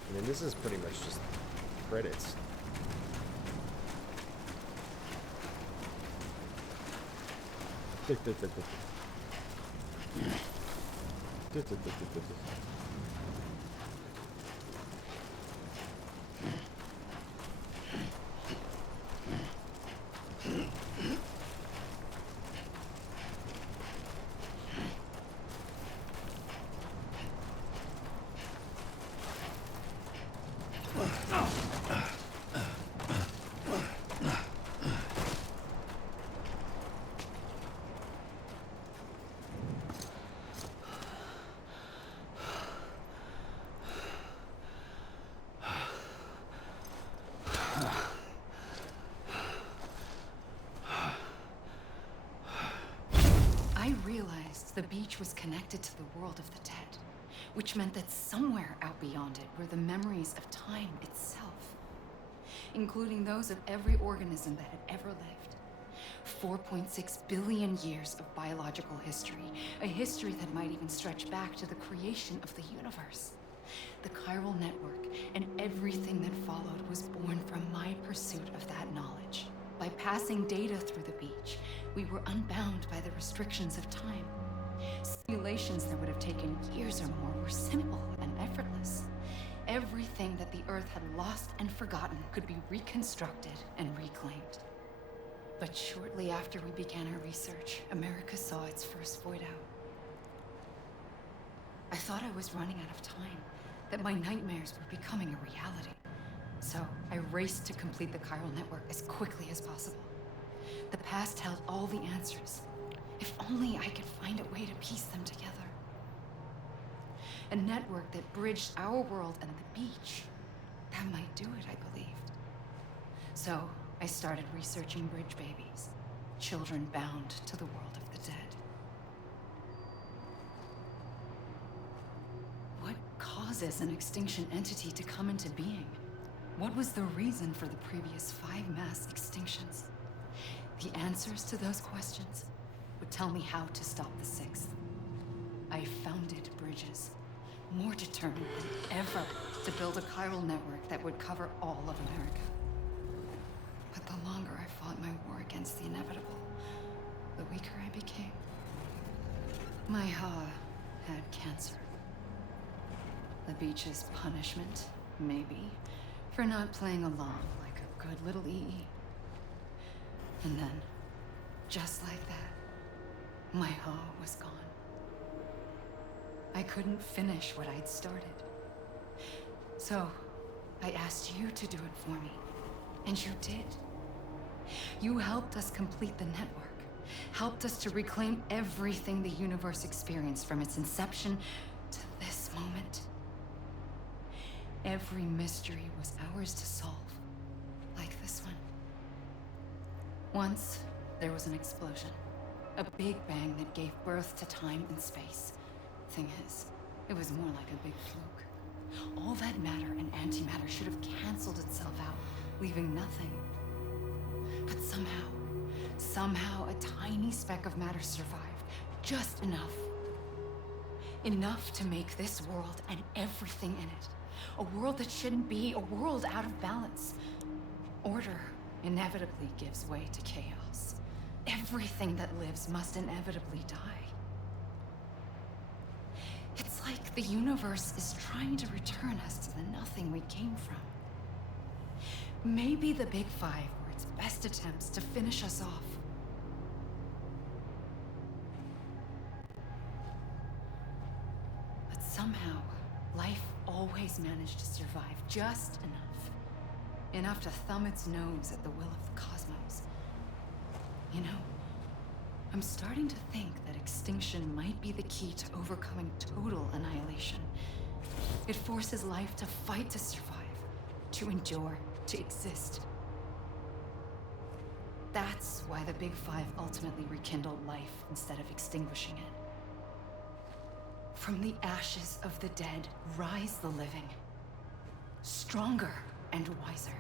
And then this is pretty much just credits. I realized the beach was connected to the world of the dead, which meant that somewhere out beyond it were the memories of time itself, including those of every organism that had ever lived. 4.6 billion years of biological history, a history that might even stretch back to the creation of the universe. The chiral network and everything that followed was born from my pursuit of that knowledge. By passing data through the beach, we were unbound by the restrictions of time. Simulations that would have taken years or more were simple and effortless. Everything that the Earth had lost and forgotten could be reconstructed and reclaimed. But shortly after we began our research, America saw its first void out. I thought I was running out of time, that my nightmares were becoming a reality. So I raced to complete the chiral network as quickly as possible. The past held all the answers. If only I could find a way to piece them together. A network that bridged our world and the beach. That might do it, I believed. So I started researching bridge babies, children bound to the world of the dead. What causes an extinction entity to come into being? What was the reason for the previous 5 mass extinctions? The answers to those questions would tell me how to stop the 6th. I founded bridges, more determined than ever to build a chiral network that would cover all of America. But the longer I fought my war against the inevitable, the weaker I became. My Ha had cancer. The beach's punishment, maybe, for not playing along like a good little EE. And then, just like that, my Ha was gone. I couldn't finish what I'd started. So, I asked you to do it for me, and you did. You helped us complete the network, helped us to reclaim everything the universe experienced from its inception to this moment. Every mystery was ours to solve, like this one. Once, there was an explosion. A big bang that gave birth to time and space. Thing is, it was more like a big fluke. All that matter and antimatter should have canceled itself out, leaving nothing. But somehow, Somehow, a tiny speck of matter survived. Just enough. Enough to make this world and everything in it a world that shouldn't be, a world out of balance. Order inevitably gives way to chaos. Everything that lives must inevitably die. It's like the universe is trying to return us to the nothing we came from. Maybe the Big Five were its best attempts to finish us off. But somehow, life always managed to survive just enough. Enough to thumb its nose at the will of the cosmos. You know, I'm starting to think that extinction might be the key to overcoming total annihilation. It forces life to fight to survive, to endure, to exist. That's why the Big Five ultimately rekindled life instead of extinguishing it. From the ashes of the dead rise the living. Stronger and wiser.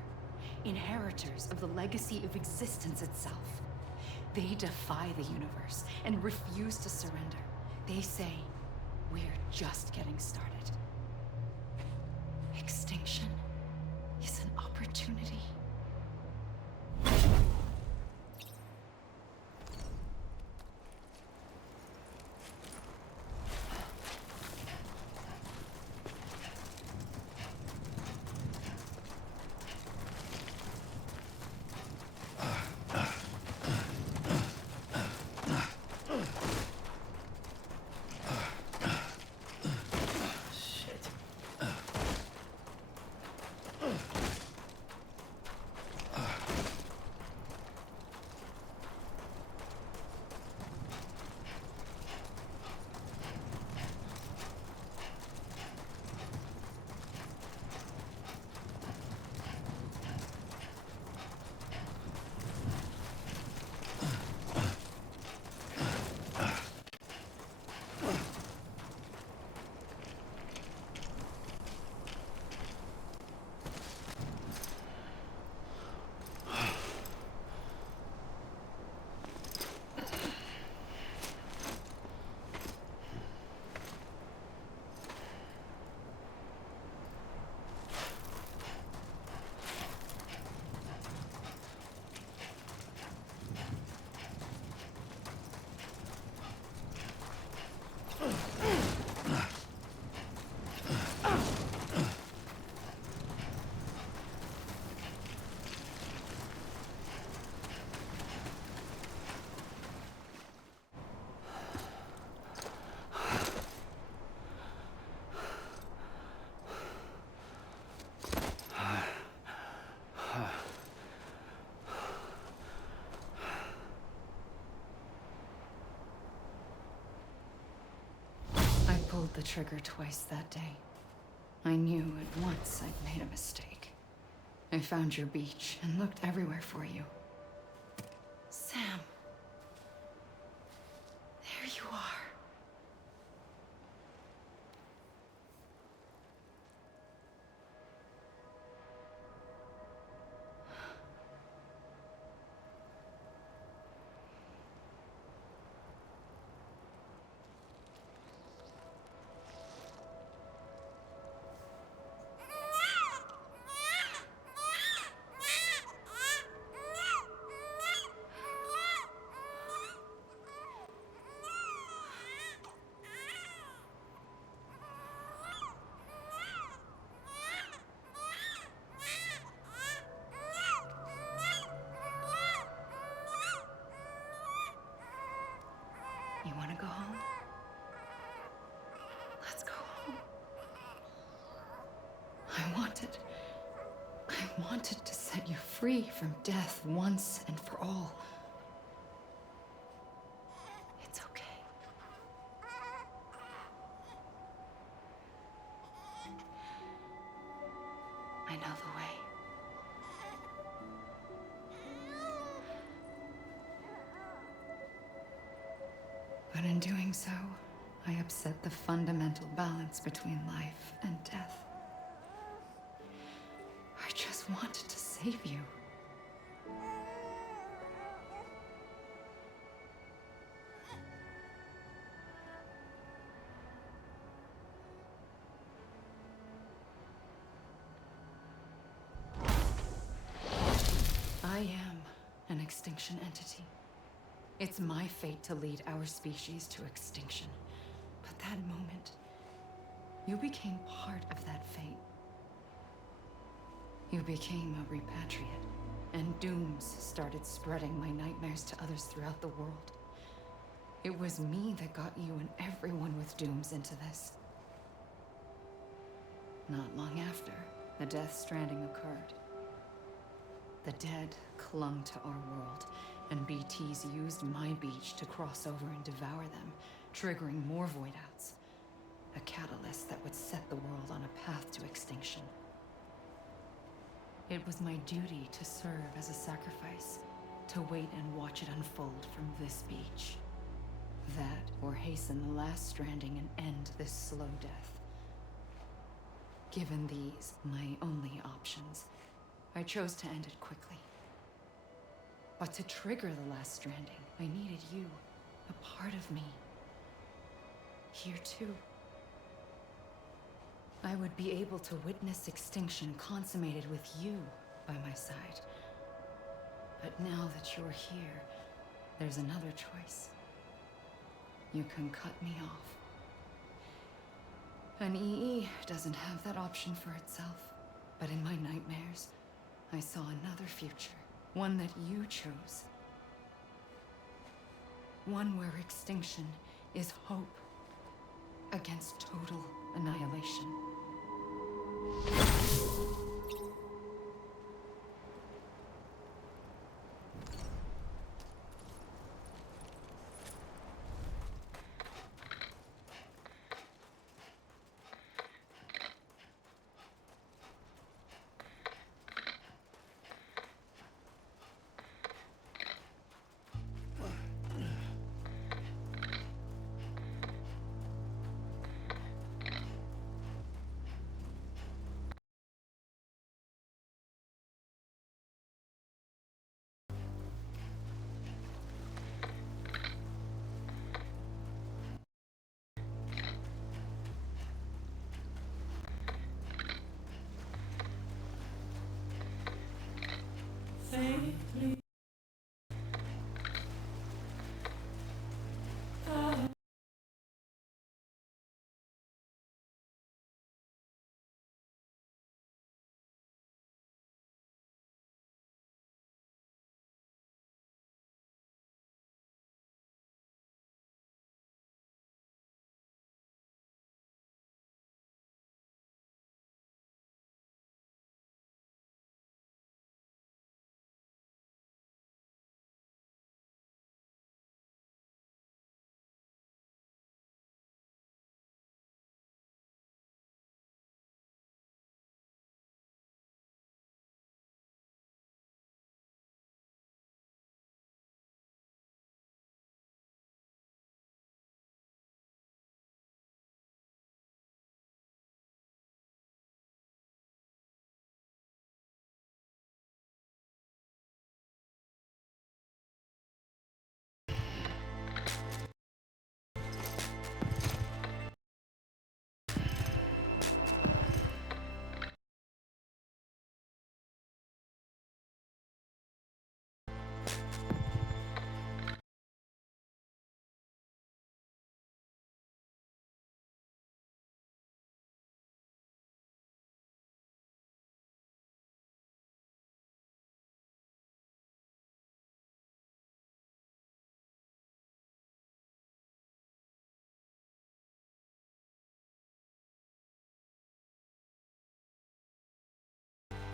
Inheritors of the legacy of existence itself. They defy the universe and refuse to surrender. They say, we're just getting started. Extinction is an opportunity. Pulled the trigger twice that day. I knew at once I'd made a mistake. I found your beach and looked everywhere for you. Sam. There you are. You want to go home? Let's go home. I wanted to set you free from death once and for all. It's okay. I know the way. But in doing so, I upset the fundamental balance between life and death. I just wanted to save you. an extinction entity. It's my fate to lead our species to extinction. But that moment, you became part of that fate. You became a repatriate, and dooms started spreading my nightmares to others throughout the world. It was me that got you and everyone with dooms into this. Not long after, the death stranding occurred. The dead clung to our world, and BTs used my beach to cross over and devour them, triggering more void outs. A catalyst that would set the world on a path to extinction. It was my duty to serve as a sacrifice, to wait and watch it unfold from this beach. That, or hasten the last stranding and end this slow death. Given these, my only options, I chose to end it quickly. But to trigger the last stranding, I needed you, a part of me. Here too. I would be able to witness extinction consummated with you by my side. But now that you're here, there's another choice. You can cut me off. An EE doesn't have that option for itself. But in my nightmares, I saw another future. One that you chose. One where extinction is hope against total annihilation.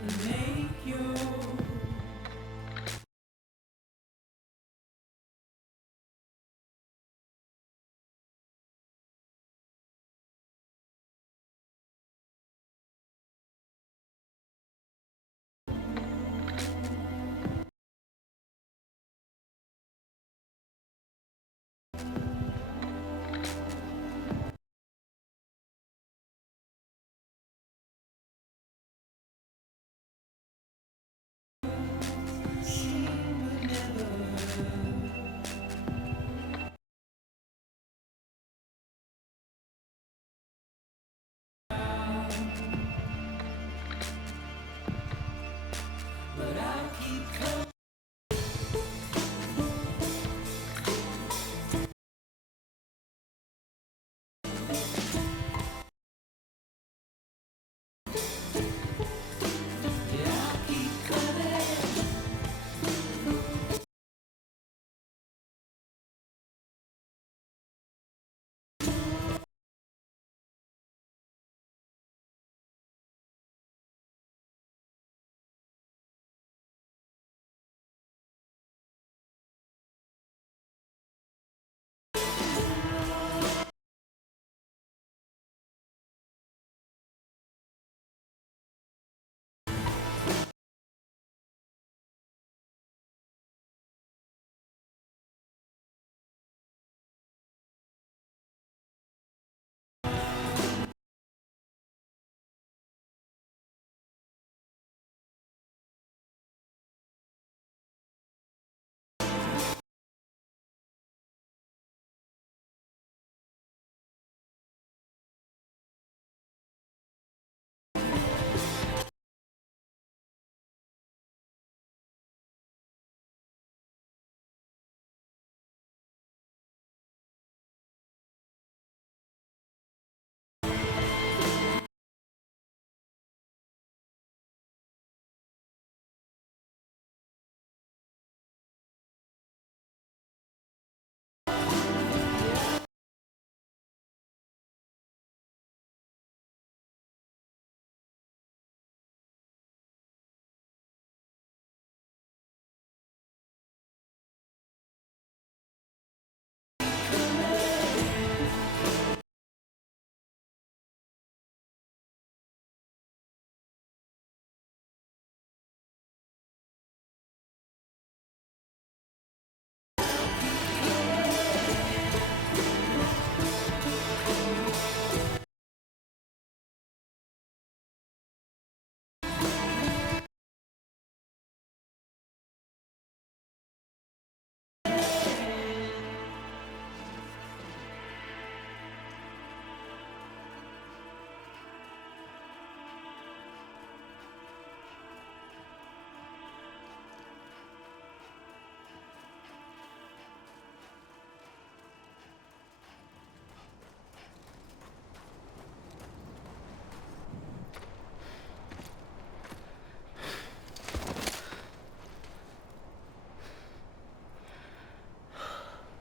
Make you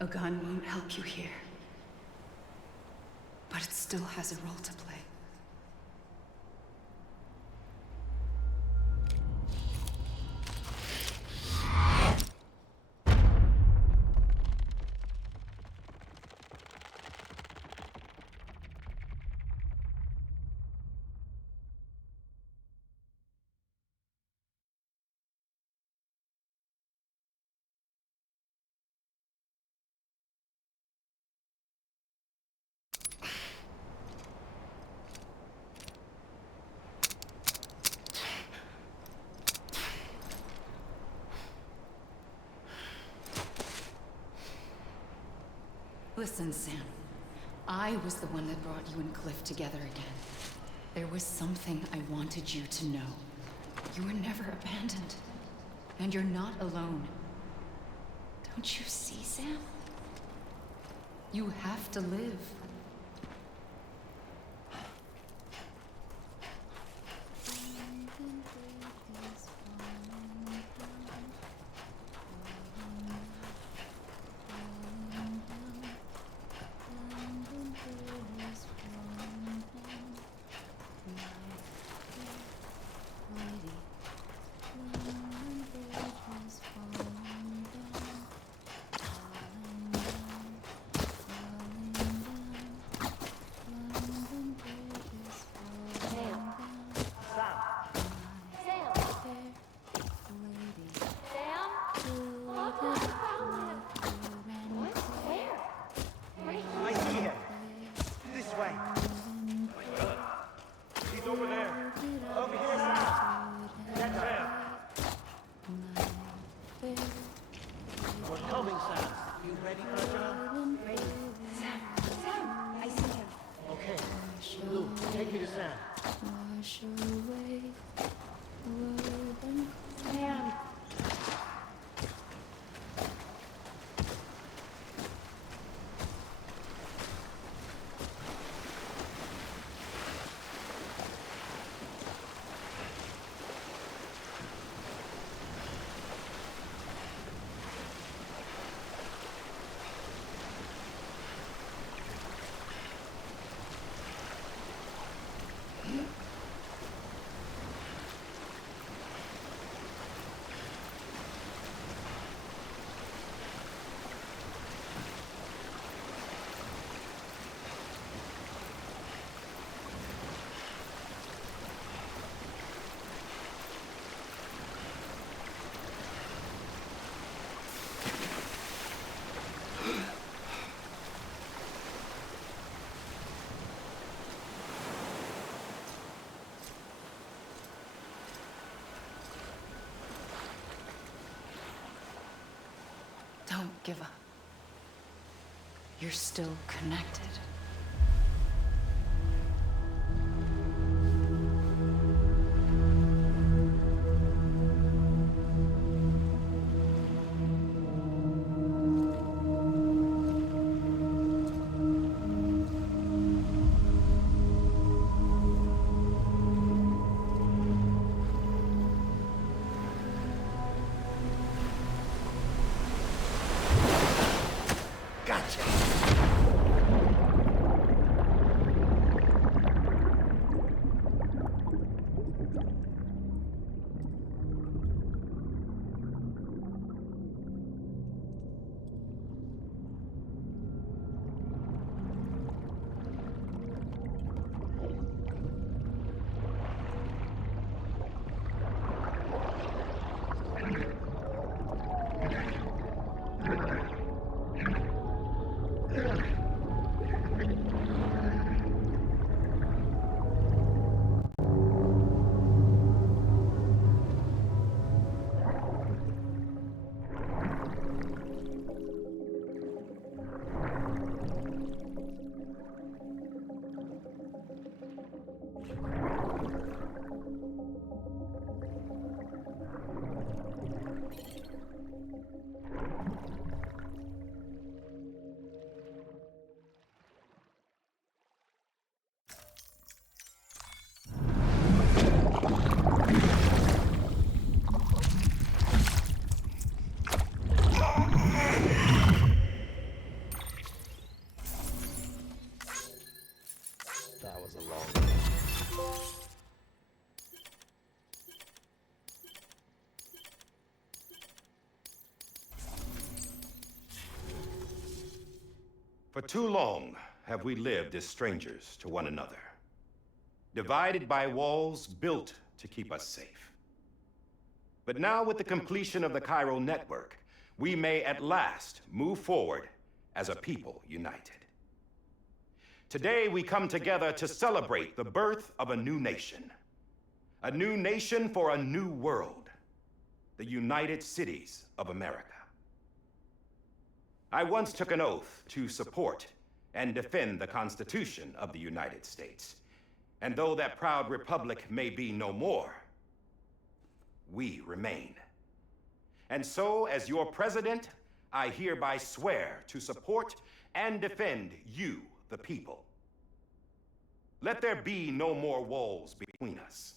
A gun won't help you here. But it still has a role to play. Listen, Sam. I was the one that brought you and Cliff together again. There was something I wanted you to know. You were never abandoned. And you're not alone. Don't you see, Sam? You have to live. Don't give up. You're still connected. For too long have we lived as strangers to one another, divided by walls built to keep us safe. But now, with the completion of the chiral network, we may at last move forward as a people united. Today, we come together to celebrate the birth of a new nation for a new world, the United Cities of America. I once took an oath to support and defend the Constitution of the United States. And though that proud republic may be no more, we remain. And so, as your president, I hereby swear to support and defend you, the people. Let there be no more walls between us,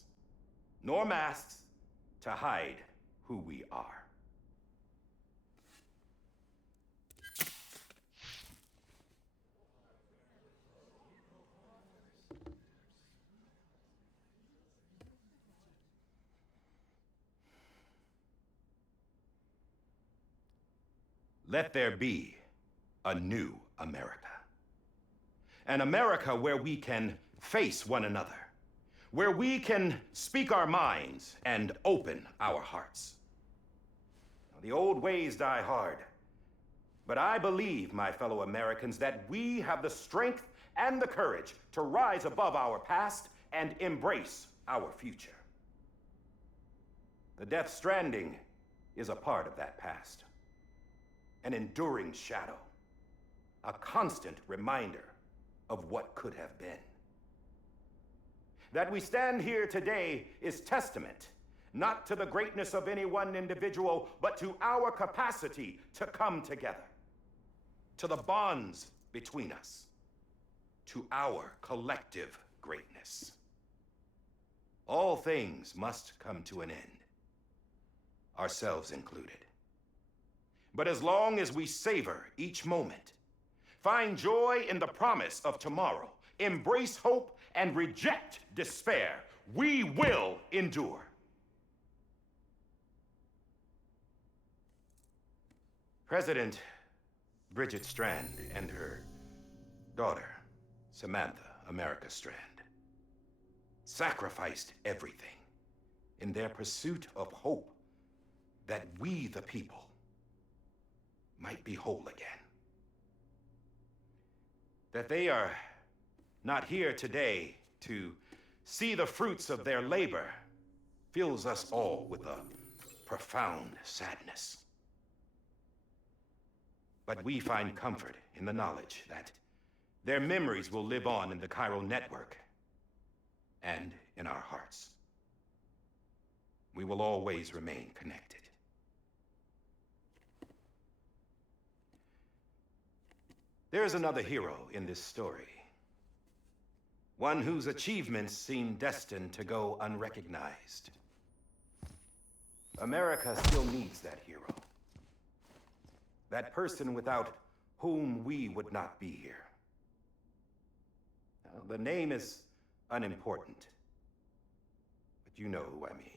nor masks to hide who we are. Let there be a new America. An America where we can face one another, where we can speak our minds and open our hearts. The old ways die hard, but I believe, my fellow Americans, that we have the strength and the courage to rise above our past and embrace our future. The Death Stranding is a part of that past. An enduring shadow, a constant reminder of what could have been. That we stand here today is testament, not to the greatness of any one individual, but to our capacity to come together, to the bonds between us, to our collective greatness. All things must come to an end, ourselves included. But as long as we savor each moment, find joy in the promise of tomorrow, embrace hope, and reject despair, we will endure. President Bridget Strand and her daughter, Samantha America Strand, sacrificed everything in their pursuit of hope that we, the people, might be whole again. That they are not here today to see the fruits of their labor fills us all with a profound sadness. But we find comfort in the knowledge that their memories will live on in the chiral network and in our hearts. We will always remain connected. There's another hero in this story. One whose achievements seem destined to go unrecognized. America still needs that hero. That person without whom we would not be here. Now, the name is unimportant, but you know who I mean.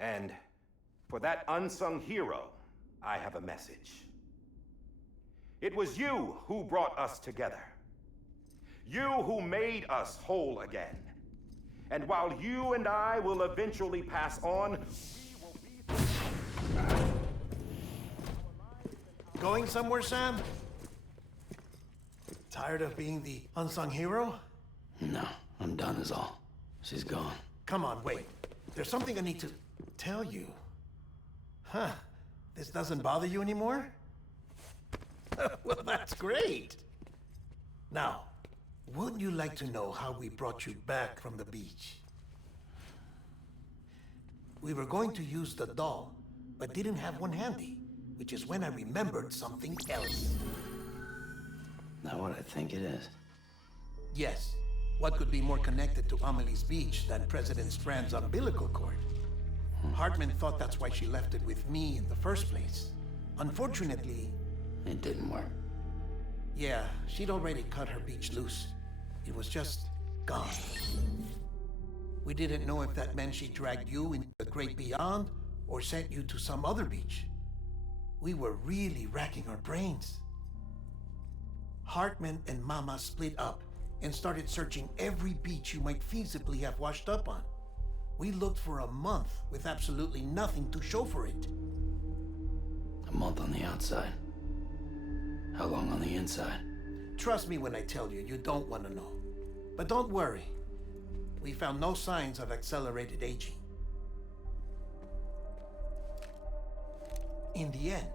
And for that unsung hero, I have a message. It was you who brought us together. You who made us whole again. And while you and I will eventually pass on, Going somewhere, Sam? Tired of being the unsung hero? No, I'm done is all. She's gone. Come on, wait. There's something I need to tell you. Huh. This doesn't bother you anymore? Well, that's great. Now, wouldn't you like to know how we brought you back from the beach? We were going to use the doll, but didn't have one handy, which is when I remembered something else. Not what I think it is. Yes. What could be more connected to Amelie's beach than President Strand's umbilical cord? Hartman thought that's why she left it with me in the first place. Unfortunately... It didn't work. Yeah, she'd already cut her beach loose. It was just gone. We didn't know if that meant she dragged you into the great beyond or sent you to some other beach. We were really racking our brains. Hartman and Mama split up and started searching every beach you might feasibly have washed up on. We looked for a month with absolutely nothing to show for it. A month on the outside. How long on the inside? Trust me when I tell you, you don't want to know. But don't worry. We found no signs of accelerated aging. In the end,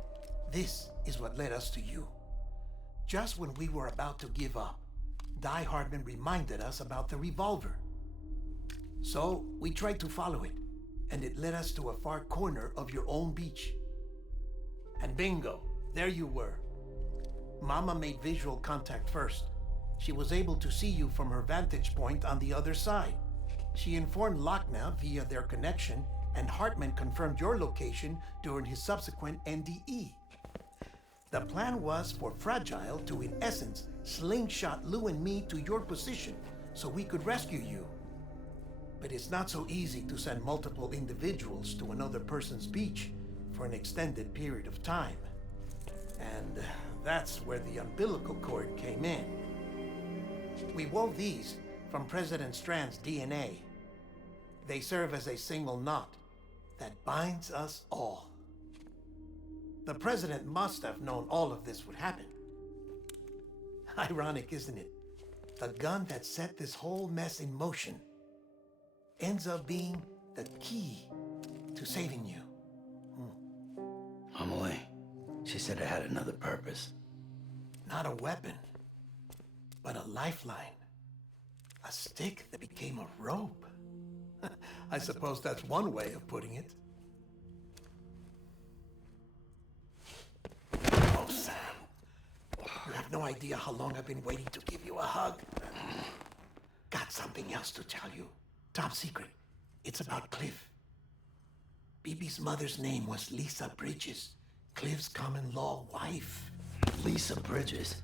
this is what led us to you. Just when we were about to give up, Die Hardman reminded us about the revolver. So we tried to follow it, and it led us to a far corner of your own beach. And bingo, there you were. Mama made visual contact first. She was able to see you from her vantage point on the other side. She informed Lockna via their connection, and Hartman confirmed your location during his subsequent NDE. The plan was for Fragile to, in essence, slingshot Lou and me to your position so we could rescue you. But it's not so easy to send multiple individuals to another person's beach for an extended period of time. And that's where the umbilical cord came in. We wove these from President Strand's DNA. They serve as a single knot that binds us all. The President must have known all of this would happen. Ironic, isn't it? The gun that set this whole mess in motion ends up being the key to saving you. Amelie, she said it had another purpose. Not a weapon, but a lifeline. A stick that became a rope. I suppose that's one way of putting it. Oh, Sam. You have no idea how long I've been waiting to give you a hug. Got something else to tell you. Top secret. It's about Cliff. BB's mother's name was Lisa Bridges, Cliff's common-law wife. Lisa Bridges?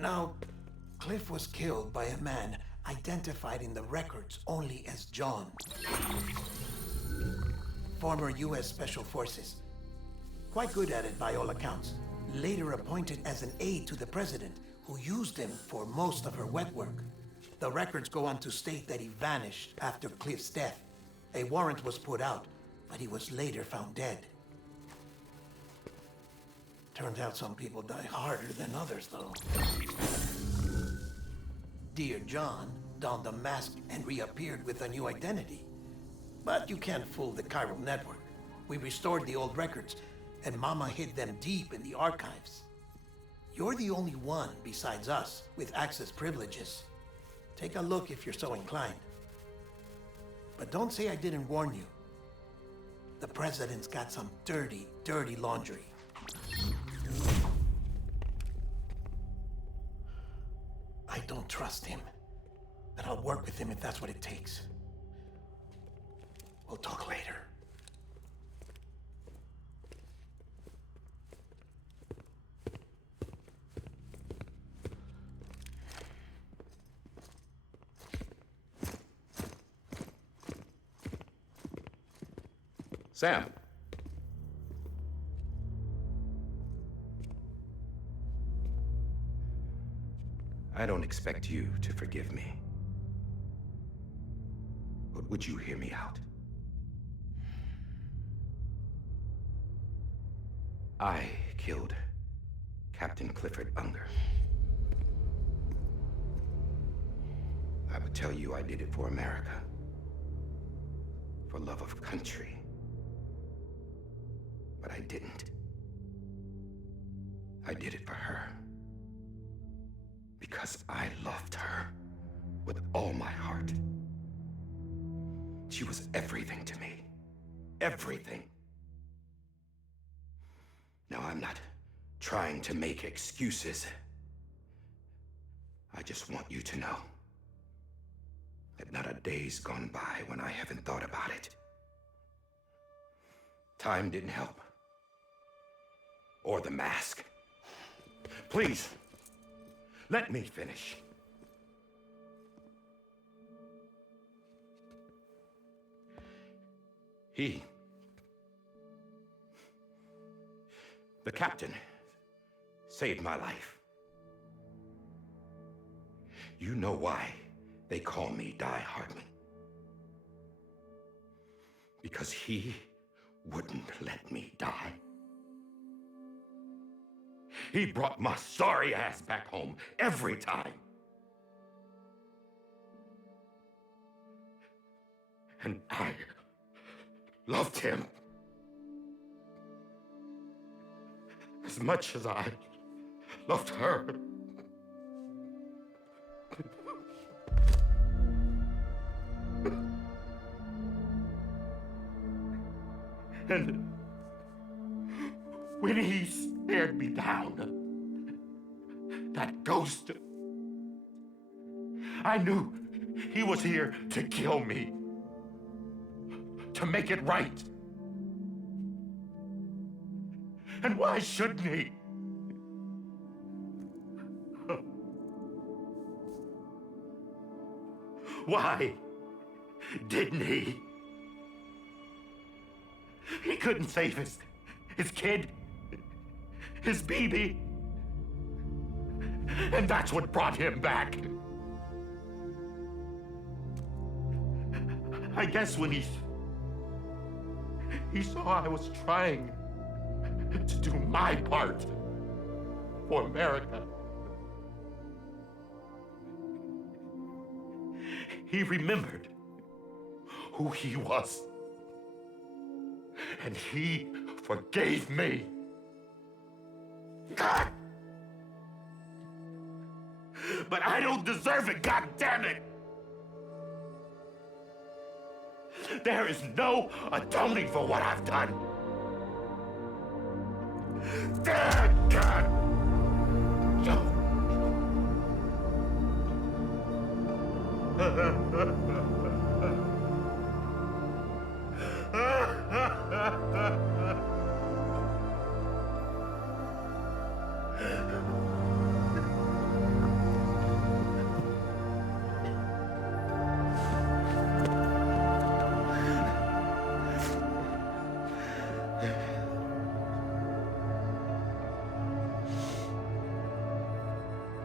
Now, Cliff was killed by a man identified in the records only as John. Former U.S. Special Forces. Quite good at it by all accounts. Later appointed as an aide to the president, who used him for most of her wet work. The records go on to state that he vanished after Cliff's death. A warrant was put out, but he was later found dead. Turns out some people die harder than others, though. Dear John donned a mask and reappeared with a new identity. But you can't fool the chiral network. We restored the old records, and Mama hid them deep in the archives. You're the only one besides us with access privileges. Take a look if you're so inclined. But don't say I didn't warn you. The president's got some dirty, dirty laundry. I don't trust him, but I'll work with him if that's what it takes. We'll talk later. Sam. I don't expect you to forgive me. But would you hear me out? I killed Captain Clifford Unger. I would tell you I did it for America. For love of country. But I didn't. I did it for her. Because I loved her with all my heart. She was everything to me. Everything. Now, I'm not trying to make excuses. I just want you to know that not a day's gone by when I haven't thought about it. Time didn't help. Or the mask. Please, let me finish. The captain saved my life. You know why they call me Die Hardman? Because he wouldn't let me die. He brought my sorry ass back home every time. And I loved him as much as I loved her. And when he stared me down, that ghost, I knew he was here to kill me, to make it right. And why shouldn't he? Why didn't he? He couldn't save his kid, his baby. And that's what brought him back. I guess when he saw I was trying to do my part for America, he remembered who he was. And he forgave me. God! But I don't deserve it, God damn it! There is no atoning for what I've done. Damn God!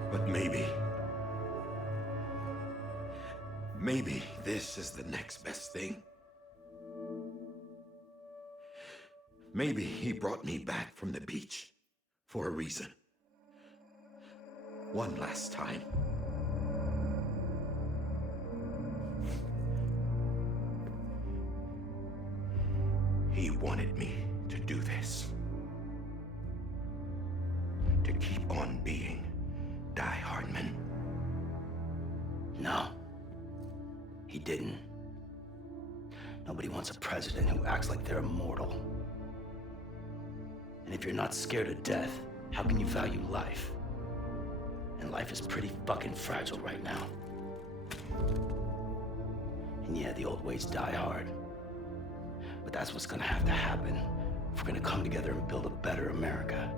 But maybe this is the next best thing. Maybe he brought me back from the beach for a reason. One last time. He wanted me to do this. To keep on being Die Hardman. No. He didn't. Nobody wants a president who acts like they're immortal. And if you're not scared of death, how can you value life? And life is pretty fucking fragile right now. And yeah, the old ways die hard. But that's what's gonna have to happen if we're gonna come together and build a better America.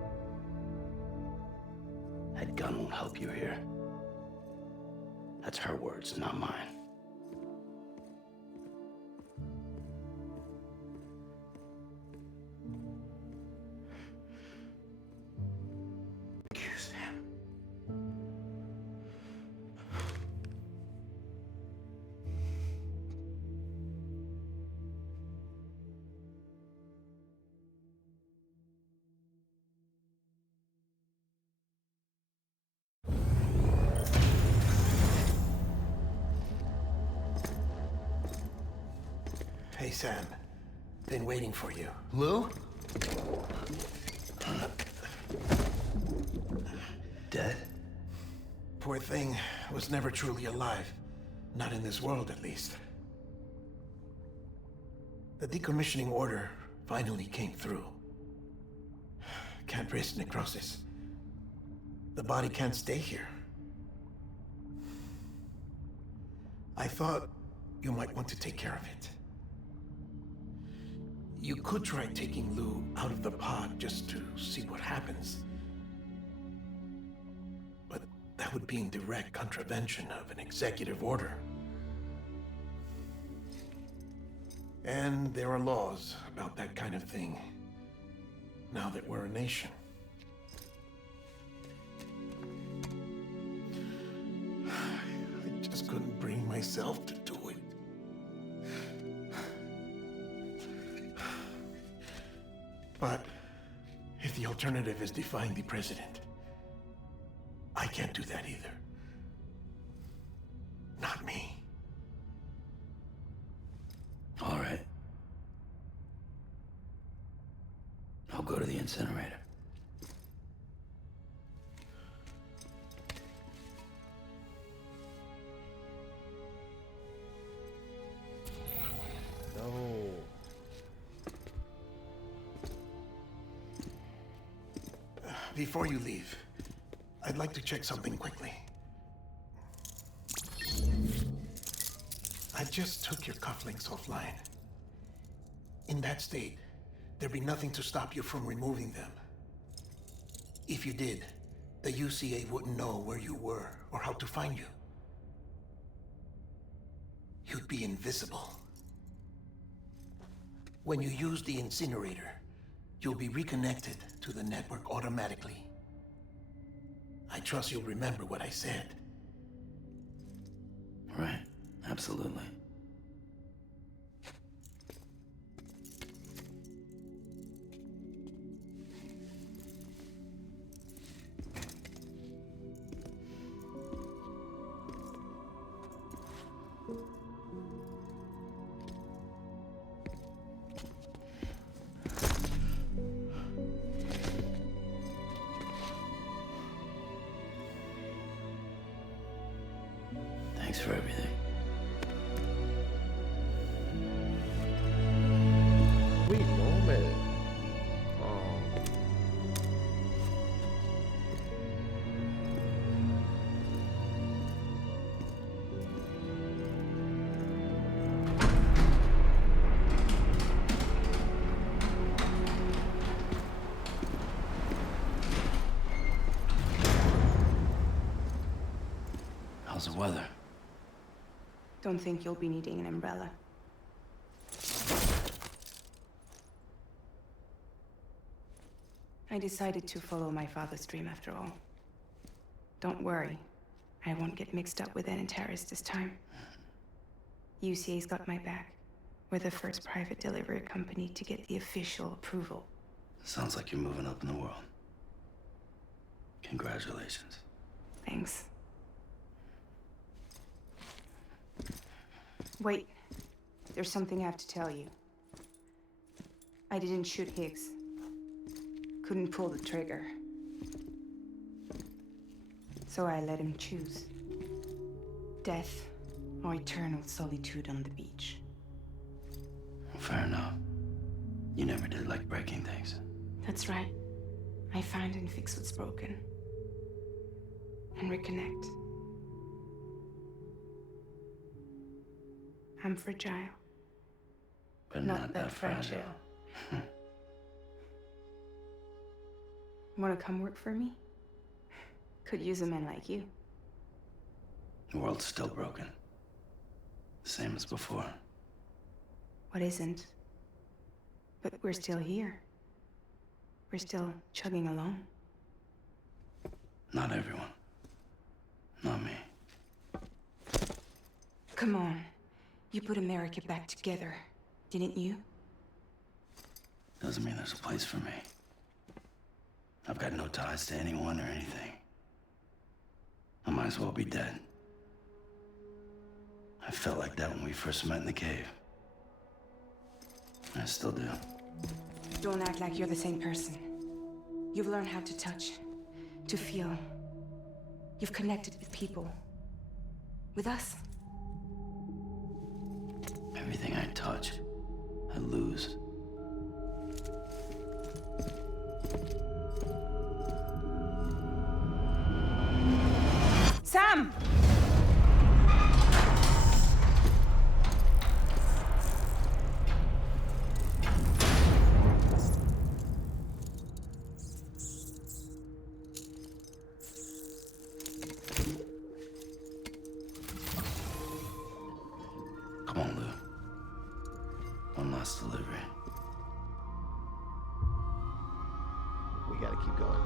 That gun won't help you here. That's her words, not mine. Thank you, Sam. Hey, Sam. Been waiting for you. Lou? Dead? Poor thing was never truly alive. Not in this world, at least. The decommissioning order finally came through. Can't risk necrosis. The body can't stay here. I thought you might want to take care of it. You could try taking Lou out of the pod just to see what happens. But that would be in direct contravention of an executive order. And there are laws about that kind of thing, now that we're a nation. just couldn't bring myself to do it. But if the alternative is defying the president, I can't do that either. Not me. All right. I'll go to the incinerator. No. Before you leave, I'd like to check something quickly. I just took your cufflinks offline. In that state, there'd be nothing to stop you from removing them. If you did, the UCA wouldn't know where you were or how to find you. You'd be invisible. When you use the incinerator, you'll be reconnected to the network automatically. I trust you'll remember what I said. Right. Absolutely. Thanks for everything. Sweet moment. Oh. How's the weather? Don't think you'll be needing an umbrella. I decided to follow my father's dream after all. Don't worry, I won't get mixed up with any terrorists this time. UCA's got my back. We're the first private delivery company to get the official approval. Sounds like you're moving up in the world. Congratulations. Thanks. Wait, there's something I have to tell you. I didn't shoot Higgs. Couldn't pull the trigger. So I let him choose. Death or eternal solitude on the beach. Fair enough. You never did like breaking things. That's right. I find and fix what's broken. And reconnect. I'm fragile. But not that fragile. Wanna come work for me? Could use a man like you. The world's still broken. Same as before. What isn't? But we're still here. We're still chugging along. Not everyone. Not me. Come on. You put America back together, didn't you? Doesn't mean there's a place for me. I've got no ties to anyone or anything. I might as well be dead. I felt like that when we first met in the cave. I still do. Don't act like you're the same person. You've learned how to touch, to feel. You've connected with people. With us. Everything I touch, I lose. Sam! Come on, Lou. One last delivery. We gotta keep going.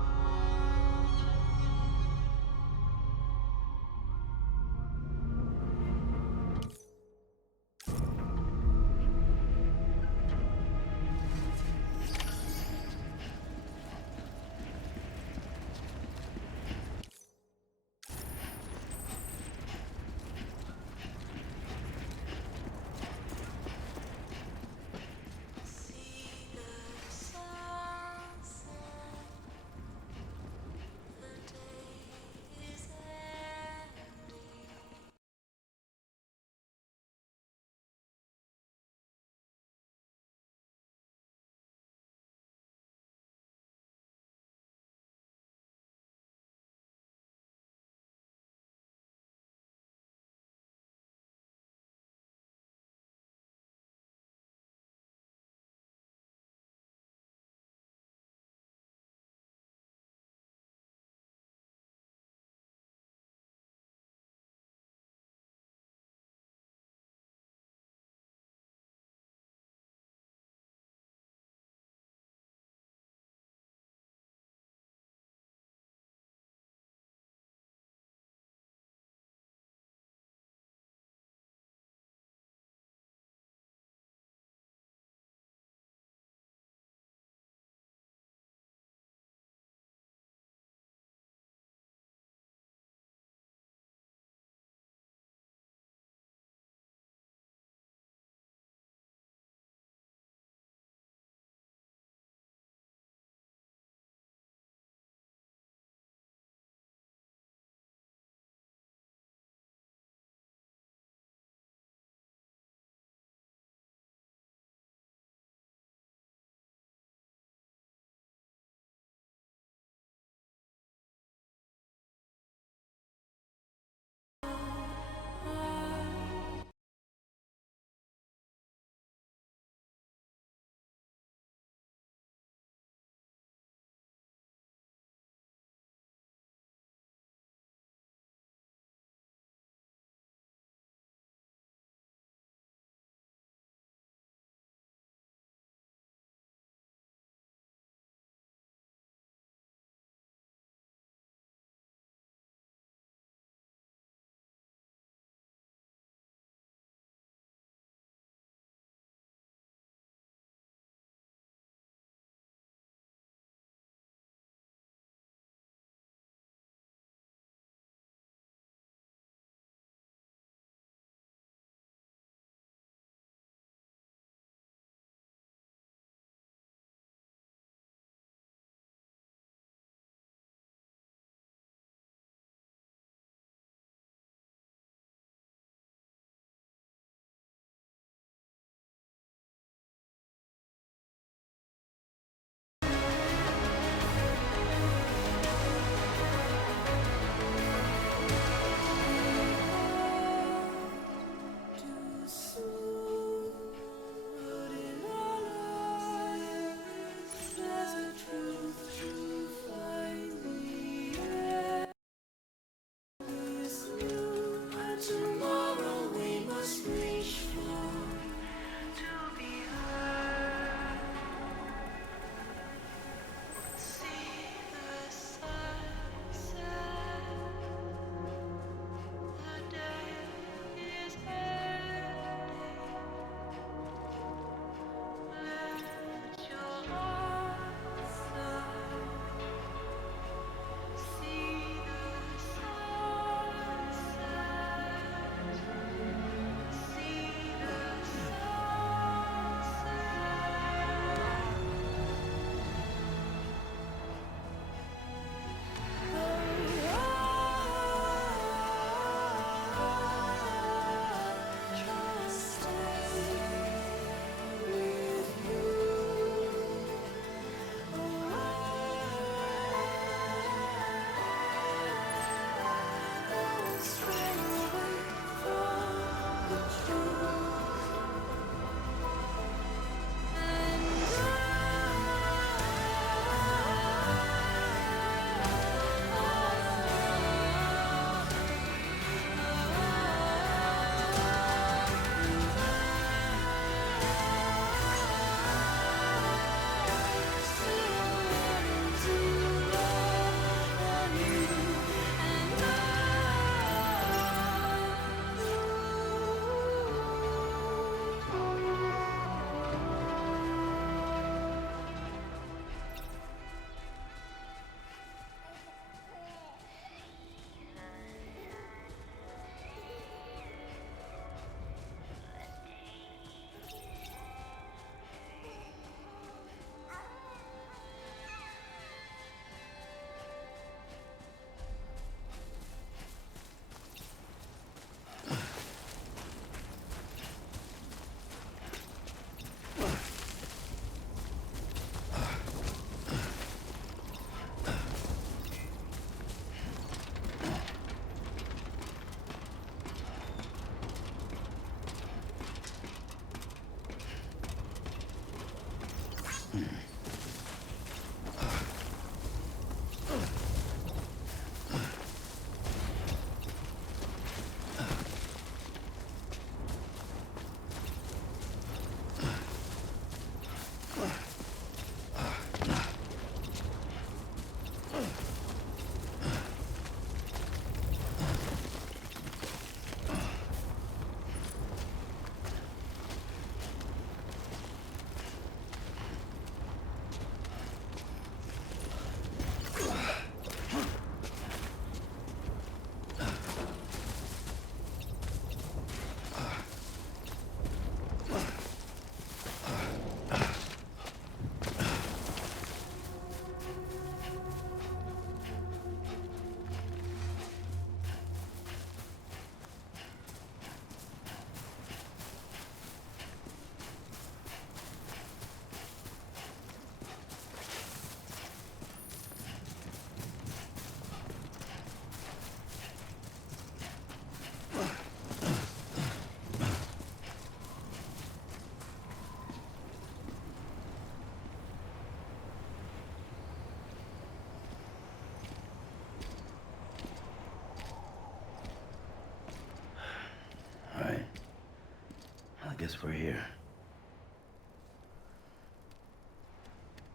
we're here.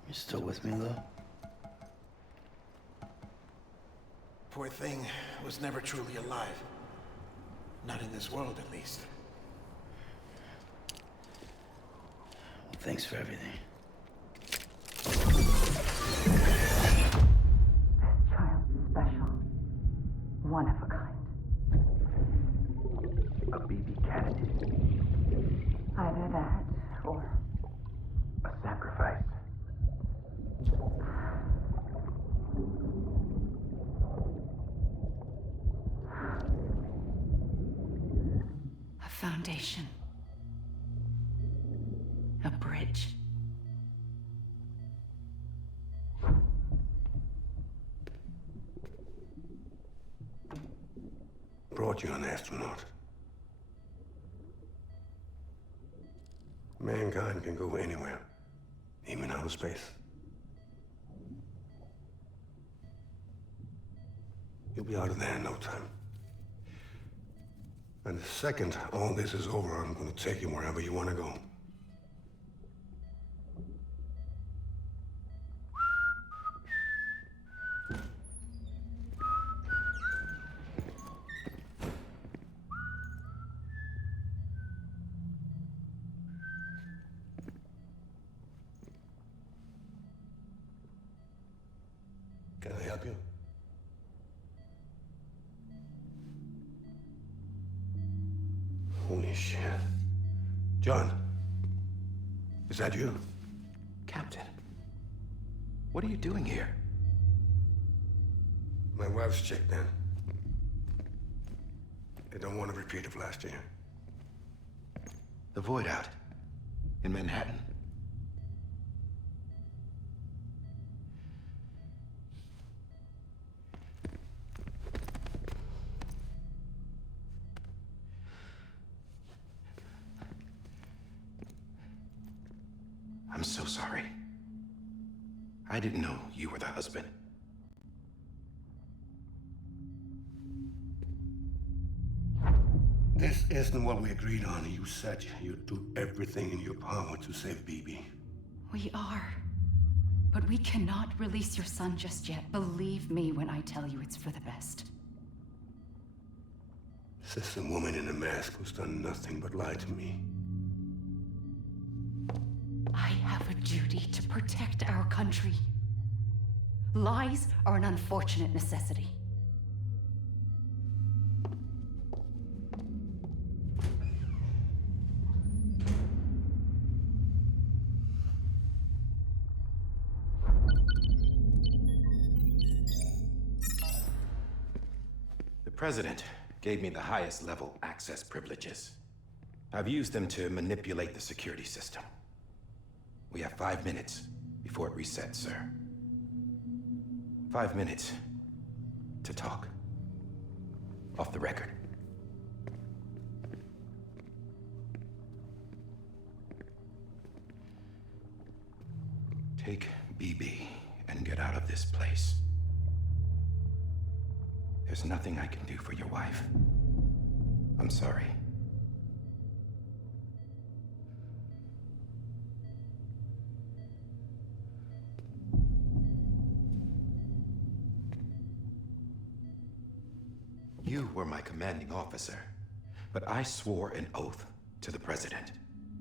You still with me, though? Poor thing was never truly alive. Not in this world, at least. Well, thanks for everything. Child's special. One of a kind. A BB candidate. Either that, or A sacrifice. A foundation. A bridge. Brought you an astronaut. Mankind can go anywhere, even outer space. You'll be out of there in no time. And the second all this is over, I'm going to take you wherever you want to go. Can I help you? Holy shit. John, is that you? Captain, what are you doing here? My wife's checked in. They don't want a repeat of last year. The void out in Manhattan. I'm so sorry. I didn't know you were the husband. This isn't what we agreed on. You said you'd do everything in your power to save BB. We are. But we cannot release your son just yet. Believe me when I tell you it's for the best. This is a woman in a mask who's done nothing but lie to me. I have a duty to protect our country. Lies are an unfortunate necessity. The President gave me the highest level access privileges. I've used them to manipulate the security system. We have 5 minutes before it resets, sir. 5 minutes to talk. Off the record. Take BB and get out of this place. There's nothing I can do for your wife. I'm sorry. You were my commanding officer, but I swore an oath to the President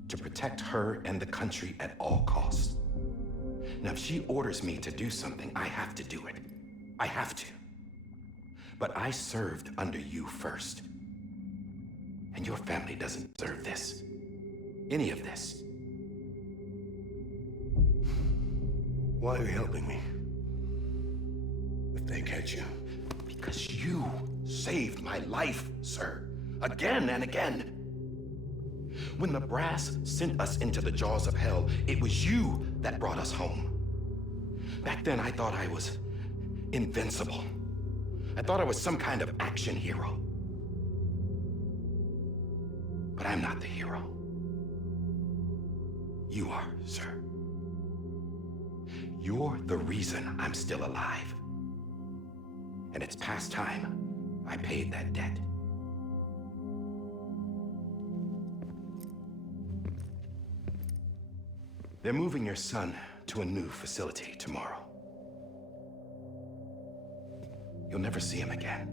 to protect her and the country at all costs. Now, if she orders me to do something, I have to do it. I have to. But I served under you first. And your family doesn't deserve this. Any of this. Why are you helping me? If they catch you. Because you saved my life, sir. Again and again. When the brass sent us into the jaws of hell, it was you that brought us home. Back then, I thought I was invincible. I thought I was some kind of action hero. But I'm not the hero. You are, sir. You're the reason I'm still alive. And it's past time I paid that debt. They're moving your son to a new facility tomorrow. You'll never see him again.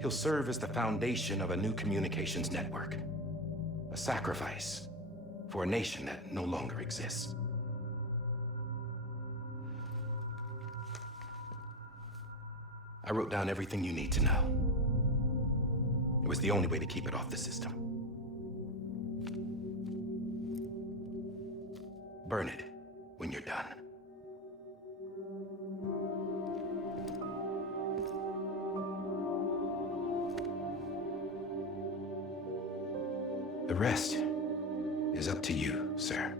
He'll serve as the foundation of a new communications network. A sacrifice for a nation that no longer exists. I wrote down everything you need to know. It was the only way to keep it off the system. Burn it when you're done. The rest is up to you, sir.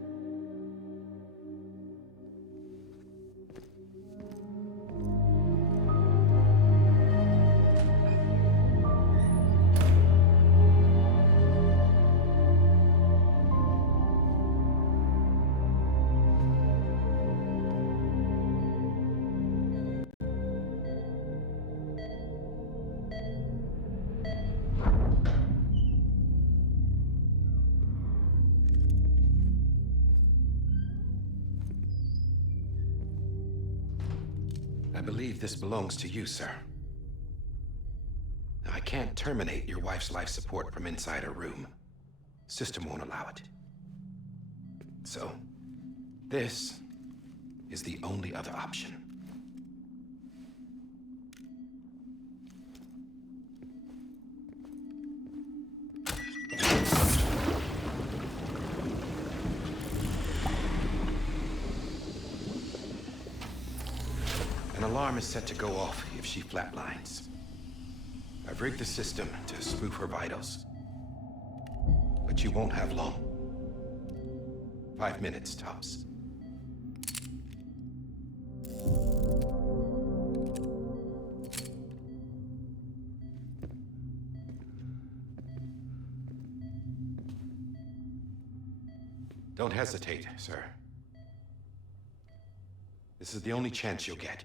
I believe this belongs to you, sir. I can't terminate your wife's life support from inside her room. System won't allow it. So, this is the only other option. An alarm is set to go off if she flatlines. I've rigged the system to spoof her vitals. But you won't have long. 5 minutes, tops. Don't hesitate, sir. This is the only chance you'll get.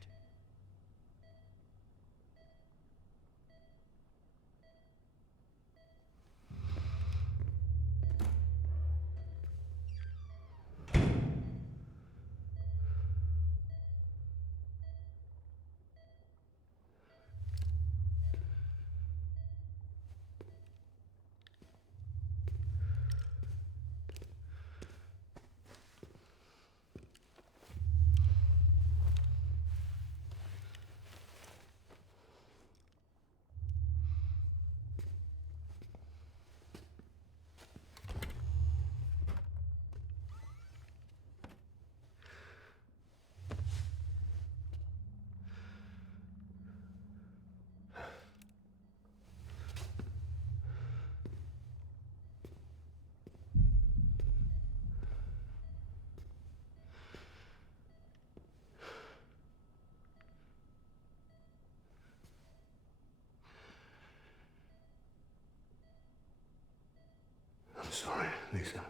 I'm sorry, Lisa.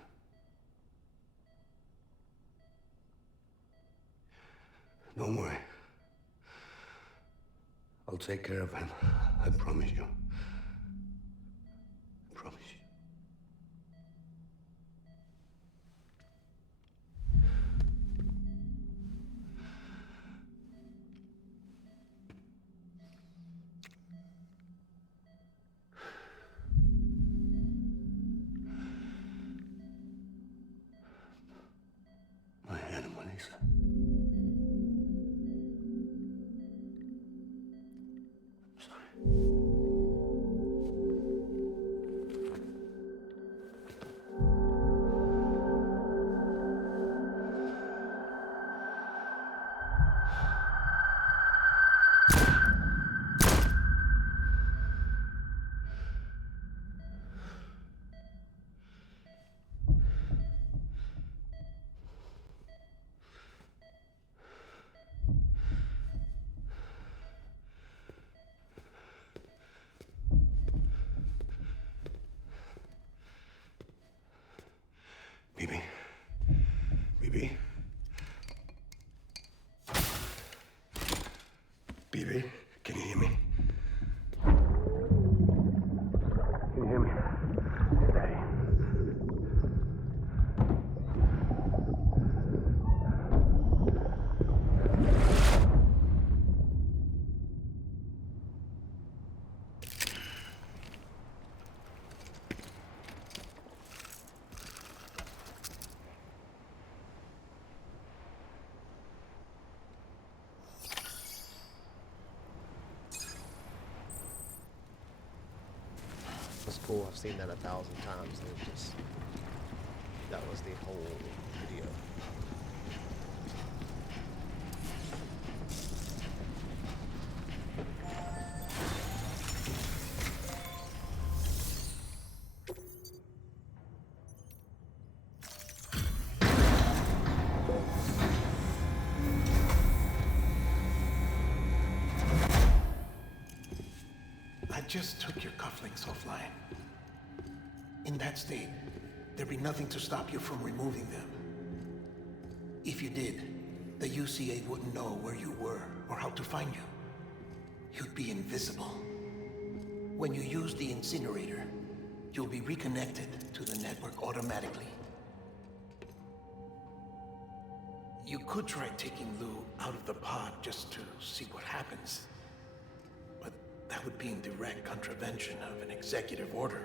Don't worry. I'll take care of him. I promise you. I promise you. My animal, Lisa. I'm sorry. cool. I've seen that 1,000 times. And it just, that was the whole video. I just took your cufflinks offline. In that state, there'd be nothing to stop you from removing them. If you did, the UCA wouldn't know where you were or how to find you. You'd be invisible. When you use the incinerator, you'll be reconnected to the network automatically. You could try taking Lou out of the pod just to see what happens. But that would be in direct contravention of an executive order.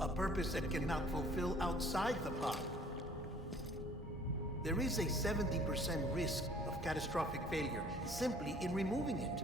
A purpose that cannot fulfill outside the pod. There is a 70% risk of catastrophic failure simply in removing it.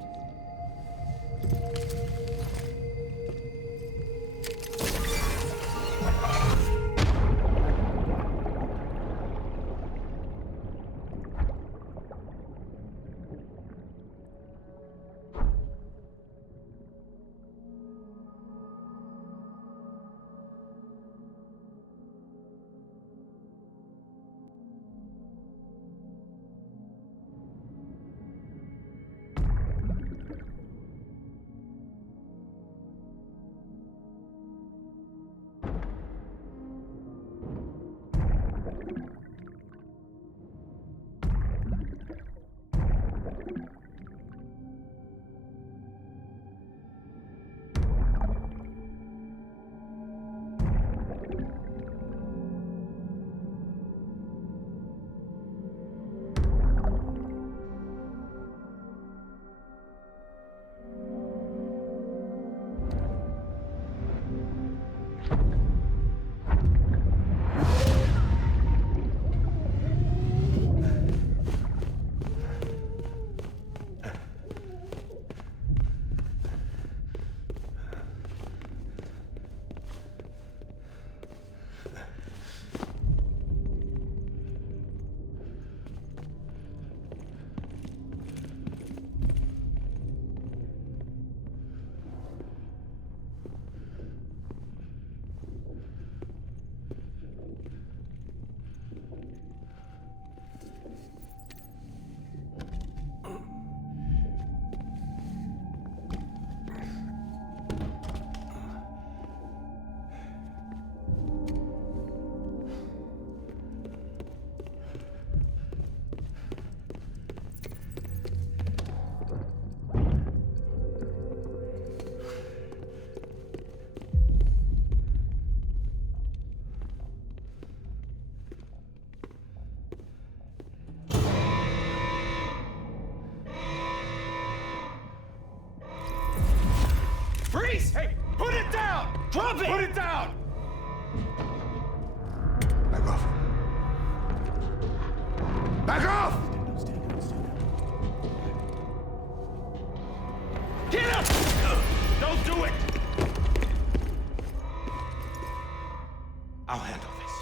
Freeze! Hey, put it down! Drop it! Put it down! Back off. Back off! Get up! Don't do it! I'll handle this.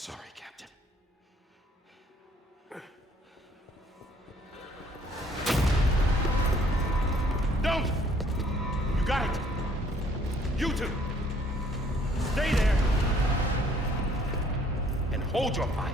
sorry, Captain. Don't! You got it! You two! Stay there! And hold your fire.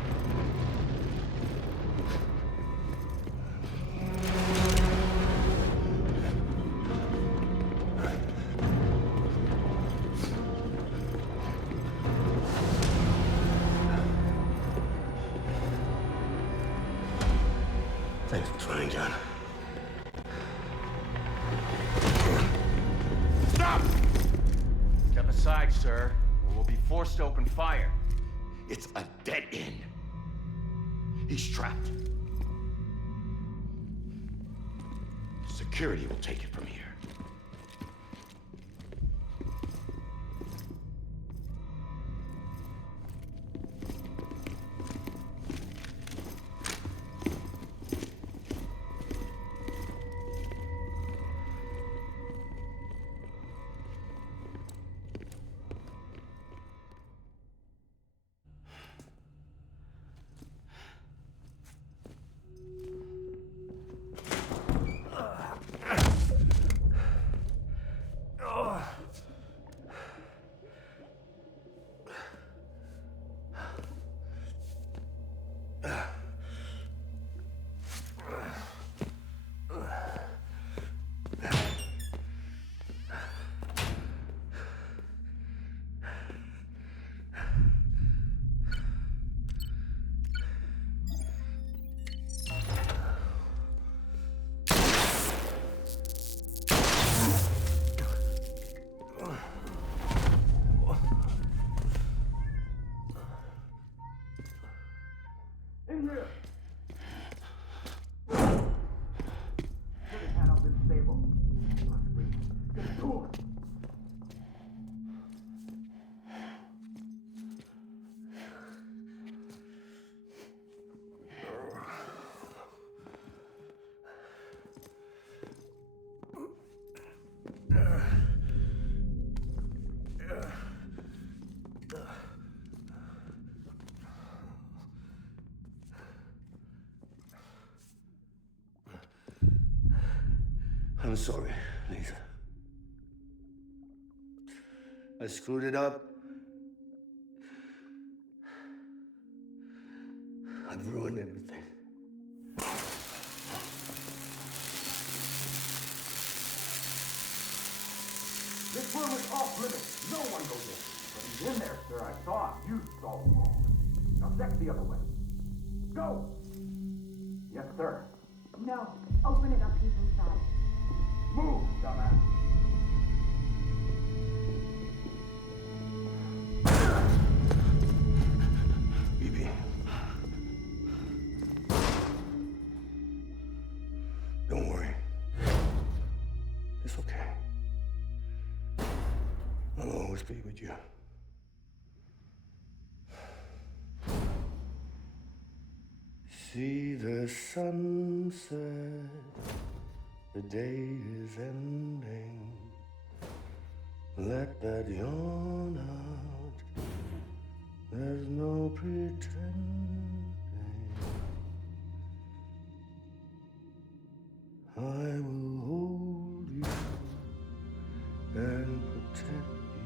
Thanks for trying, John. Stop! Step aside, sir, or we'll be forced to open fire. It's a dead end. He's trapped. Security will take it from here. In here! Get his hand up and stable. Get it to him. I'm sorry, Lisa. I screwed it up. I've ruined everything. This room is off limits. No one goes in. But he's in there, sir. I saw him. You saw him all. Now check the other way. Go! Yes, sir. No. Open it up. He's inside. Move, dumbass. Evie. Don't worry. It's okay. I'll always be with you. See the sunset, the day is ending. Let that yawn out, there's no pretending. I will hold you and protect you.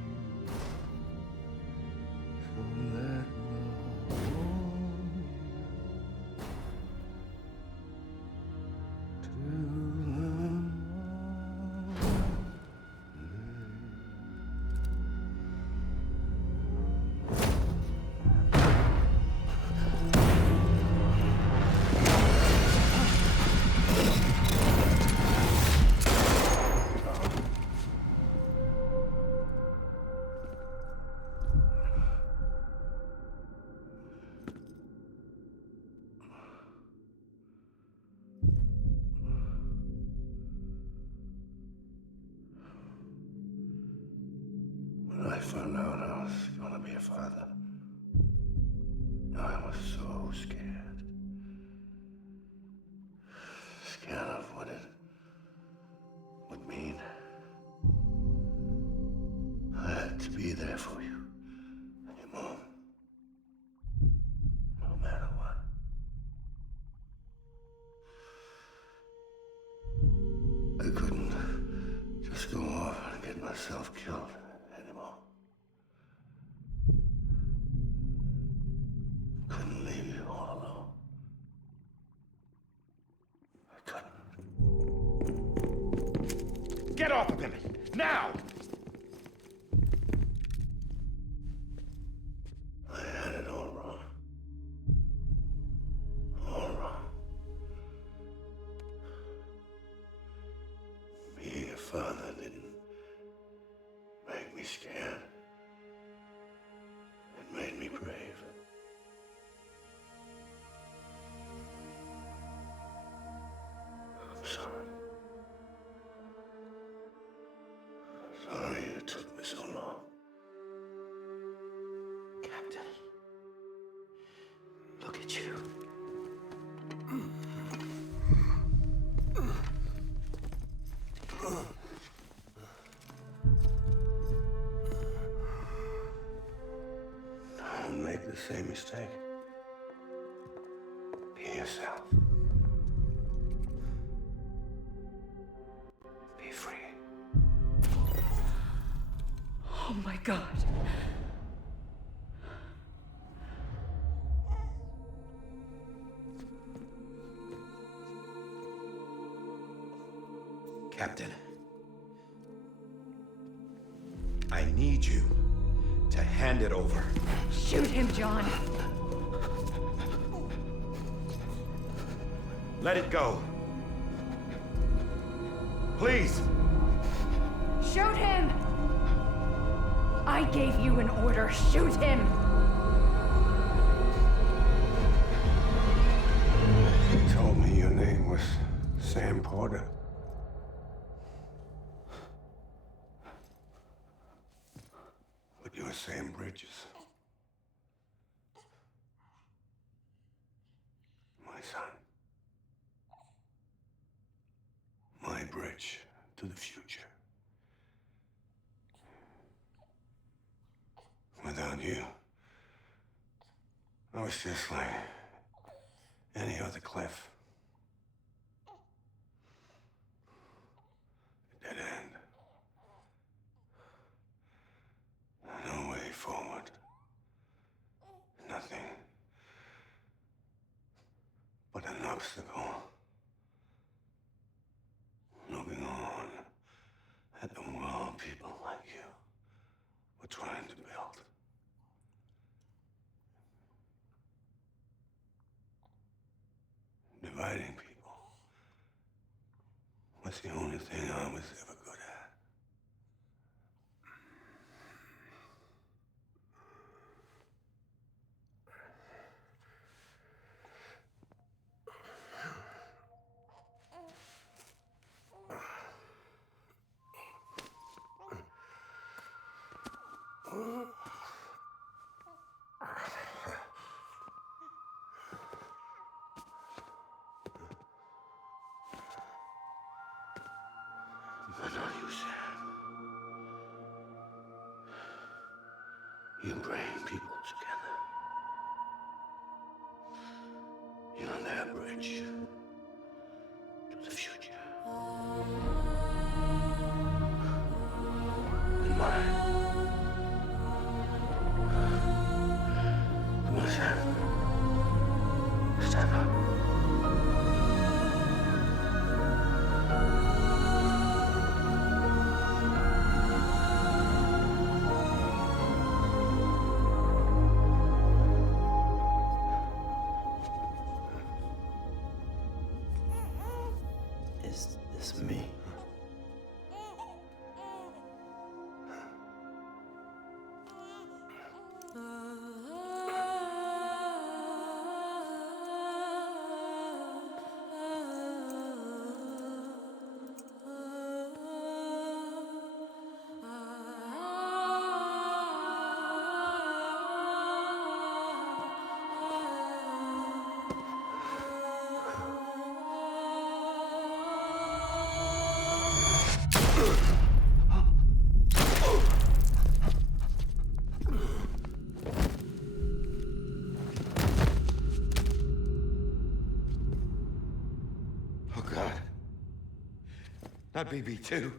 So let love warm you to the When I found out I was gonna be a father, I was so scared. Scared of what it would mean. I had to be there for you and your mom. myself killed anymore. Couldn't leave you all alone. I couldn't. Get off of him! Now! I had it all wrong. All wrong. Being a father didn't make me scared. It made me brave. I'm sorry. Sorry it took me so long. Captain, look at you. Don't make the same mistake. Be yourself. Be free. Oh my God. Captain, I need you to hand it over. Shoot him, John. Let it go. Please. Shoot him! I gave you an order. Shoot him! You told me your name was Sam Porter. But you're Sam Bridges. My son. My bridge to the future. Without you, I was just like any other Cliff. A dead end. No way forward. Nothing but an obstacle. Looking on at the world people like you were trying to build. Dividing people was the only thing I was ever good at. But not you, Sam. You bring people together. You're their bridge to the future. And mine. Come on, Sam. Stand up. Is this me? Oh, God. Not BB2.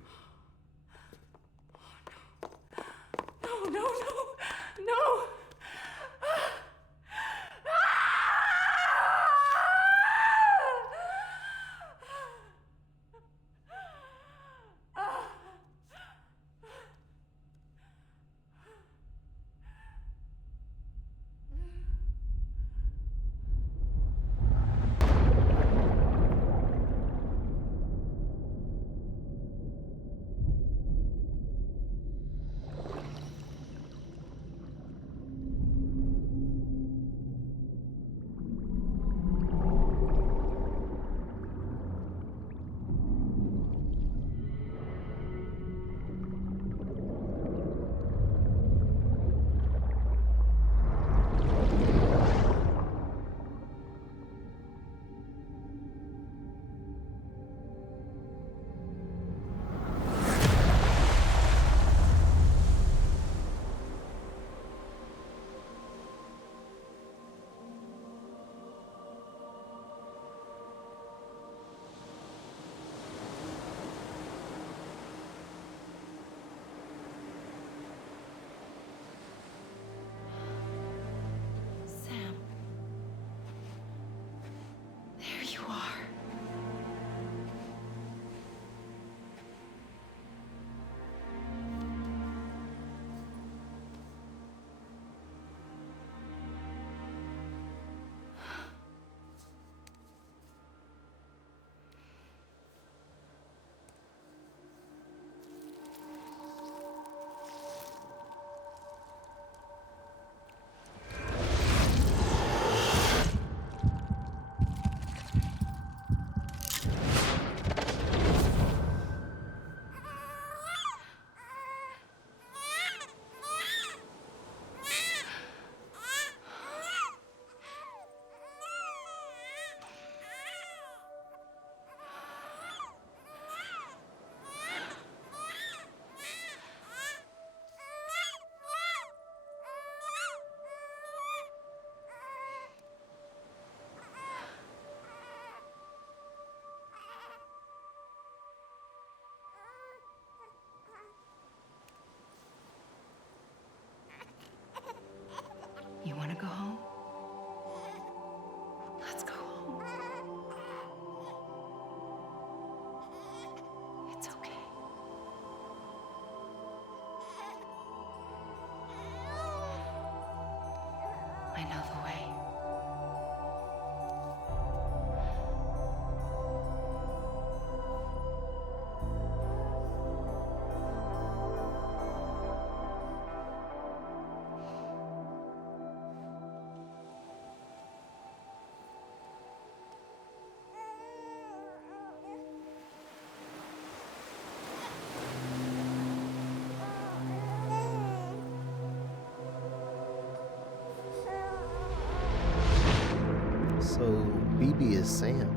is Sam.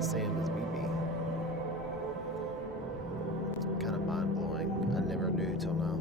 Sam is BB. Kind of mind blowing. I never knew till now.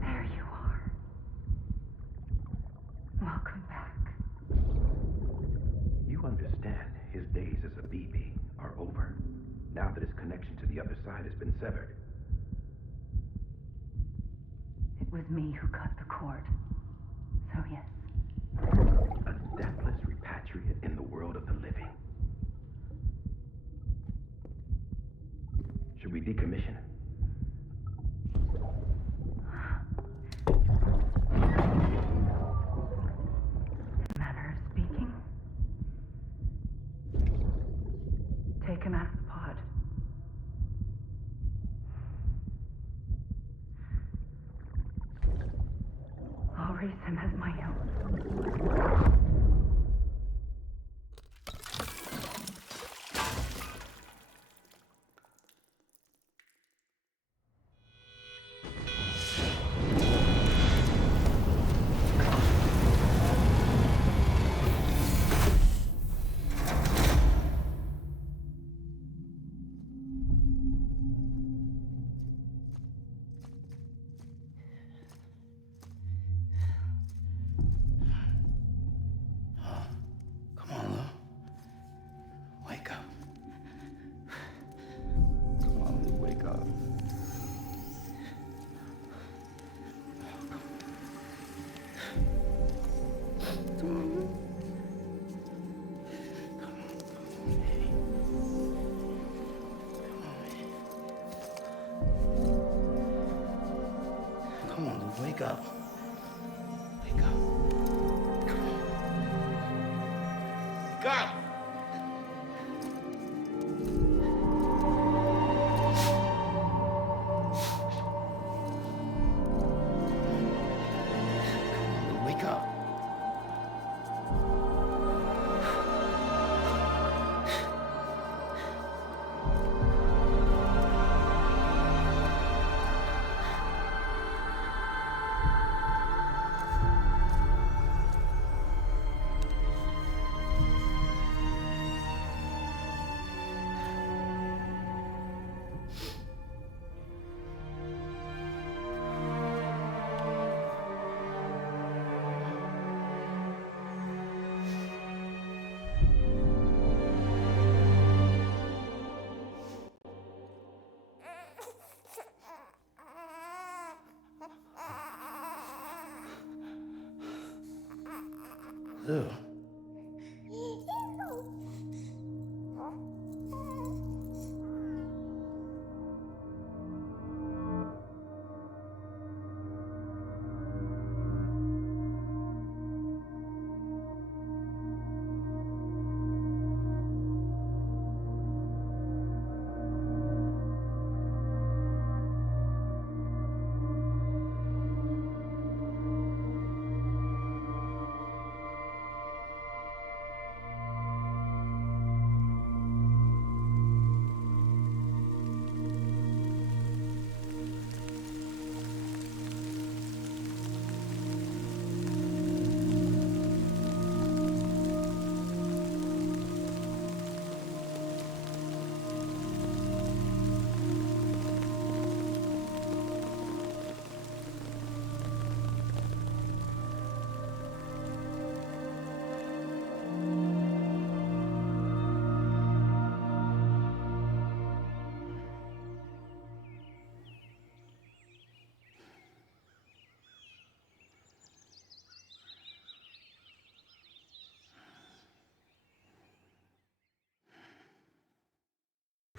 There you are. Welcome back. You understand his days as a BB are over, now that his connection to the other side has been severed. It was me who cut the cord. So yes. A deathless repatriate in the world of the living. Should we decommission him? Manner of speaking. Take him out of the pod. I'll raise him as my own. Come on, Lou. Wake up. Come on, Lou, wake up. Come on, Lou. Come on, Lou, wake up. Wake up. Come on. Wake up! Wake up. Lou.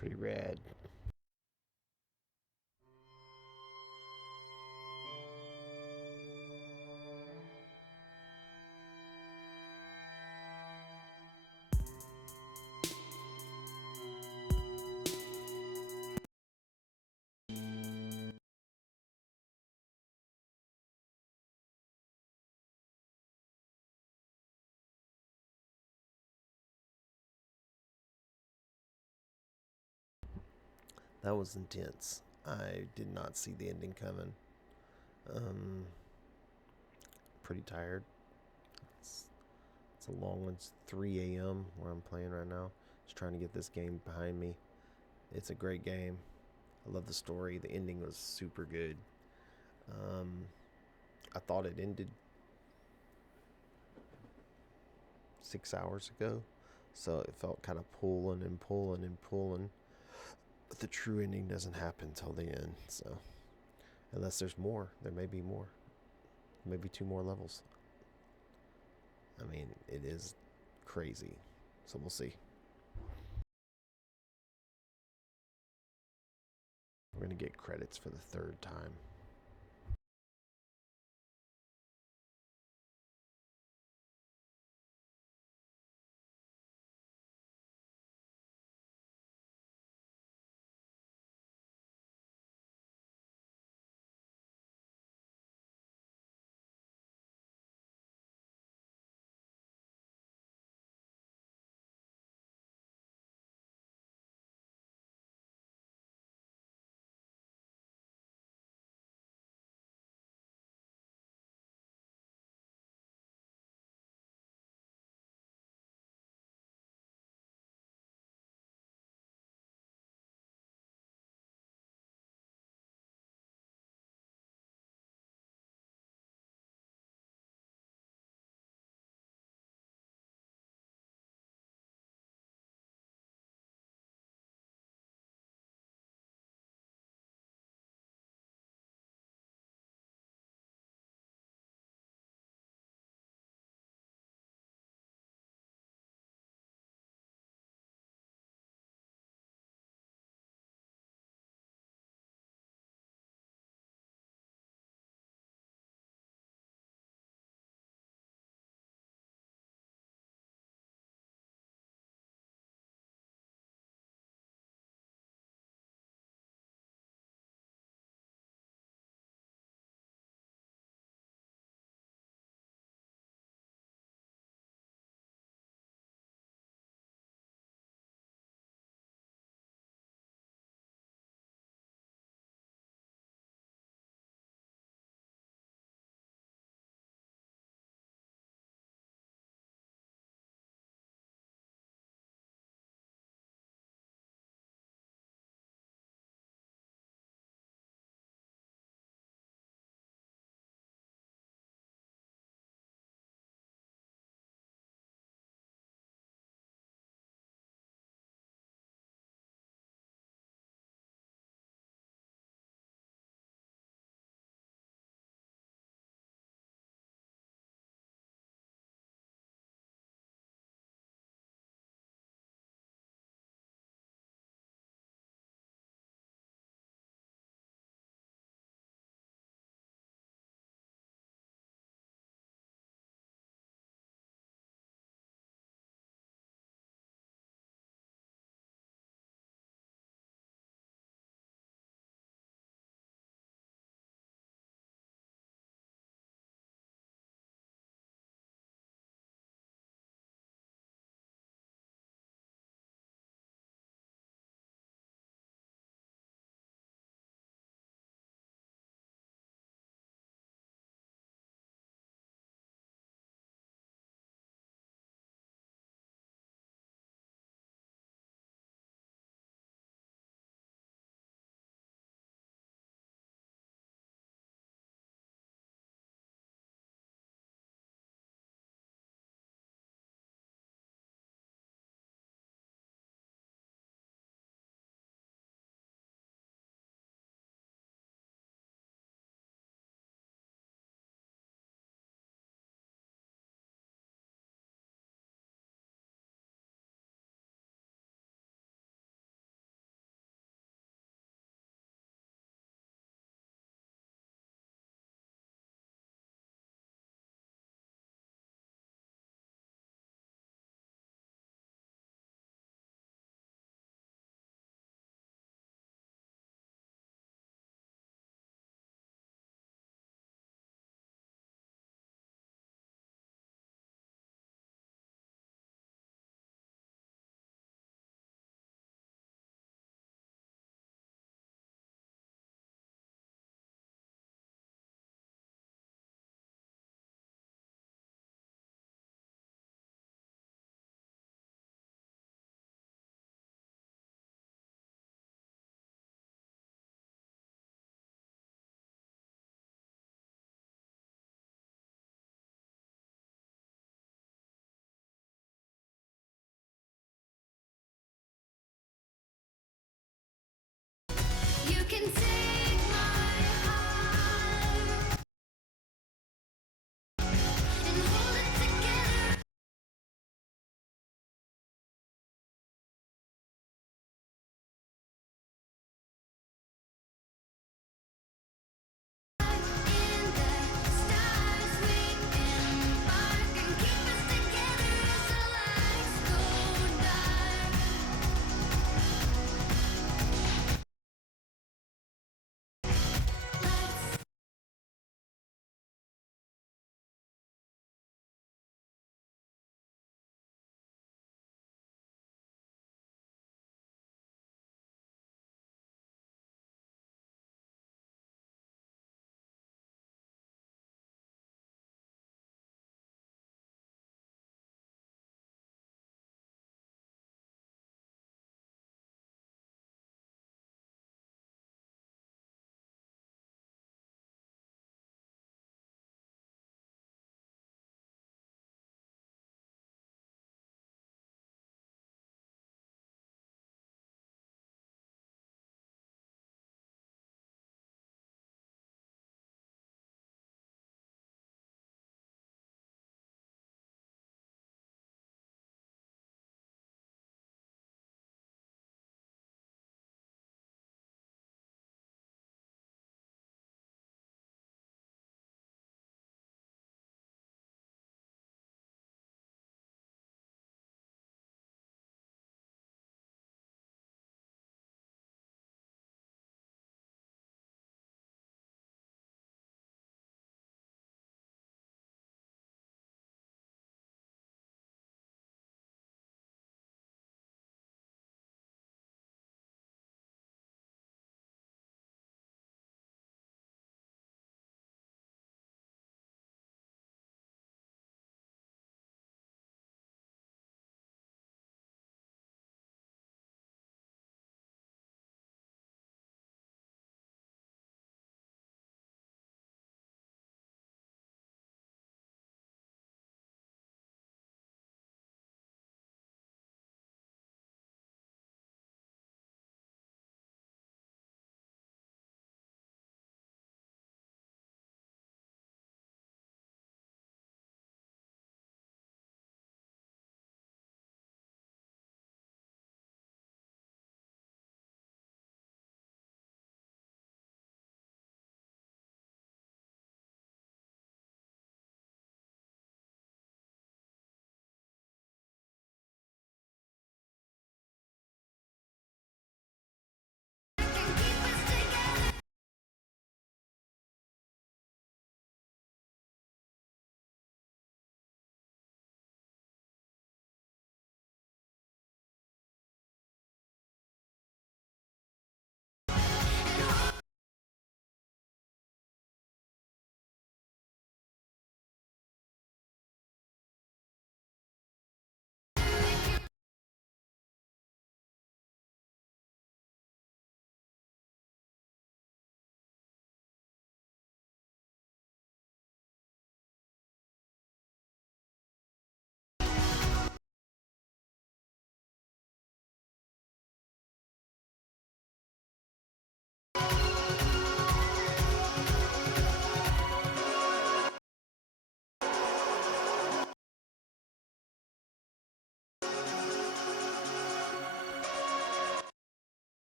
Pretty rad. That was intense. I did not see the ending coming. Pretty tired. It's a long one. It's 3 a.m. where I'm playing right now. Just trying to get this game behind me. It's a great game. I love the story. The ending was super good. I thought it ended 6 hours ago, so it felt kind of pulling and pulling and pulling. But the true ending doesn't happen till the end. So unless there's more, there may be more. Maybe 2 more levels. I mean, it is crazy. So we'll see. We're going to get credits for the 3rd time.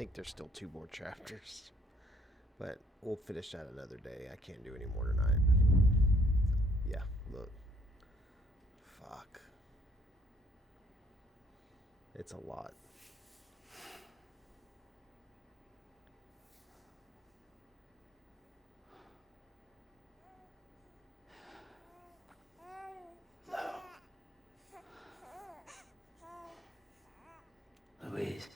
think there's still 2 more chapters. But we'll finish that another day. I can't do any more tonight. Yeah, look. Fuck. It's a lot. Louise.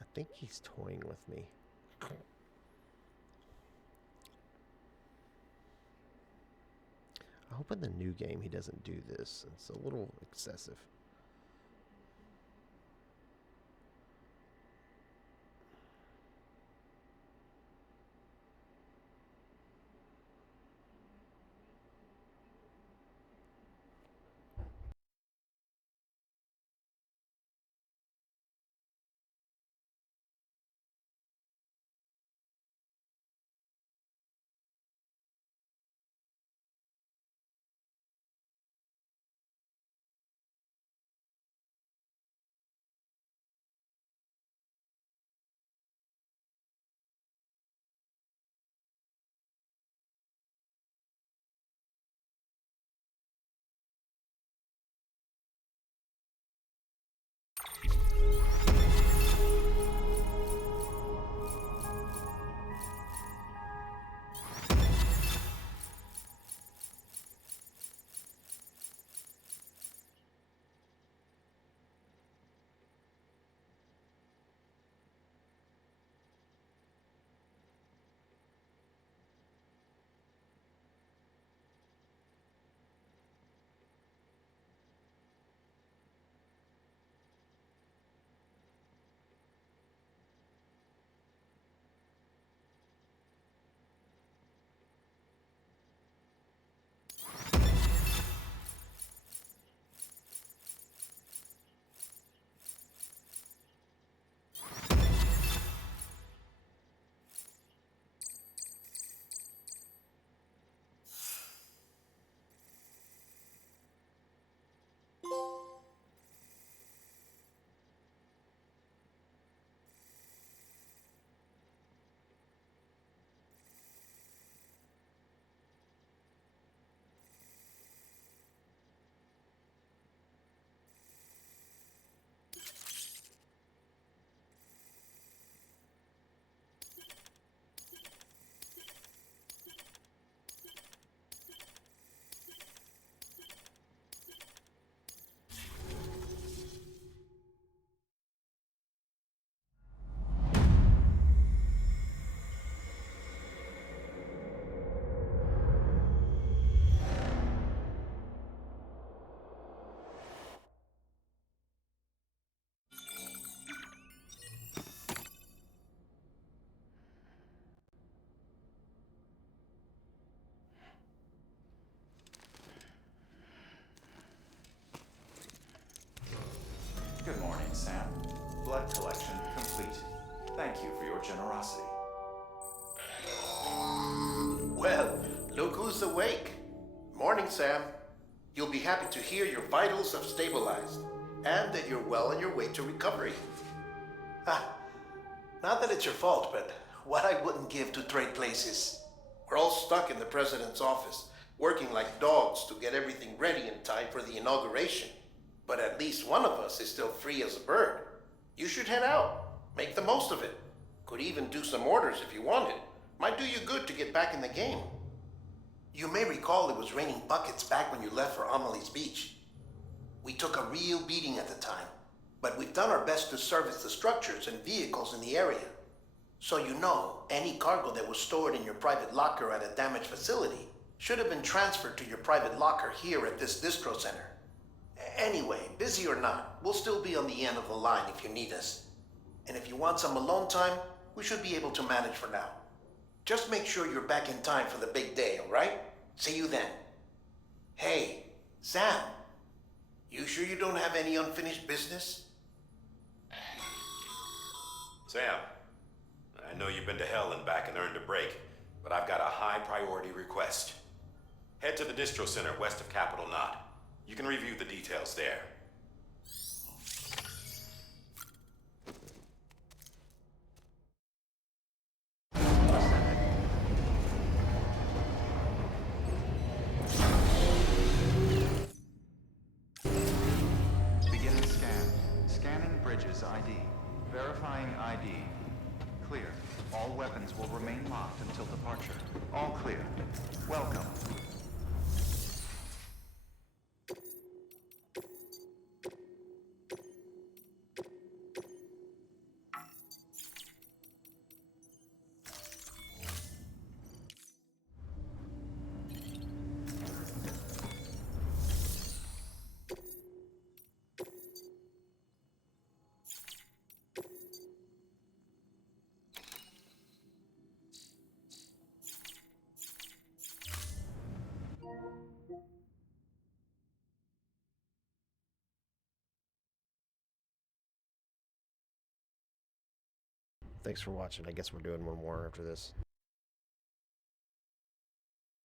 I think he's toying with me. I hope in the new game he doesn't do this. It's a little excessive. Good morning, Sam. Blood collection complete. Thank you for your generosity. Well, look who's awake. Morning, Sam. You'll be happy to hear your vitals have stabilized and that you're well on your way to recovery. Ah, not that it's your fault, but what I wouldn't give to trade places. We're all stuck in the president's office, working like dogs to get everything ready in time for the inauguration. But at least one of us is still free as a bird. You should head out. Make the most of it. Could even do some orders if you wanted. Might do you good to get back in the game. You may recall it was raining buckets back when you left for Amelie's Beach. We took a real beating at the time, but we've done our best to service the structures and vehicles in the area. So you know, any cargo that was stored in your private locker at a damaged facility should have been transferred to your private locker here at this distro center. Anyway, busy or not, we'll still be on the end of the line if you need us. And if you want some alone time, we should be able to manage for now. Just make sure you're back in time for the big day, all right? See you then. Hey, Sam. You sure you don't have any unfinished business? Sam, I know you've been to hell and back and earned a break, but I've got a high priority request. Head to the distro center west of Capitol Knot. You can review the details there. Beginning scan. Scanning bridges ID. Verifying ID. Clear. All weapons will remain locked until departure. All clear. Welcome. Thanks for watching. I guess we're doing one more after this.